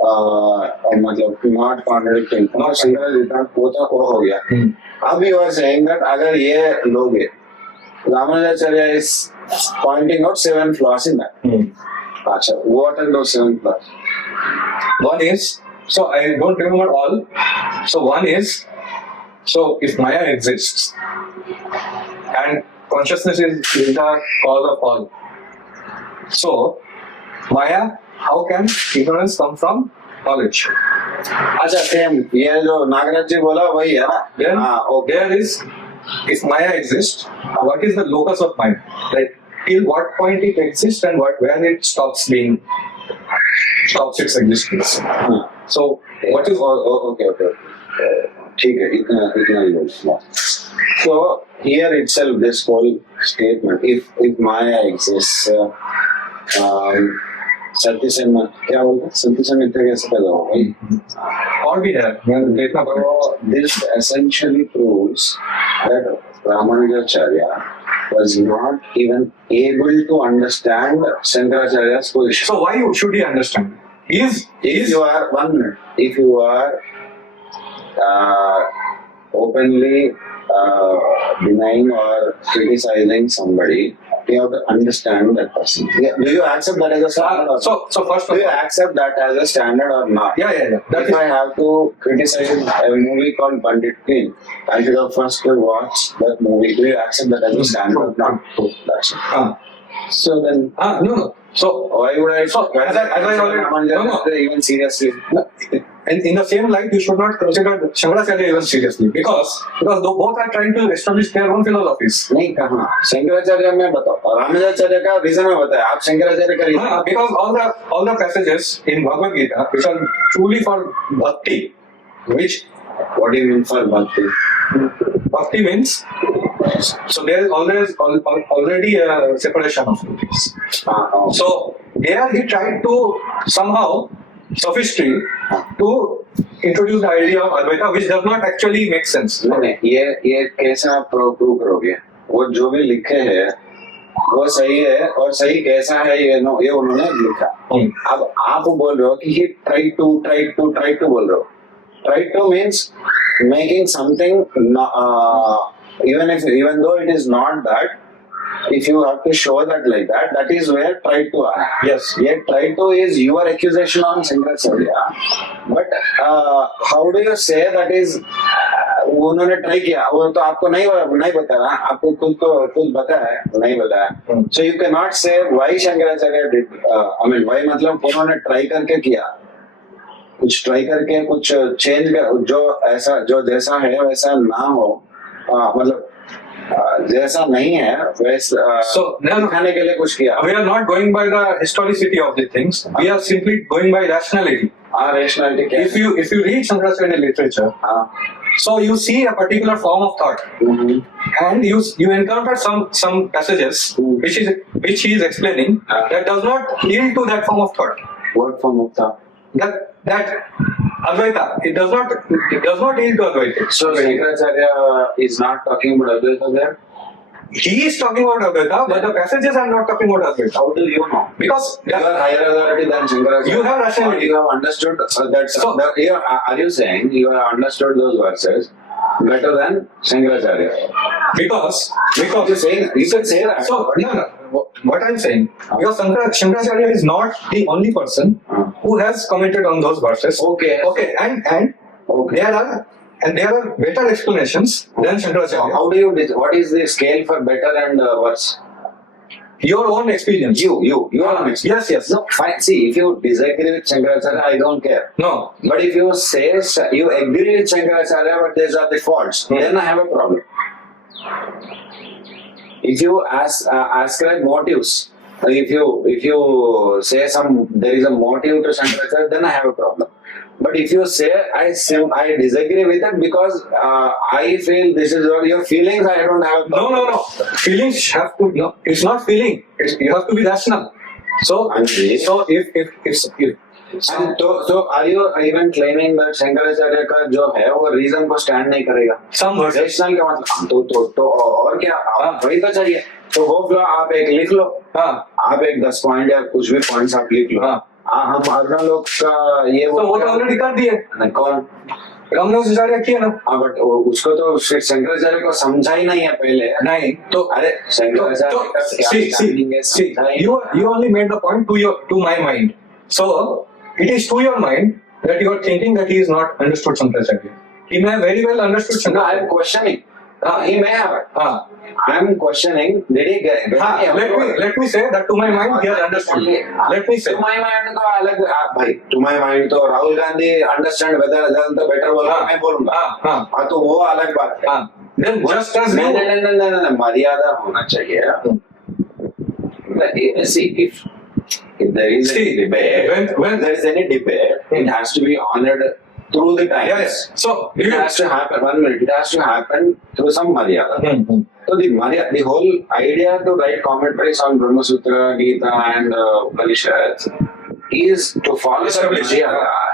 मतलब not contradicting. No, Shankaracharya वो हो गया. अब you are saying that अगर ये लोग है, Ramanujacharya is pointing out 7 flaws in that. अच्छा, what are those 7 flaws? One is, so I don't remember all. So one is, so if Maya exists and consciousness is the cause of all. So Maya, how can ignorance come from knowledge? अच्छा, same ये जो नागराज जी बोला वही है ना. Then हाँ, okay. there is, if Maya exists, what is the locus of Maya? Like till what point it exists and where it stops its existence. So what is okay. ठीक है, इतना ही बोल. So here itself this whole statement, if Maya exists, सत्य से क्या बोलते? सत्य से मिथ्या कैसे पैदा होगा? और भी है, मैं देखना पड़ेगा. This essentially proves that Ramanujacharya was not even able to understand Shankaracharya's position. So why should he understand? If you are openly denying or criticizing somebody, you have to understand that person. Yeah, do you accept that as a standard? Or so first do of you all, accept that as a standard or not? yeah. If I have to criticize a movie called Bandit King, I should have first watched that movie. Do you accept that as a standard or not? That's it. So then, no. So why would I? So, as I already- no. Even seriously. And in the same light, you should not consider Shankaracharya even seriously because both are trying to establish their own philosophies. नहीं कहा शंकराचार्य में बताओ, रामानुजाचार्य का reason में बताया, आप शंकराचार्य का reason. Because all the passages in Bhagavad Gita which are truly for bhakti, which What do you mean for bhakti? bhakti means, so there is already a separation of two things. So there he tried to somehow sophistry to introduce the idea of Advaita, which does not actually make sense. नहीं, ये कैसे आप prove करोगे? वो जो भी लिखे हैं वो सही है, और सही कैसा है ये उन्होंने लिखा. अब आप बोल रहे हो कि he tried to बोल रहे हो. Try to means making something even though it is not that. If you have to show that like that, that is where try to are. Yes. Yet try to is your accusation on Shankaracharya. But how do you say that is उन्होंने try किया, वो तो आपको नहीं बताया, आपको खुद बताया नहीं बताया. So you cannot say why Shankaracharya did. Why मतलब उन्होंने ट्राई करके किया, कुछ ट्राई करके कुछ चेंज कर, जो जैसा है वैसा ना हो, मतलब जैसा नहीं है वैसा दिखाने के लिए कुछ किया. We are not going by the historicity of the things. We are simply going by rationality. Rationality. If you read Shankaracharya literature, so you see a particular form of thought, and you encounter some passages which he is explaining that does not yield to that form of thought. What form of thought? That Advaita, it does not yield to Advaita. So Shankaracharya is not talking about Advaita there? He is talking about Advaita, but the passages are not talking about Advaita. How do you know? Because you are higher authority than Shankaracharya. You have rationality. You have understood are you saying you have understood those verses better than Shankaracharya? Because You're saying, you can say that. so no. What I'm saying, because Shankaracharya is not the only person who has commented on those verses. Okay. Okay, and there are better explanations than Shankaracharya. How do you, what is the scale for better and worse? Your own experience. You are Yes. No, fine. See, if you disagree with Shankaracharya, I don't care. No. But if you say you agree with Shankaracharya, but these are the faults, then I have a problem. If you ascribe motives, if you say there is a motive to Shankaracharya, then I have a problem. But if you say I disagree with it because I feel this is your feelings, I don't have a problem. No. Feelings have to. No, it's not feeling. You have to be rational. So Agree. so if And so are you even claiming that Shankaracharya का जो है वो reason को stand नहीं करेगा? some verses. Rational का मतलब तो और क्या वही तो चाहिए. तो वो फ्लो आप एक लिख लो. हाँ. आप एक 10 पॉइंट या कुछ भी पॉइंट्स आप लिख लो. हाँ. हम अर्ना लोग का ये तो वो तो ऑलरेडी कर दिए. कौन? रामानुजाचार्य किया ना. हाँ बट उसको तो शंकराचार्य को समझा ही नहीं है पहले. नहीं तो अरे शंकराचार्य का क्या standing है, see, समझा ही नहीं. you only made the point to my mind. So it is to your mind that you are thinking that he is not understood Shankaracharya. He may have very well understood No, I Shankaracharya. am questioning. He may have. हाँ. I am questioning. Did he get? हाँ. Let me say that to my mind he has understood. Let me say. To my mind को अलग भाई. To my mind तो Rahul Gandhi understand whether Adanta better बोल हाँ. मैं बोलूँगा. हाँ. हाँ तो वो अलग बात है. हाँ. Then just as नहीं you. नहीं मर्यादा होना चाहिए. See if there is See, any debate, when there is any debate, it has to be honored through the times. Yes. So It has to happen. 1 minute. It has to happen through some maryada. Hmm. So the whole idea to write commentaries on Brahma Sutra, Gita, and Upanishads is to follow Establish.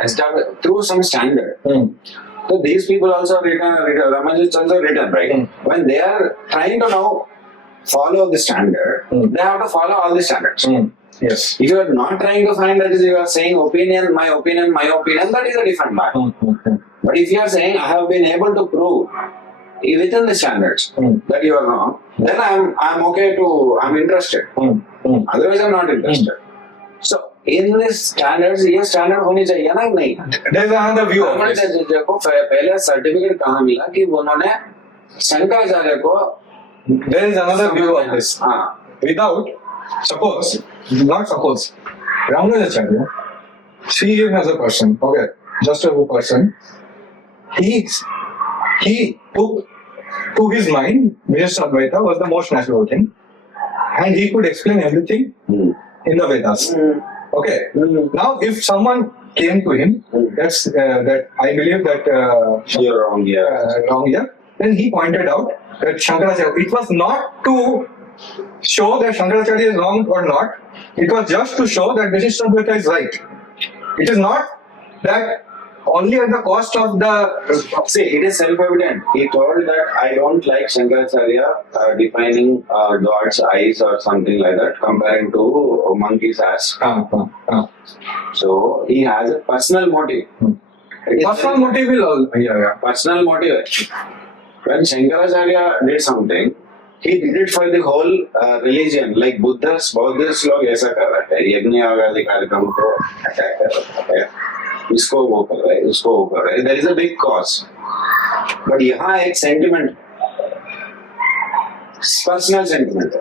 establish through some standard. Hmm. So these people also written Ramanuja also written, right? When they are trying to now follow the standard, they have to follow all the standards. Yes. If you are not trying to find that is you are saying my opinion, that is a different matter. But if you are saying I have been able to prove within the standards that you are wrong, then I'm okay to I'm interested. Otherwise I'm not interested. So in this standards ये standard होनी चाहिए ना नहीं? There is another view of this. देखो पहले certificate कहाँ मिला कि उन्होंने शंकराचार्य को There is another view of this. हाँ Without, not suppose, Ramanujacharya, see him as a person, okay, just as a person, he took to his mind, Vishishta Advaita was the most natural thing, and he could explain everything in the Vedas. Okay, now if someone came to him, that I believe that you're wrong here. wrong here, then he pointed out that Shankaracharya, it was not to show that Shankaracharya is wrong or not, it was just to show that Vishishta Advaita is right. It is not that only at the cost of the. See, it is self-evident. He told that I don't like Shankaracharya defining God's eyes or something like that, comparing to a monkey's ass. So he has a personal motive. It is Personal motive will all. personal motive. When Shankaracharya did something, he did it for the whole religion. Like Buddhists लोग ऐसा कर रहे हैं. यज्ञ आदि कार्यक्रम को attack कर रहे हैं. इसको वो कर रहे हैं, उसको वो कर रहे हैं. There is a big cause. But यहाँ एक sentiment, personal sentiment.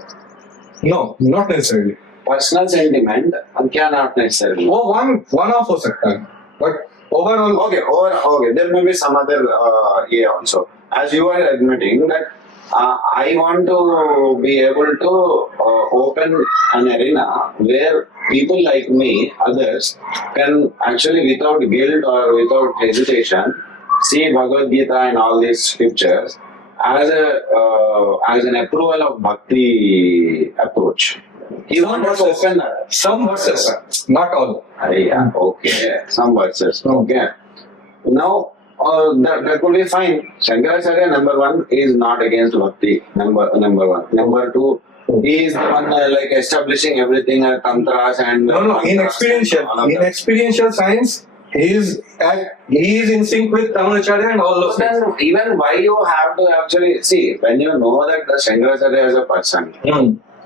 No, not necessarily. Personal sentiment, क्या not necessarily. वो one off हो सकता है, but overall. Okay. There may be some other also. As you are admitting that I want to be able to open an arena where people like me, others, can actually without guilt or without hesitation see Bhagavad Gita and all these scriptures as an approval of bhakti approach. You want to open that. Some verses, not all. Yeah, okay. Some verses. Okay. Now, that could be fine. Shankaracharya, number one, is not against bhakti. Number one. Number two, he is the one like establishing everything, tantras and. No. In experiential science, he is in sync with Ramanujacharya and all those So things. then, even why you have to actually see when you know that the Shankaracharya is a person,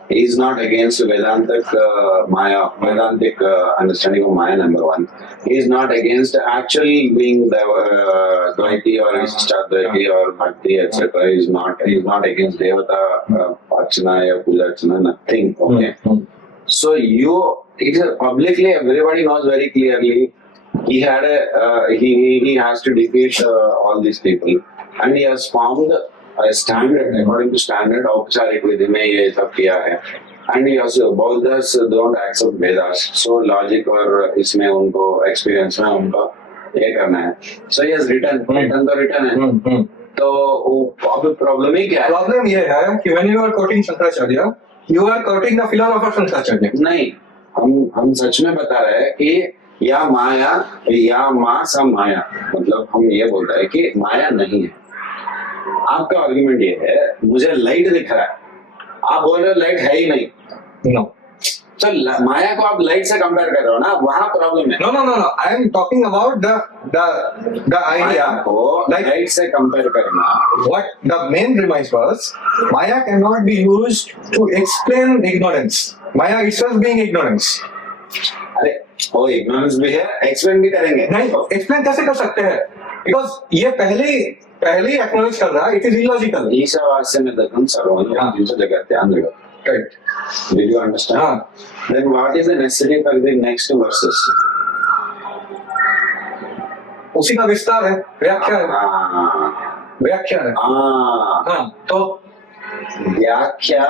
he is not against Vedantic Vedantic understanding of Maya. Number one, he is not against actually being the Dvaiti or Vishishtadvaiti or Bhakti, etc. He is not against Devata Archana or Puja Archana, nothing. Okay. So it is publicly everybody knows very clearly he had he has to defeat all these people, and he has formed a standard according to standard औपचारिक विधि में ये सब किया है, and he also Buddhists don't accept Vedas, so logic और इसमें उनको experience में उनको ये करना है, so he has written तो written है, तो अब problem ही क्या है? Problem ये है कि when you are quoting Shankaracharya, you are quoting the philosopher Shankaracharya. नहीं, हम सच में बता रहे हैं कि या माया या माँ सा माया, मतलब हम ये बोल रहे हैं कि माया नहीं है. आपका आर्ग्यूमेंट ये है मुझे लाइट दिख रहा है, आप बोल रहे हो लाइट है ही नहीं. No. तो माया को आप लाइट से कंपेयर कर रहे हो ना, वहाँ प्रॉब्लम है. No. I am talking about the Maya idea. को Like लाइट से कंपेयर करना. what the main premise was, Maya cannot be used to explain ignorance. Maya itself being ignorance. अरे वो इग्नोरेंस भी है, एक्सप्लेन भी करेंगे. नहीं, explain कैसे कर सकते हैं? Because ये पहले ही acknowledge कर रहा है, it is illogical. ईशावास्य में दर्शन सर्वज्ञ हाँ. जगत ध्यान रखो. Right. Did you understand? हाँ. Then what is the necessity for the next verses? उसी का विस्तार है, व्याख्या है, हाँ. व्याख्या है. हाँ, तो व्याख्या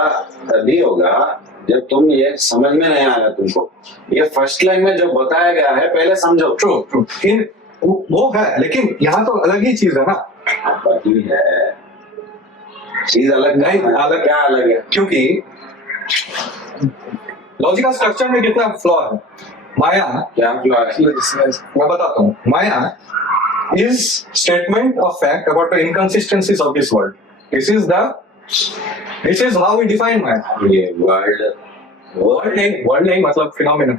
तभी होगा जब तुम ये समझ में नहीं आया तुमको. ये फर्स्ट लाइन में जो बताया गया है पहले समझो. ट्रू इन वो है, लेकिन यहाँ तो अलग ही चीज है ना. वही है, चीज अलग नहीं, अलग क्या अलग है? क्योंकि लॉजिकल स्ट्रक्चर में कितना फ्लॉ है. माया, क्या मैं बताता हूँ. माया is statement of fact about the inconsistencies of this world. This is how we define Maya. ये वर्ड नहीं मतलब phenomenon.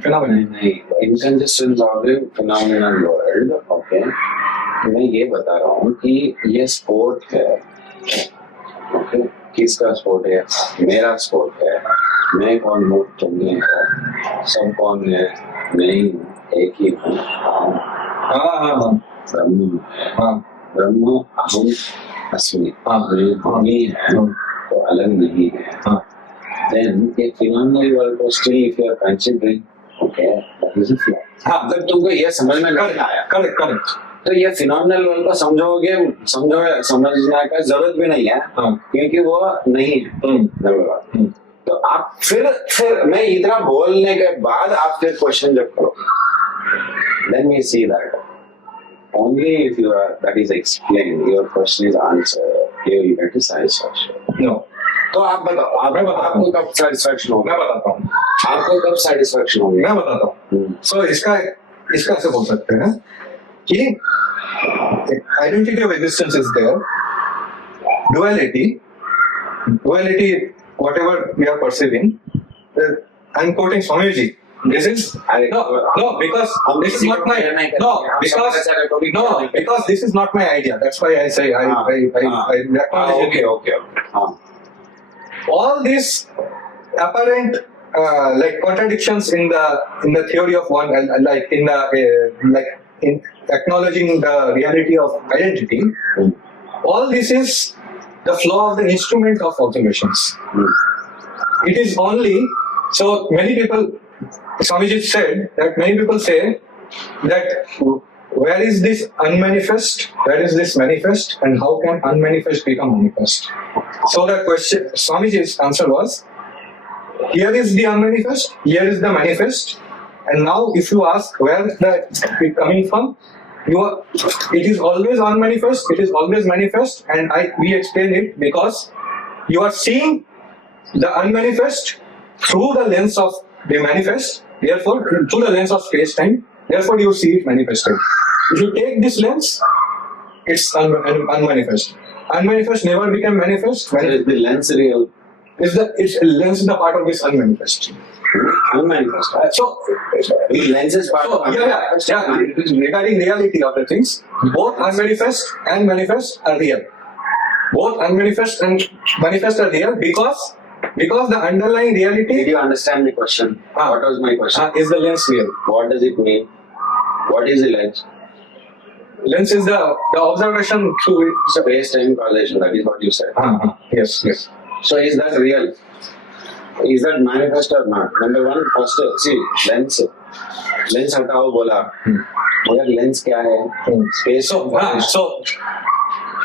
नहीं, inconsistence of the phenomenal world. Okay, मैं ये बता रहा हूँ कि ये स्पोर्ट है. ओके, किसका स्पोर्ट है? मेरा स्पोर्ट है. मैं कौन हूँ, तुम नहीं हो. सब कौन है? मैं ही हूँ, एक ही हूँ. हाँ. ब्रह्म है. ब्रह्म अहम अस्मि. हम ही है, तो अलग नहीं है. Then a phenomenal world was still, if you are considering, okay, that is a flaw. हाँ, जब तुमको ये समझ में नहीं आया, करेक्ट. तो ये फिनोमिनल वर्ल्ड को समझने का जरूरत भी नहीं है, क्योंकि वो नहीं है. तो आप फिर मैं इतना बोलने के बाद आप फिर क्वेश्चन जब करो, then we see that only if you are that is explained, your question is answered, you will get a satisfaction. No. तो आप बताओ, आपको कब सेटिस्फैक्शन होगा? मैं बताता हूँ. आपको कब सेटिस्फैक्शन होगी? मैं बताता हूँ. So इसका ऐसे बोल सकते हैं कि identity of existence is there, duality, whatever we are perceiving. I'm quoting Swamiji. This is no because this is not my because this is not my idea. That's why I say I acknowledge it. Okay. All these apparent like contradictions in the theory of one, like in acknowledging the reality of identity, all this is the flaw of the instrument of observations. It is only so many people. Swamiji said that many people say that where is this unmanifest, where is this manifest, and how can unmanifest become manifest? So the question, Swamiji's answer was, here is the unmanifest, here is the manifest, and now if you ask where it coming from, it is always unmanifest, it is always manifest, and we explain it because you are seeing the unmanifest through the lens of the manifest, therefore through the lens of space-time, therefore you see it manifested. If you take this lens, it's unmanifest. Unmanifest never become manifest when is the lens real? Lens is the part of this unmanifest. unmanifest. So, Lens is part of regarding reality of the things, both unmanifest and manifest are real. Both unmanifest and manifest are real because the underlying Did reality you understand the question? What was my question? is the lens real. What does it mean? What is the lens? Lens is the observation through it. Space-time causation, that is what you said. Yes, yes. So is that real? Is that manifest or not? Number one, first, see, lens हटाओ बोला, मगर lens क्या है? Space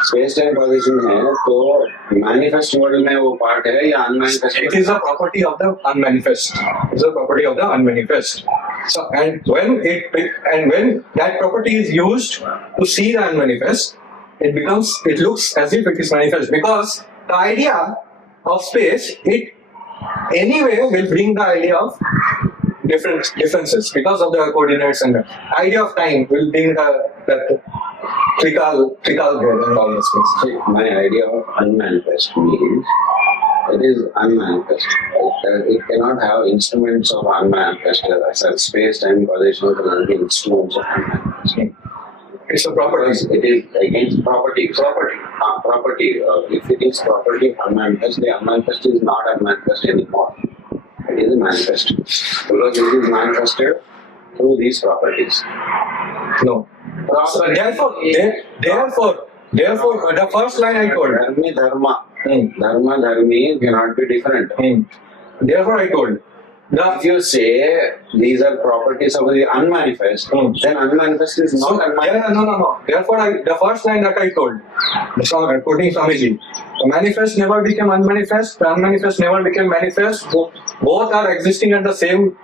space time causation है, तो manifest world में वो part है या unmanifest? It is a property of the unmanifest. It is a property of the unmanifest. So, and when that property is used to see the unmanifest, it looks as if it is manifest, because the idea of space, it anyway will bring the idea of differences because of the coordinates, and the idea of time will bring that trickle there and all those things. See, my idea of unmanifest means it is unmanifest. It cannot have instruments of unmanifest as space-time causation cannot be instruments of unmanifest. It's a property. It is against property. Property. If it is property of unmanifest, the unmanifest is not unmanifest anymore. It is manifest because it is manifested through these properties. No. So therefore, the first line I told. Dharmi dharma. Dharma dharmi cannot be different. Therefore, I told. If you say these are properties of the unmanifest, then unmanifest is not unmanifest. No. Therefore, the first line that I told, quoting Swamiji, the manifest never became unmanifest, the unmanifest never became manifest. Both are existing at the same.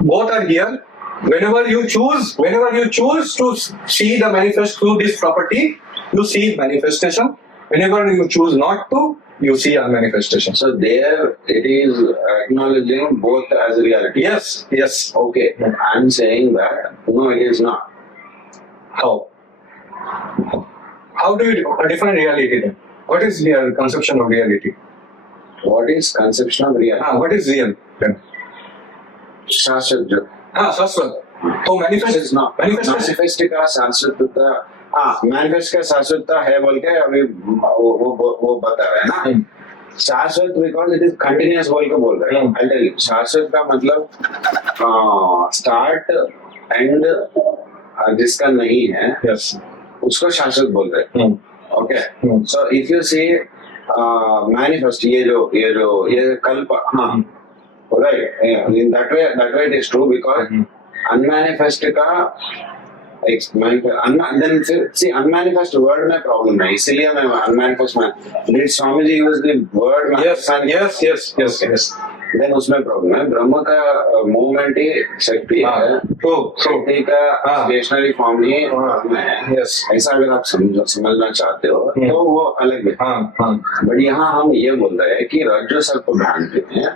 Both are here. Whenever you choose to see the manifest through this property, you see manifestation. Whenever you choose not to, you see unmanifestation. So there it is acknowledging both as reality. Yes. Okay. I'm saying that no, it is not. How? How do you define reality then? What is your conception of reality? What is conception of reality? What is real then? शाश्वत. शाश्वत. तो manifest is not. Manifest का शाश्वतता manifest का शाश्वतता है बोल के अभी वो बता रहे हैं ना. शाश्वत बिकॉज इट इज कंटिन्यूअस बोल रहे हैं. आई टेल यू, शाश्वत का मतलब स्टार्ट एंड जिसका नहीं है उसको शाश्वत बोल रहे हैं. Okay. So if you see manifest, ये कल्प, right, in that way it is true because unmanifest का unmanifest word में प्रॉब्लम है, इसीलिए मैं unmanifest में did Swamiji use the word yes. then उसमें प्रॉब्लम है. ब्रह्म का मूवमेंट ही शक्ति है, शक्ति का स्टेशनरी फॉर्म ही है. ऐसा अगर आप समझना चाहते हो तो वो अलग है. बट यहाँ हम ये बोल रहे हैं कि रज्जु सर्प भ्रांति है,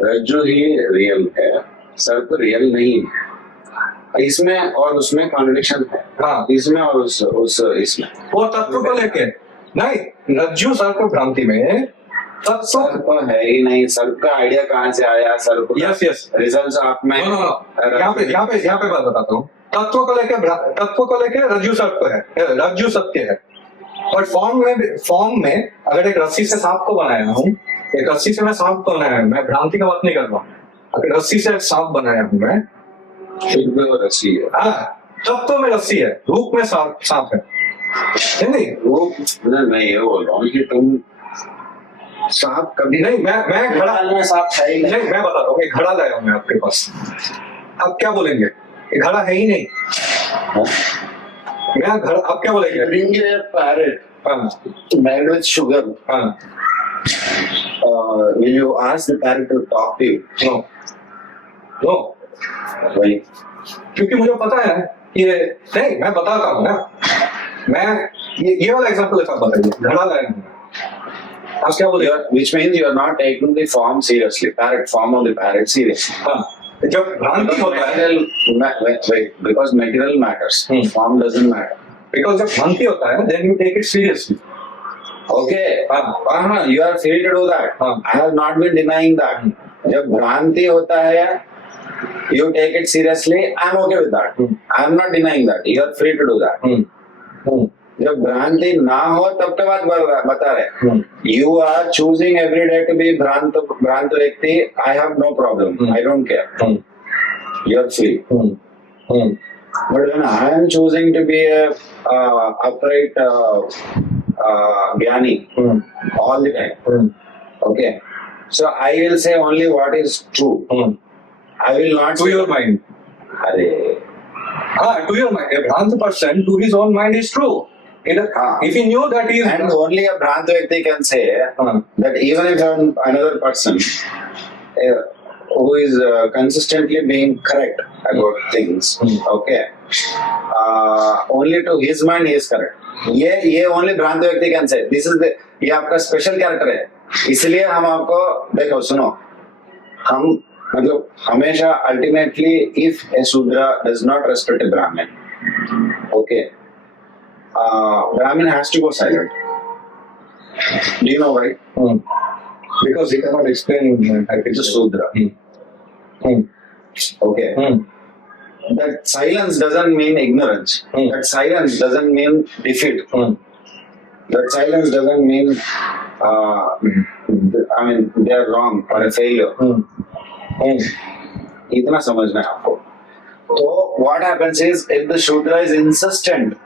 रज्जु ही रियल है, सर्प रियल नहीं है. इसमें और उसमें कॉन्ट्रडिक्शन है. इसमें और उस इसमें वो तत्व को लेके नहीं, रज्जु सर्प भ्रांति में सर्प है ही नहीं. सर्प का आइडिया कहाँ से आया? सर्प यस रिजल्ट आप में यहाँ पे बात बताता हूँ. तत्व को लेके रज्जु सर्प है, रज्जु सत्य है. और फॉर्म में अगर एक रस्सी से सांप को बनाया हूँ, एक रस्सी से मैं सांप को बनाया हूँ, मैं भ्रांति का बात नहीं कर रहा हूँ. अगर रस्सी से सांप बनाया हूँ मैं, रस्सी है, तत्व में रस्सी है, रूप में सांप है नहीं. वो मैं ये बोल रहा हूँ कि तुम सांप कभी नहीं, मैं घड़ा में सांप है ही नहीं. मैं बताता हूँ, एक घड़ा लाया हूँ मैं आपके पास. आप क्या बोलेंगे? ये घड़ा है ही नहीं. मैं घड़ा, आप क्या बोलेंगे? bring a parrot made with sugar. Will you ask the parrot to talk to you? No. वही, क्योंकि मुझे पता है कि नहीं, मैं बताता हूँ ना. मैं ये वाला एग्जांपल लेता हूँ. बताइए, घड़ा लाया हूँ. आप क्या बोले? which means you are not taking the form seriously. Parrot, form of the parrot seriously. जब भ्रांति होता है, because material matters, form doesn't matter. Because जब भ्रांति होता है, then you take it seriously. Okay, you are free to do that. I have not been denying that. जब भ्रांति होता है you take it seriously, I'm okay with that. I'm not denying that. You're free to do that. जब भ्रांति ना हो तब के बात बता रहे. You are choosing every day to be भ्रांत व्यक्ति. I have no problem. I don't care. You're free. But when I am choosing to be a upright Gyani all the time, okay, so I will say only what is true. I will not To say, your mind. Arey, To your mind. A Bhant person, to his own mind, is true. If he knew that he is. and only a Bhrant Vyakti can say that even if I'm another person who is consistently being correct about things, okay, only to his mind he is correct. ये only भ्रांत व्यक्ति can say. This is the ये आपका special character है. इसलिए हम आपको देखो सुनो हम मतलब हमेशा ultimately if a Shudra does not respect a Brahmin, okay, Brahmin has to go silent. Do you know why? Because he cannot explain. It's a Shudra. Okay. That silence doesn't mean ignorance. That silence doesn't mean defeat. That silence doesn't mean, I mean, they are wrong or a failure. इतना समझना है आपको. So what happens is if the Shudra is insistent